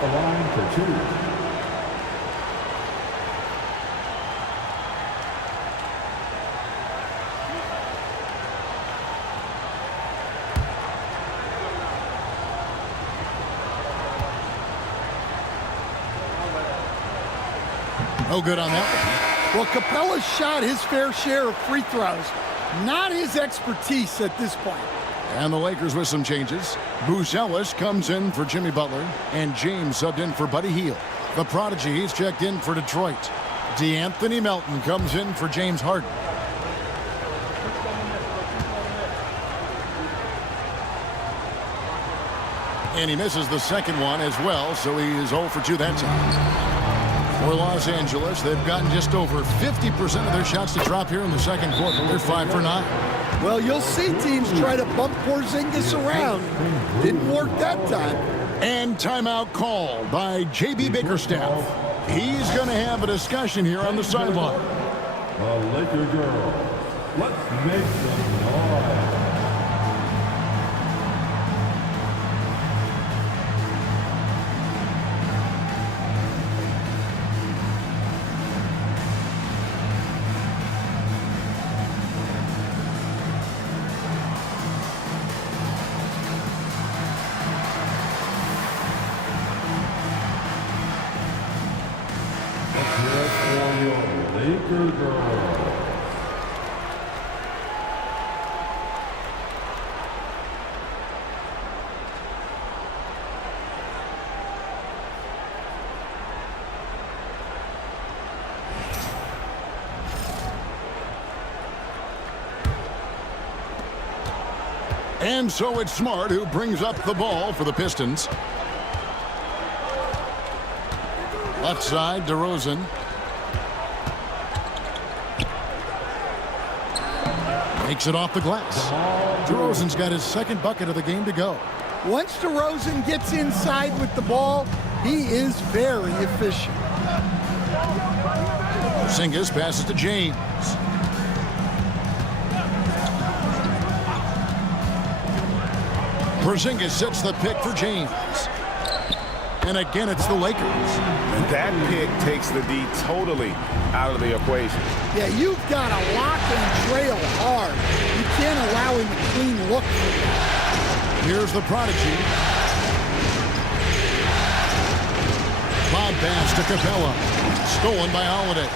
the line for 2. No good on that one. Well, Capella shot his fair share of free throws. Not his expertise at this point. And the Lakers with some changes. Booz Ellis comes in for Jimmy Butler, and James subbed in for Buddy Hield. The prodigy, he's checked in for Detroit. DeAnthony Melton comes in for James Harden. And he misses the second one as well, so he is 0 for 2 that time. For Los Angeles, they've gotten just over 50% of their shots to drop here in the second quarter. They're 5 for 9. Well, you'll see teams try to bump Porzingis around. Didn't work that time. And timeout called by J.B. Bickerstaff. He's going to have a discussion here on the sideline. The Laker girls, let's make some noise. Laker girls. And so it's Smart who brings up the ball for the Pistons. Left side, DeRozan. Makes it off the glass. DeRozan's got his second bucket of the game to go. Once DeRozan gets inside with the ball, he is very efficient. Porzingis passes to James. Porzingis sets the pick for James. And again, it's the Lakers. And that pick takes the D totally out of the equation. Yeah, you've got to lock and trail hard. You can't allow him a clean look. Here's the prodigy. Bob pass to Capella. Stolen by Holiday.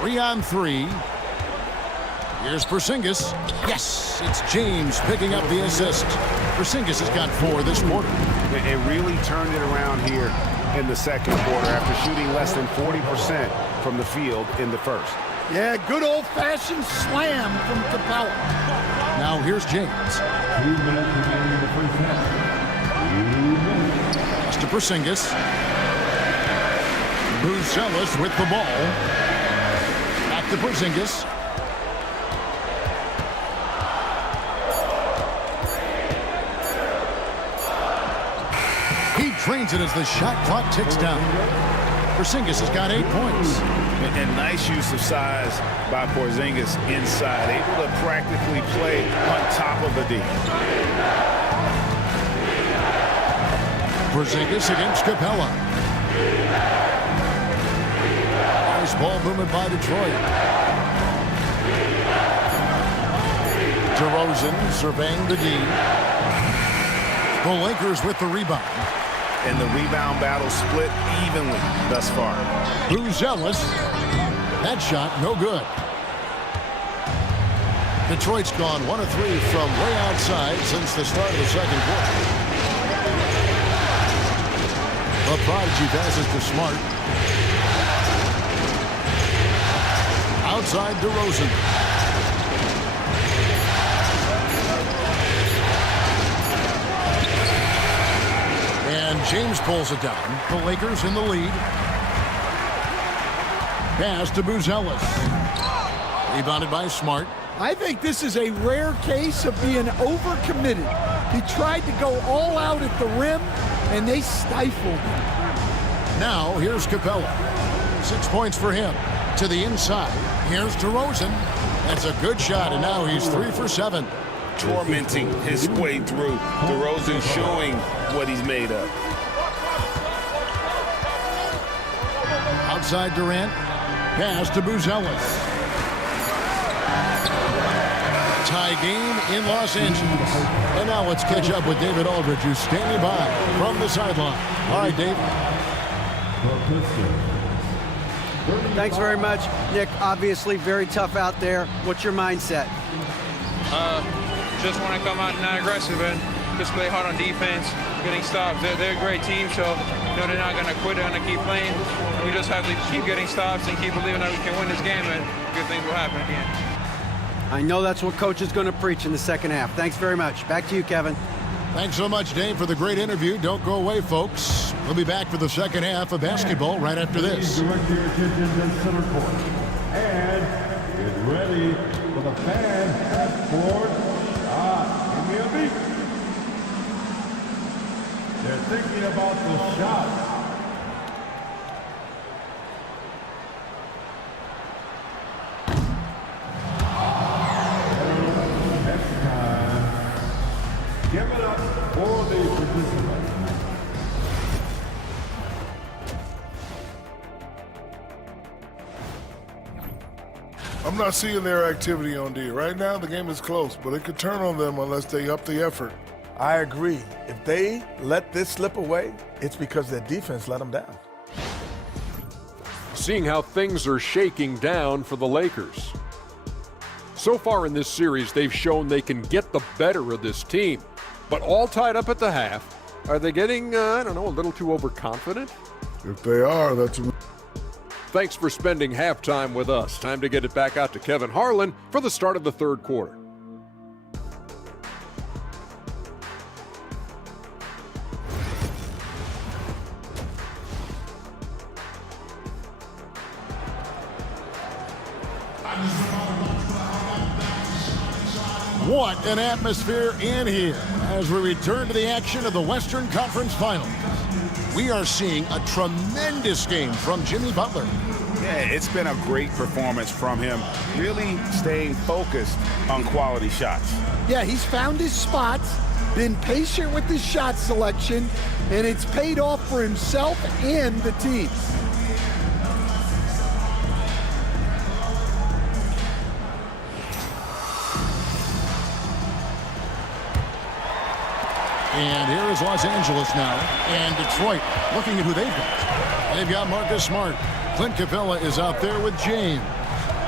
3-on-3. Here's Porzingis. Yes, it's James picking up the assist. Porzingis has got 4 this quarter. It really turned it around here in the second quarter after shooting less than 40% from the field in the first. Yeah, good old-fashioned slam from Capella. Now here's James. 2 minutes remaining in the first half. 2 minutes. Pass to Porzingis. Booz Ellis with the ball. Back to Porzingis. He trains it as the shot clock ticks down. Porzingis has got 8 points. And nice use of size by Porzingis inside, able to practically play on top of the D. Porzingis against Capella. Nice ball movement by Detroit. DeRozan surveying the D. The Lakers with the rebound. And the rebound battle split evenly thus far. Booz Ellis. That shot, no good. Detroit's gone 1 of 3 from way outside since the start of the second quarter. The prodigy passes to Smart. Outside DeRozan. And James pulls it down. The Lakers in the lead. Pass to Booz Ellis. Rebounded by Smart. I think this is a rare case of being overcommitted. He tried to go all out at the rim, and they stifled him. Now, here's Capella. 6 points for him. To the inside. Here's DeRozan. That's a good shot, and now he's 3 for 7. Tormenting his way through. DeRozan showing what he's made of. Outside Durant. Pass to Buzelis. Tie game in Los Angeles. And now let's catch up with David Aldridge, who's standing by from the sideline. All right, Dave. Thanks very much, Nick. Obviously very tough out there. What's your mindset? Just want to come out and not aggressive and just play hard on defense, getting stops. They're a great team, so they're not going to quit. They're going to keep playing. We just have to keep getting stops and keep believing that we can win this game, and good things will happen again. I know that's what Coach is going to preach in the second half. Thanks very much. Back to you, Kevin. Thanks so much, Dave, for the great interview. Don't go away, folks. We'll be back for the second half of basketball right after this. Direct your attention to center court. And get ready for the fan half-court shot. Give me a beat. They're thinking about the shot. Give it up for the participants. I'm not seeing their activity on D. Right now, the game is close, but it could turn on them unless they up the effort. I agree. If they let this slip away, it's because their defense let them down. Seeing how things are shaking down for the Lakers. So far in this series, they've shown they can get the better of this team, but all tied up at the half. Are they getting, a little too overconfident? If they are, that's... Thanks for spending halftime with us. Time to get it back out to Kevin Harlan for the start of the third quarter. What an atmosphere in here as we return to the action of the Western Conference Finals. We are seeing a tremendous game from Jimmy Butler. Yeah, it's been a great performance from him, really staying focused on quality shots. Yeah, he's found his spots, been patient with his shot selection, and it's paid off for himself and the team. And here is Los Angeles now, and Detroit looking at who they've got. They've got Marcus Smart. Clint Capella is out there with James.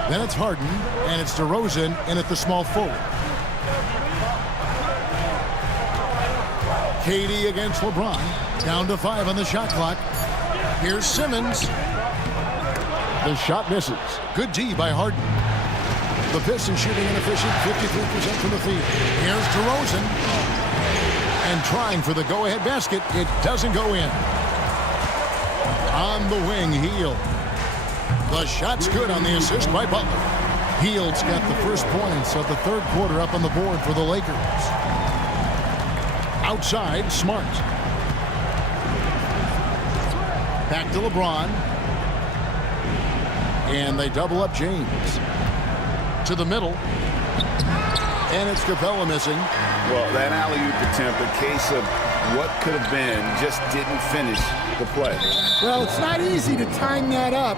Then it's Harden, and it's DeRozan in at the small forward. KD against LeBron. Down to 5 on the shot clock. Here's Simmons. The shot misses. Good D by Harden. The Pistons shooting inefficient, 53% from the field. Here's DeRozan. And trying for the go-ahead basket. It doesn't go in. On the wing, Hield. The shot's good on the assist by Butler. Hield's got the first points of the third quarter up on the board for the Lakers. Outside, Smart. Back to LeBron. And they double up James. To the middle. And it's Capella missing. Well, that alley-oop attempt, a case of what could have been, just didn't finish the play. Well, it's not easy to time that up.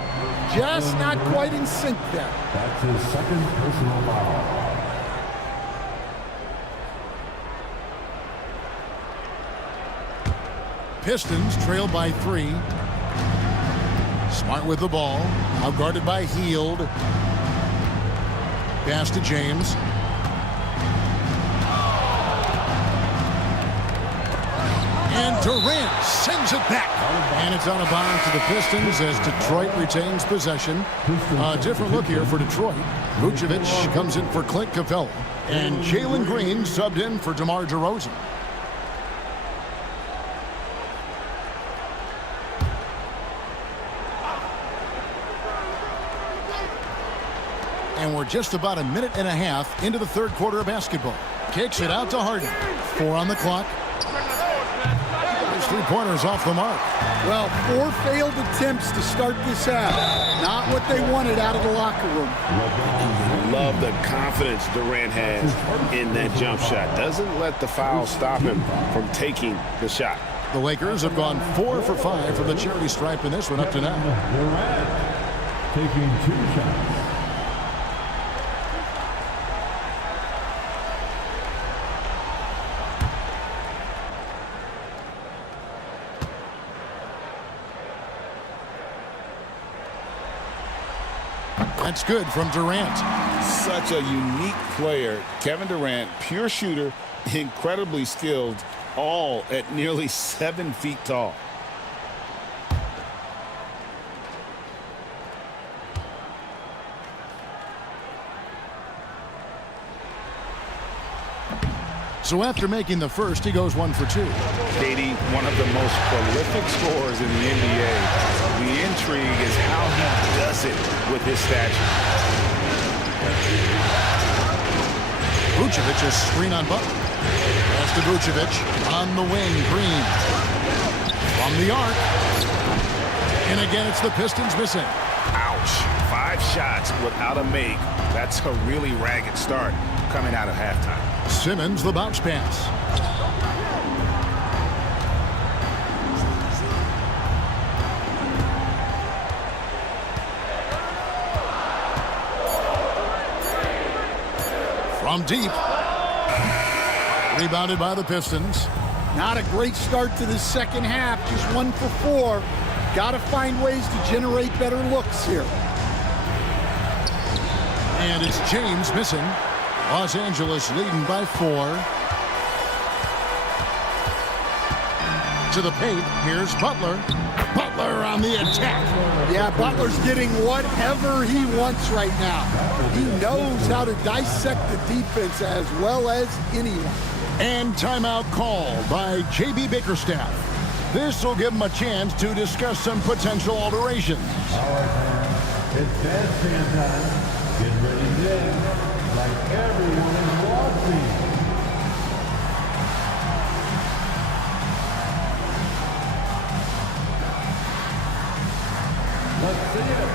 Just not quite in sync there. That's his second personal foul. Pistons trail by 3. Smart with the ball. Outguarded by Hield. Pass to James. And Durant sends it back. And it's out of bounds to the Pistons as Detroit retains possession. A different look here for Detroit. Vucevic comes in for Clint Capella. And Jalen Green subbed in for DeMar DeRozan. And And we're just about a minute and a half into the third quarter of basketball. Kicks it out to Harden. 4 on the clock. His three-pointers off the mark. Well, 4 failed attempts to start this half. Not what they wanted out of the locker room. Love the confidence Durant has in that jump shot. Doesn't let the foul stop him from taking the shot. The Lakers have gone 4 for 5 from the charity stripe in this one up to now. Durant taking 2 shots. That's good from Durant. Such a unique player. Kevin Durant, pure shooter, incredibly skilled, all at nearly 7 feet tall. So after making the first, he goes 1 for 2. KD, one of the most prolific scorers in the NBA. The intrigue is how he does it with his stature. Vucevic is screen on Butler. Pass to Vucevic on the wing. Green from the arc. And again, it's the Pistons missing. Ouch. 5 shots without a make. That's a really ragged start coming out of halftime. Simmons, the bounce pass. From deep. Rebounded by the Pistons. Not a great start to the second half. Just 1 for 4. Got to find ways to generate better looks here. And it's James missing. Los Angeles leading by 4. To the paint. Here's Butler. Butler on the attack. Yeah, Butler's getting whatever he wants right now. He knows how to dissect the defense as well as anyone. And timeout called by J.B. Bickerstaff. This will give him a chance to discuss some potential alterations. All right, man. It's dance band time. Get ready to dance like everyone is watching. Let's see it.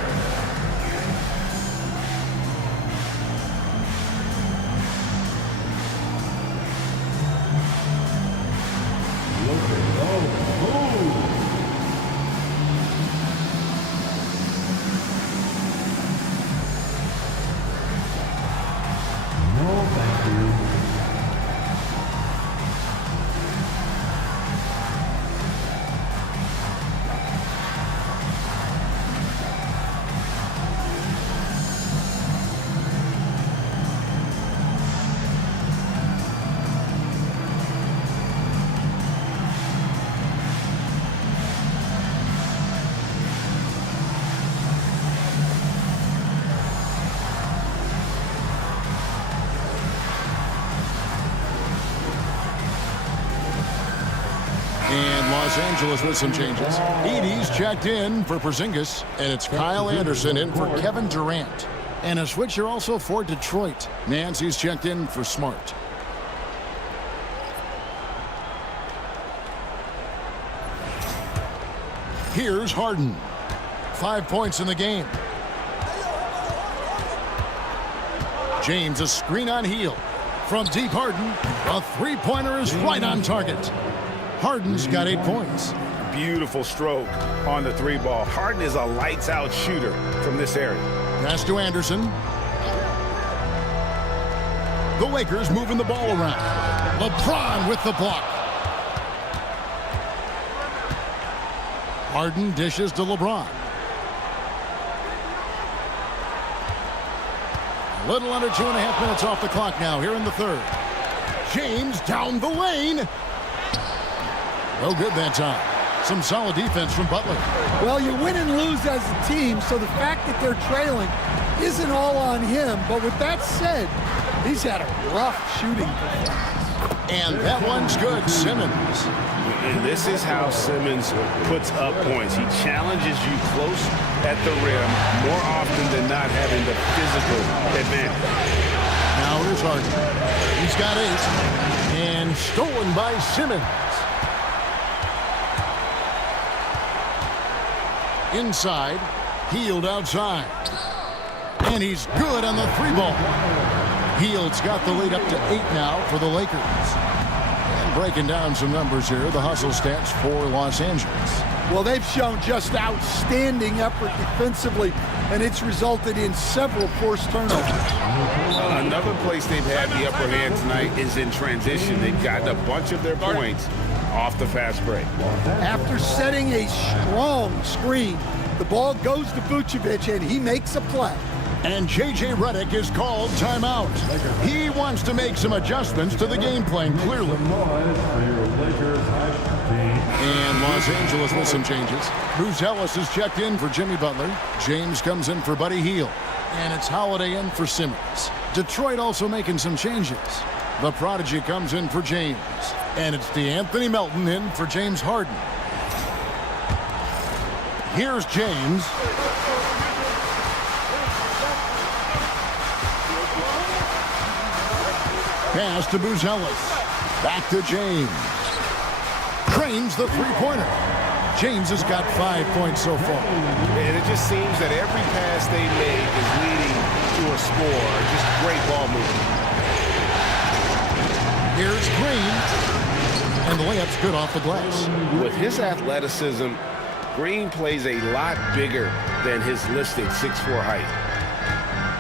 And Los Angeles with some changes. Edey's checked in for Porzingis, and it's Kyle Anderson in for Kevin Durant. And a switcher also for Detroit. Nancy's checked in for Smart. Here's Harden. 5 points in the game. James, a screen on heel. From deep, Harden. A three-pointer is right on target. Harden's got 8 points. Beautiful stroke on the 3 ball. Harden is a lights-out shooter from this area. Pass to Anderson. The Lakers moving the ball around. LeBron with the block. Harden dishes to LeBron. A little under 2.5 minutes off the clock now here in the third. James down the lane. No good that time. Some solid defense from Butler. Well, you win and lose as a team, so the fact that they're trailing isn't all on him. But with that said, he's had a rough shooting performance. And that one's good. Simmons. And this is how Simmons puts up points. He challenges you close at the rim more often than not, having the physical advantage. Now here's Harden. He's got 8. And stolen by Simmons. Inside. Hield outside. And he's good on the 3-ball. Hield's got the lead up to 8 now for the Lakers. And breaking down some numbers here, the hustle stats for Los Angeles. Well, they've shown just outstanding effort defensively, and it's resulted in several forced turnovers. Another place they've had the upper hand tonight is in transition. They've gotten a bunch of their points off the fast break. After setting a strong screen, the ball goes to Vucevic, and he makes a play. And J.J. Redick is called timeout. He wants to make some adjustments to the game plan, clearly. And Los Angeles with some changes. Bruce Ellis is checked in for Jimmy Butler. James comes in for Buddy Hield. And it's Holiday in for Simmons. Detroit also making some changes. The prodigy comes in for James. And it's DeAnthony Melton in for James Harden. Here's James. Pass to Ellis. Back to James. Cranes the 3-pointer. James has got 5 points so far. And it just seems that every pass they make is leading to a score. Just great ball movement. Here's Green. And the layup's good off the glass. With his athleticism, Green plays a lot bigger than his listed 6'4" height.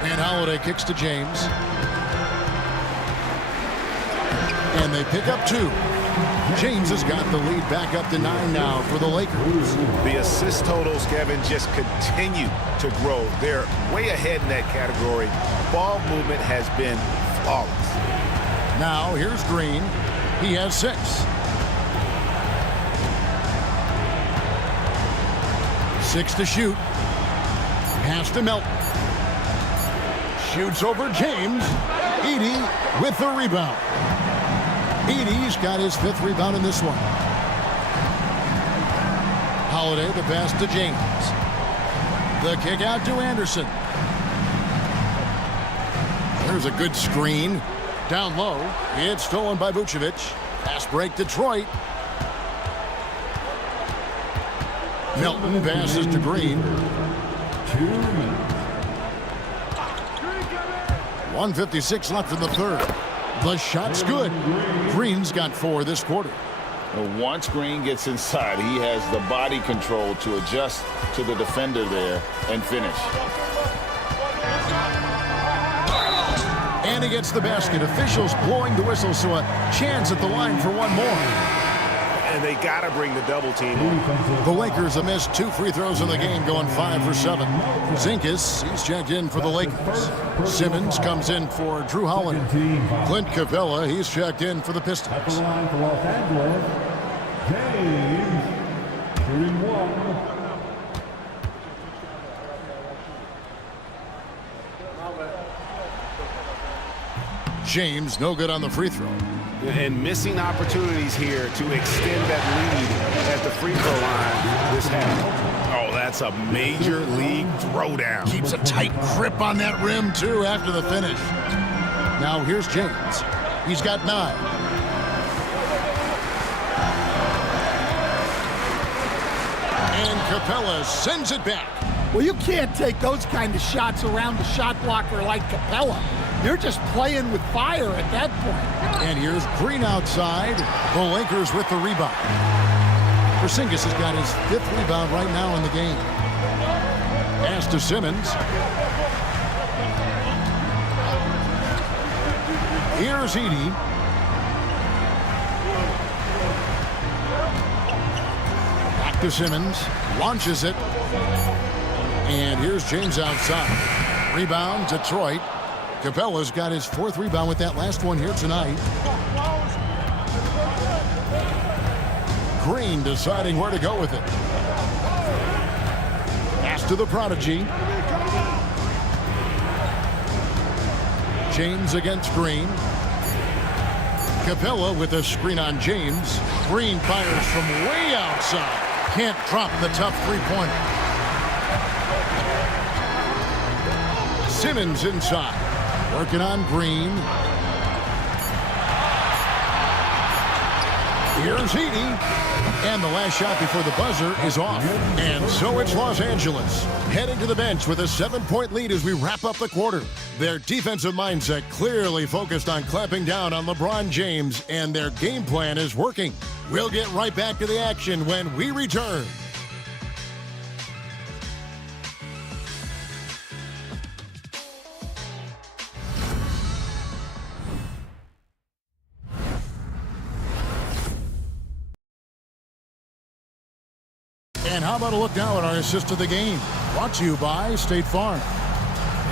And Holiday kicks to James. And they pick up 2. James has got the lead back up to 9 now for the Lakers. The assist totals, Kevin, just continue to grow. They're way ahead in that category. Ball movement has been flawless. Now here's Green. He has 6. Six to shoot. Pass to Melton. Shoots over James. Edey with the rebound. Edey's got his 5th rebound in this one. Holiday the pass to James. The kick out to Anderson. There's a good screen. Down low. It's stolen by Vucevic. Pass break Detroit. Melton passes to Green. 1:56 left in the third. The shot's good. Green's got 4 this quarter. Once Green gets inside, he has the body control to adjust to the defender there and finish. And he gets the basket. Officials blowing the whistle, so a chance at the line for one more. And they got to bring the double team on. The Lakers have missed 2 free throws in the game, going 5 for 7. Zinkas, he's checked in for the Lakers. Simmons comes in for Drew Holiday. Clint Capella, he's checked in for the Pistons. James, no good on the free throw. And missing opportunities here to extend that lead at the free throw line this half. Oh, that's a major league throwdown. Keeps a tight grip on that rim, too, after the finish. Now here's James. He's got 9. And Capella sends it back. Well, you can't take those kind of shots around the shot blocker like Capella. You're just playing with fire at that point. And here's Green outside. The Lakers with the rebound. Porzingis has got his 5th rebound right now in the game. Pass to Simmons. Here's Edey. Back to Simmons. Launches it. And here's James outside. Rebound, Detroit. Capella's got his 4th rebound with that last one here tonight. Green deciding where to go with it. Pass to the prodigy. James against Green. Capella with a screen on James. Green fires from way outside. Can't drop the tough three-pointer. Simmons inside. Working on Green. Here's Heaney. And the last shot before the buzzer is off. And so it's Los Angeles heading to the bench with a 7-point lead as we wrap up the quarter. Their defensive mindset clearly focused on clamping down on LeBron James, and their game plan is working. We'll get right back to the action when we return. And how about a look now at our assist of the game? Brought to you by State Farm.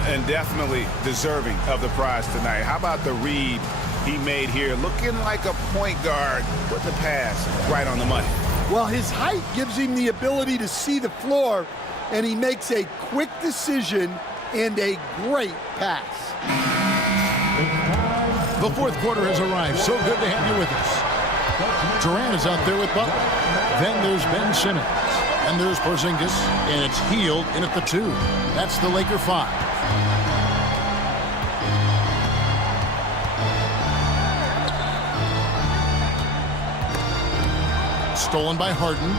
And definitely deserving of the prize tonight. How about the read he made here? Looking like a point guard with the pass right on the money. Well, his height gives him the ability to see the floor, and he makes a quick decision and a great pass. The fourth quarter has arrived. So good to have you with us. Durant is out there with Butler. Then there's Ben Simmons. And there's Porzingis, and it's Hield in at the 2. That's the Laker 5. Stolen by Harden.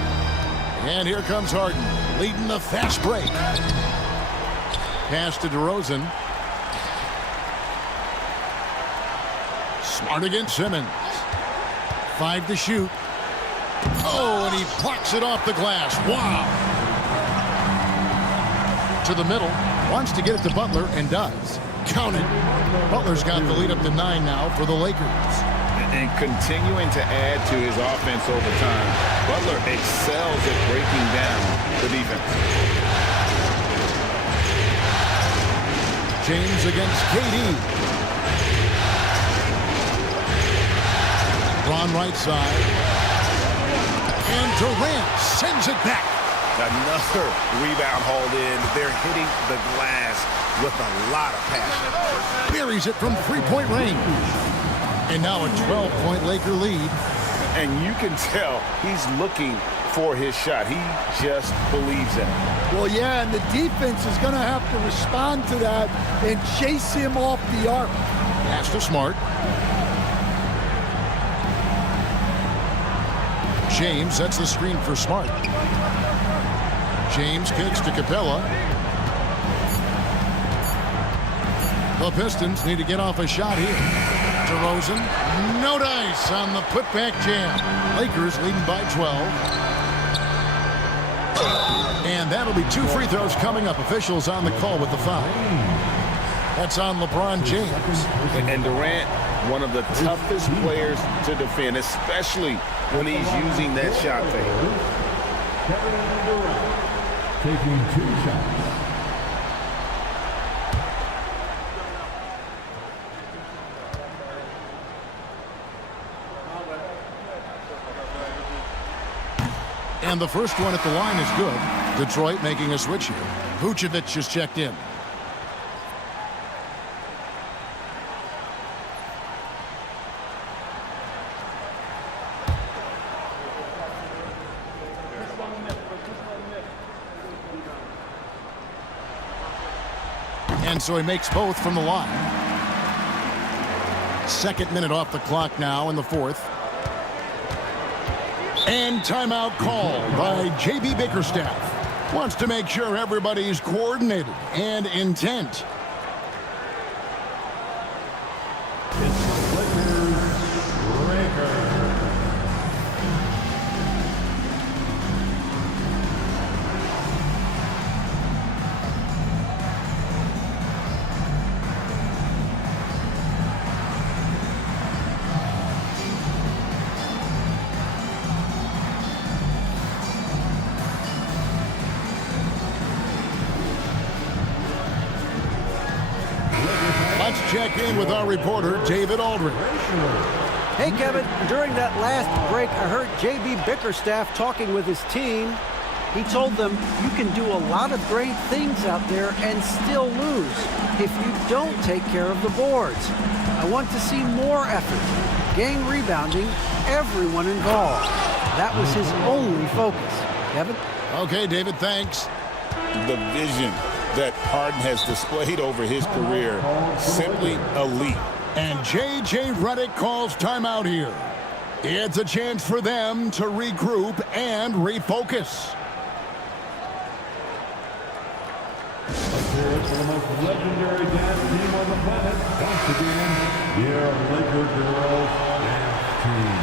And here comes Harden, leading the fast break. Pass to DeRozan. Smart against Simmons. 5 to shoot. Oh, and he plucks it off the glass. Wow. To the middle. Wants to get it to Butler and does. Count it. Butler's got the lead up to 9 now for the Lakers. And continuing to add to his offense over time. Butler excels at breaking down the defense. James against KD. Ron right side. And Durant sends it back. Another rebound hauled in. They're hitting the glass with a lot of passion. Buries it from three-point range. And now a 12-point Laker lead. And you can tell he's looking for his shot. He just believes in it. Well, yeah, and the defense is going to have to respond to that and chase him off the arc. Pass to Smart. James sets the screen for Smart. James kicks to Capella. The Pistons need to get off a shot here. DeRozan, no dice on the putback jam. Lakers leading by 12. And that'll be 2 free throws coming up. Officials on the call with the foul. That's on LeBron James. And Durant, one of the toughest players to defend, especially when he's using that shot fake. Taking 2 shots. And the first one at the line is good. Detroit making a switch here. Vucevic just checked in. And so he makes both from the line. 2nd minute off the clock now in the 4th. And timeout called by J.B. Bickerstaff. Wants to make sure everybody's coordinated and intent. Let's check in with our reporter, David Aldridge. Hey, Kevin. During that last break, I heard J.B. Bickerstaff talking with his team. He told them, you can do a lot of great things out there and still lose if you don't take care of the boards. I want to see more effort. gang rebounding everyone involved. That was his only focus. Kevin? Okay, David, thanks. The vision that Harden has displayed over his career, simply elite. And J.J. Redick calls timeout here. It's a chance for them to regroup and refocus. For the most legendary dance team on the planet, once again, your Laker girls dance team.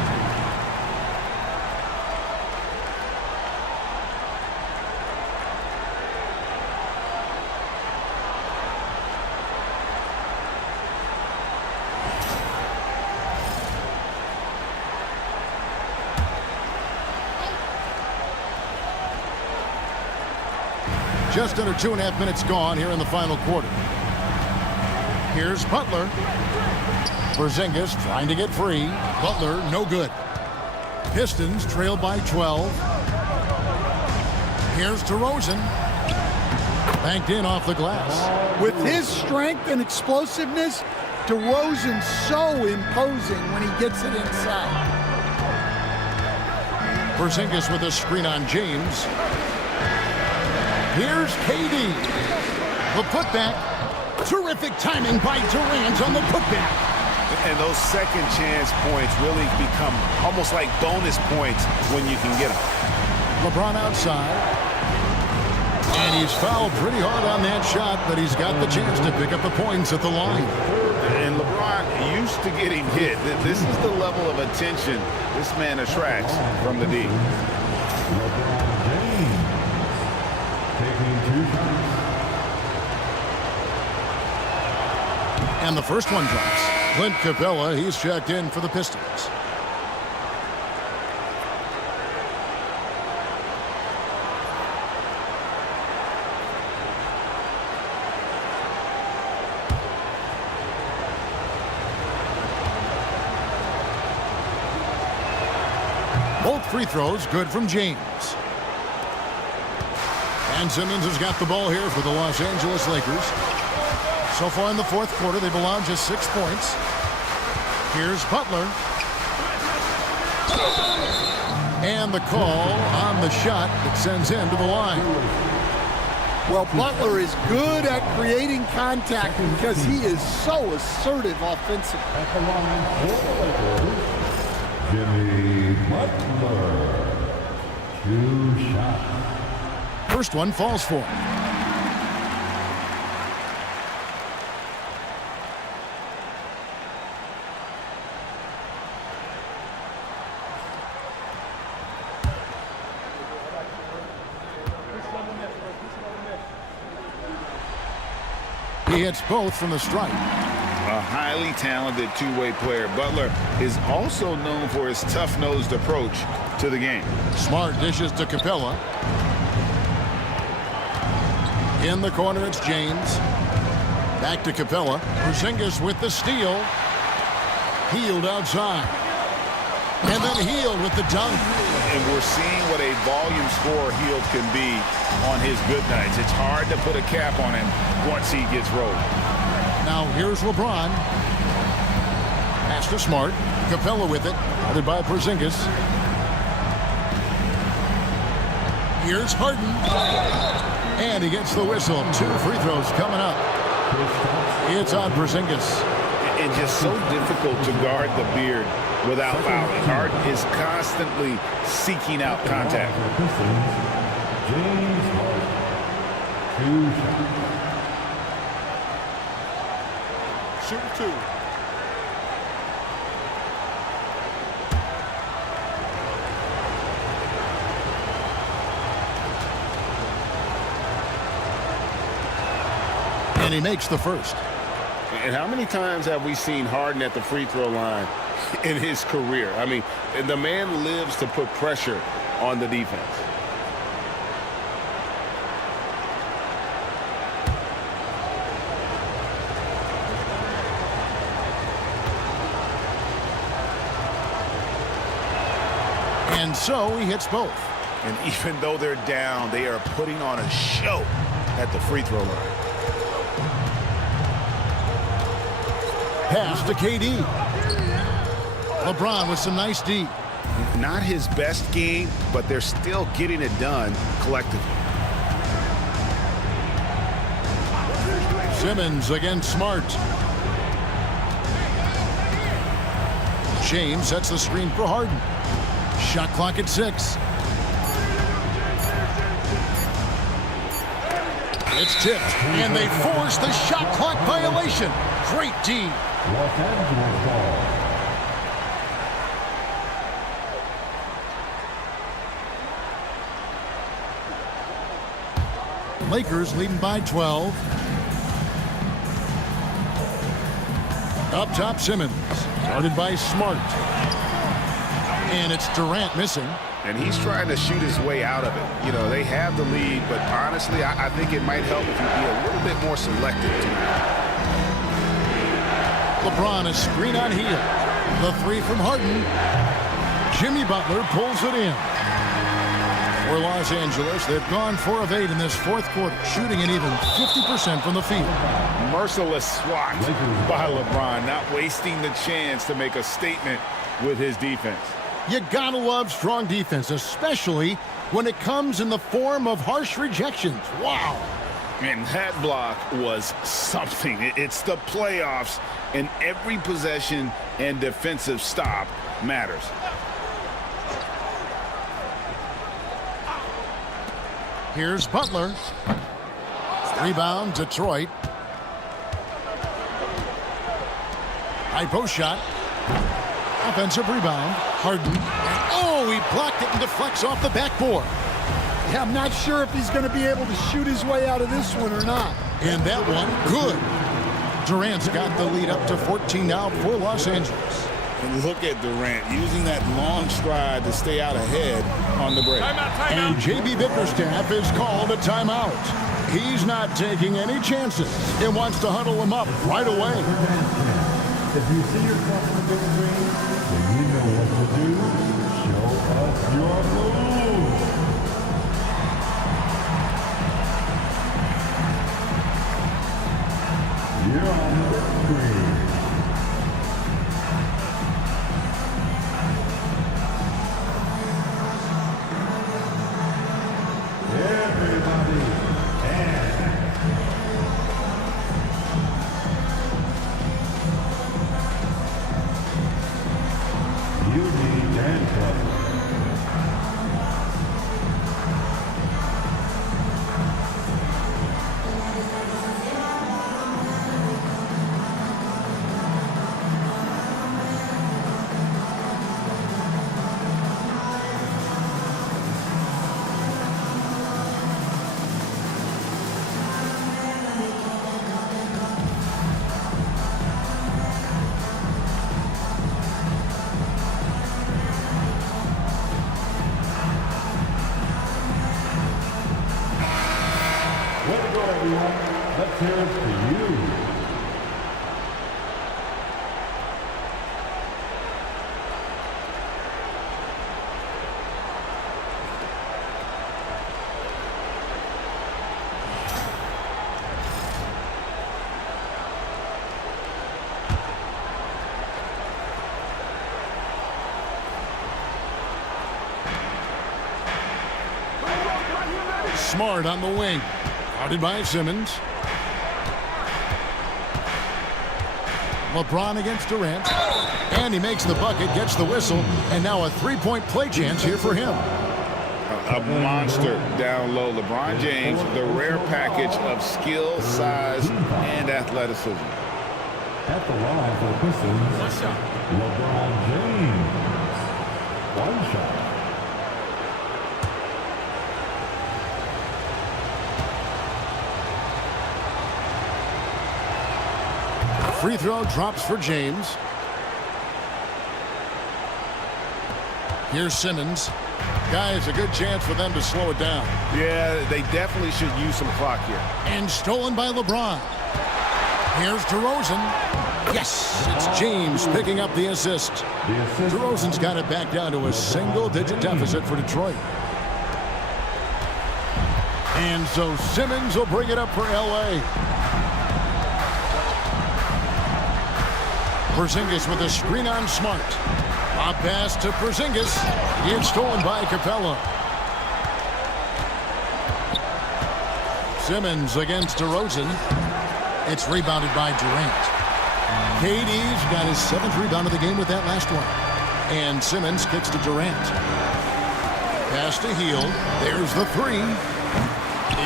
Just under 2.5 minutes gone here in the final quarter. Here's Butler. Porzingis trying to get free. Butler, no good. Pistons trail by 12. Here's DeRozan. Banked in off the glass. With his strength and explosiveness, DeRozan's so imposing when he gets it inside. Porzingis with a screen on James. Here's KD. The putback. Terrific timing by Durant on the putback. And those second chance points really become almost like bonus points when you can get them. LeBron outside. And he's fouled pretty hard on that shot, but he's got the chance to pick up the points at the line. And LeBron used to getting hit. This is the level of attention this man attracts from the D. And the first one drops. Clint Capella, he's checked in for the Pistons. Both free throws good from James. And Simmons has got the ball here for the Los Angeles Lakers. So far in the fourth quarter, they've allowed just 6 points. Here's Butler. And the call on the shot that sends him to the line. Well, Butler is good at creating contact because he is so assertive offensively. At the line for the Lakers, Jimmy Butler. 2 shots. First one falls for him. He hits both from the stripe. A highly talented two-way player. Butler is also known for his tough-nosed approach to the game. Smart dishes to Capella. In the corner, it's James. Back to Capella. Porzingis with the steal. Hield outside. And then Hield with the dunk. And we're seeing what a volume scorer Hield can be on his good nights. It's hard to put a cap on him once he gets rolled. Now here's LeBron. Pass to Smart. Capella with it. Guarded by Porzingis. Here's Harden. And he gets the whistle. 2 free throws coming up. It's on Porzingis. It's just so difficult to guard the beard without fouling. Harden is constantly seeking out contact. James Harden. 2 shots. Shoot 2. And he makes the first. And how many times have we seen Harden at the free throw line in his career? I mean, the man lives to put pressure on the defense. And so he hits both. And even though they're down, they are putting on a show at the free throw line. Pass to KD. LeBron with some nice D. Not his best game, but they're still getting it done collectively. Simmons against Smart. James sets the screen for Harden. Shot clock at 6. It's tipped, and they force the shot clock violation. Great D. Los Angeles ball. Lakers leading by 12. Up top, Simmons. Guarded by Smart. And it's Durant missing. And he's trying to shoot his way out of it. You know, they have the lead, but honestly, I think it might help if he be a little bit more selective tonight. LeBron a screen on heel. The 3 from Harden. Jimmy Butler pulls it in. For Los Angeles, they've gone 4 of 8 in this fourth quarter, shooting an even 50% from the field. Merciless swat by LeBron, not wasting the chance to make a statement with his defense. You gotta love strong defense, especially when it comes in the form of harsh rejections. Wow. And that block was something. It's the playoffs, and every possession and defensive stop matters. Here's Butler. Rebound, Detroit. High post shot. Offensive rebound. Harden. Oh, he blocked it and deflects off the backboard. Yeah, I'm not sure if he's going to be able to shoot his way out of this one or not. And that one, good. Durant's got the lead up to 14 now for Los Angeles. And look at Durant using that long stride to stay out ahead on the break. And J.B. Bickerstaff is called a timeout. He's not taking any chances and wants to huddle him up right away. If you see yourself on the big screen, then you know what to do. Show us your move. You're on the big screen. Everybody, and you need Dan Club. Way to go, everyone. Let's hear it for you. Smart on the wing. Guarded by Simmons. LeBron against Durant. And he makes the bucket, gets the whistle, and now a three-point play chance here for him. A monster down low. LeBron James, the rare package of skill, size, and athleticism. At the line for Pistons, LeBron James. One shot. Free throw drops for James. Here's Simmons. Guys, a good chance for them to slow it down. Yeah, they definitely should use some clock here. And stolen by LeBron. Here's DeRozan. Yes, it's James picking up the assist. DeRozan's got it back down to a single-digit deficit for Detroit. And so Simmons will bring it up for L.A. Porzingis with a screen on Smart. Pop pass to Porzingis. It's stolen by Capella. Simmons against DeRozan. It's rebounded by Durant. KD's got his 7th rebound of the game with that last one. And Simmons kicks to Durant. Pass to Hield. There's the 3.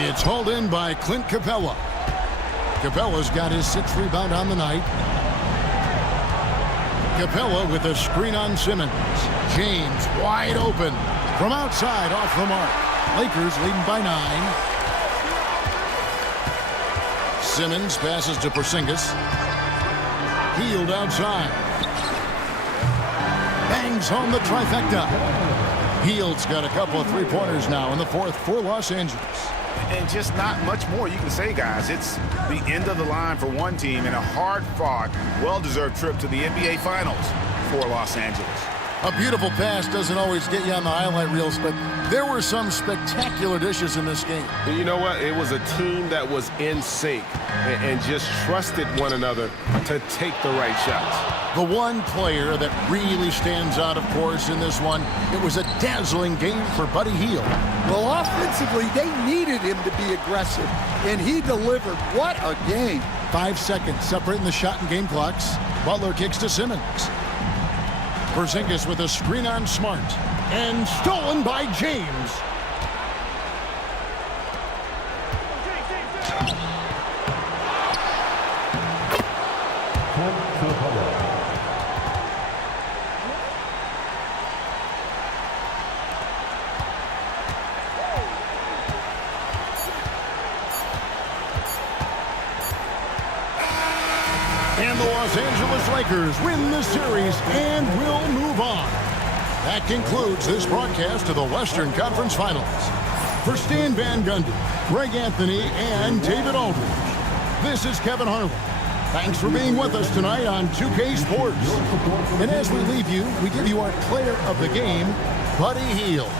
It's hauled in by Clint Capella. Capella's got his 6th rebound on the night. Capella with a screen on Simmons. James wide open from outside off the mark. Lakers leading by 9. Simmons passes to Porzingis. Hield outside. Bangs home the trifecta. Hield's got a couple of three-pointers now in the 4th for Los Angeles. And just not much more you can say, guys. It's the end of the line for one team and a hard-fought, well-deserved trip to the NBA Finals for Los Angeles. A beautiful pass doesn't always get you on the highlight reels, but there were some spectacular dishes in this game. And you know what? It was a team that was in sync and just trusted one another to take the right shots. The one player that really stands out, of course, in this one, it was a dazzling game for Buddy Hield. Well, offensively, they needed him to be aggressive, and he delivered. What a game. 5 seconds separating the shot and game clocks. Butler kicks to Simmons. Porzingis with a screen on Smart. And stolen by James. And the Los Angeles Lakers win the series and will move on. That concludes this broadcast of the Western Conference Finals. For Stan Van Gundy, Greg Anthony, and David Aldridge, this is Kevin Harlan. Thanks for being with us tonight on 2K Sports. And as we leave you, we give you our player of the game, Buddy Hield.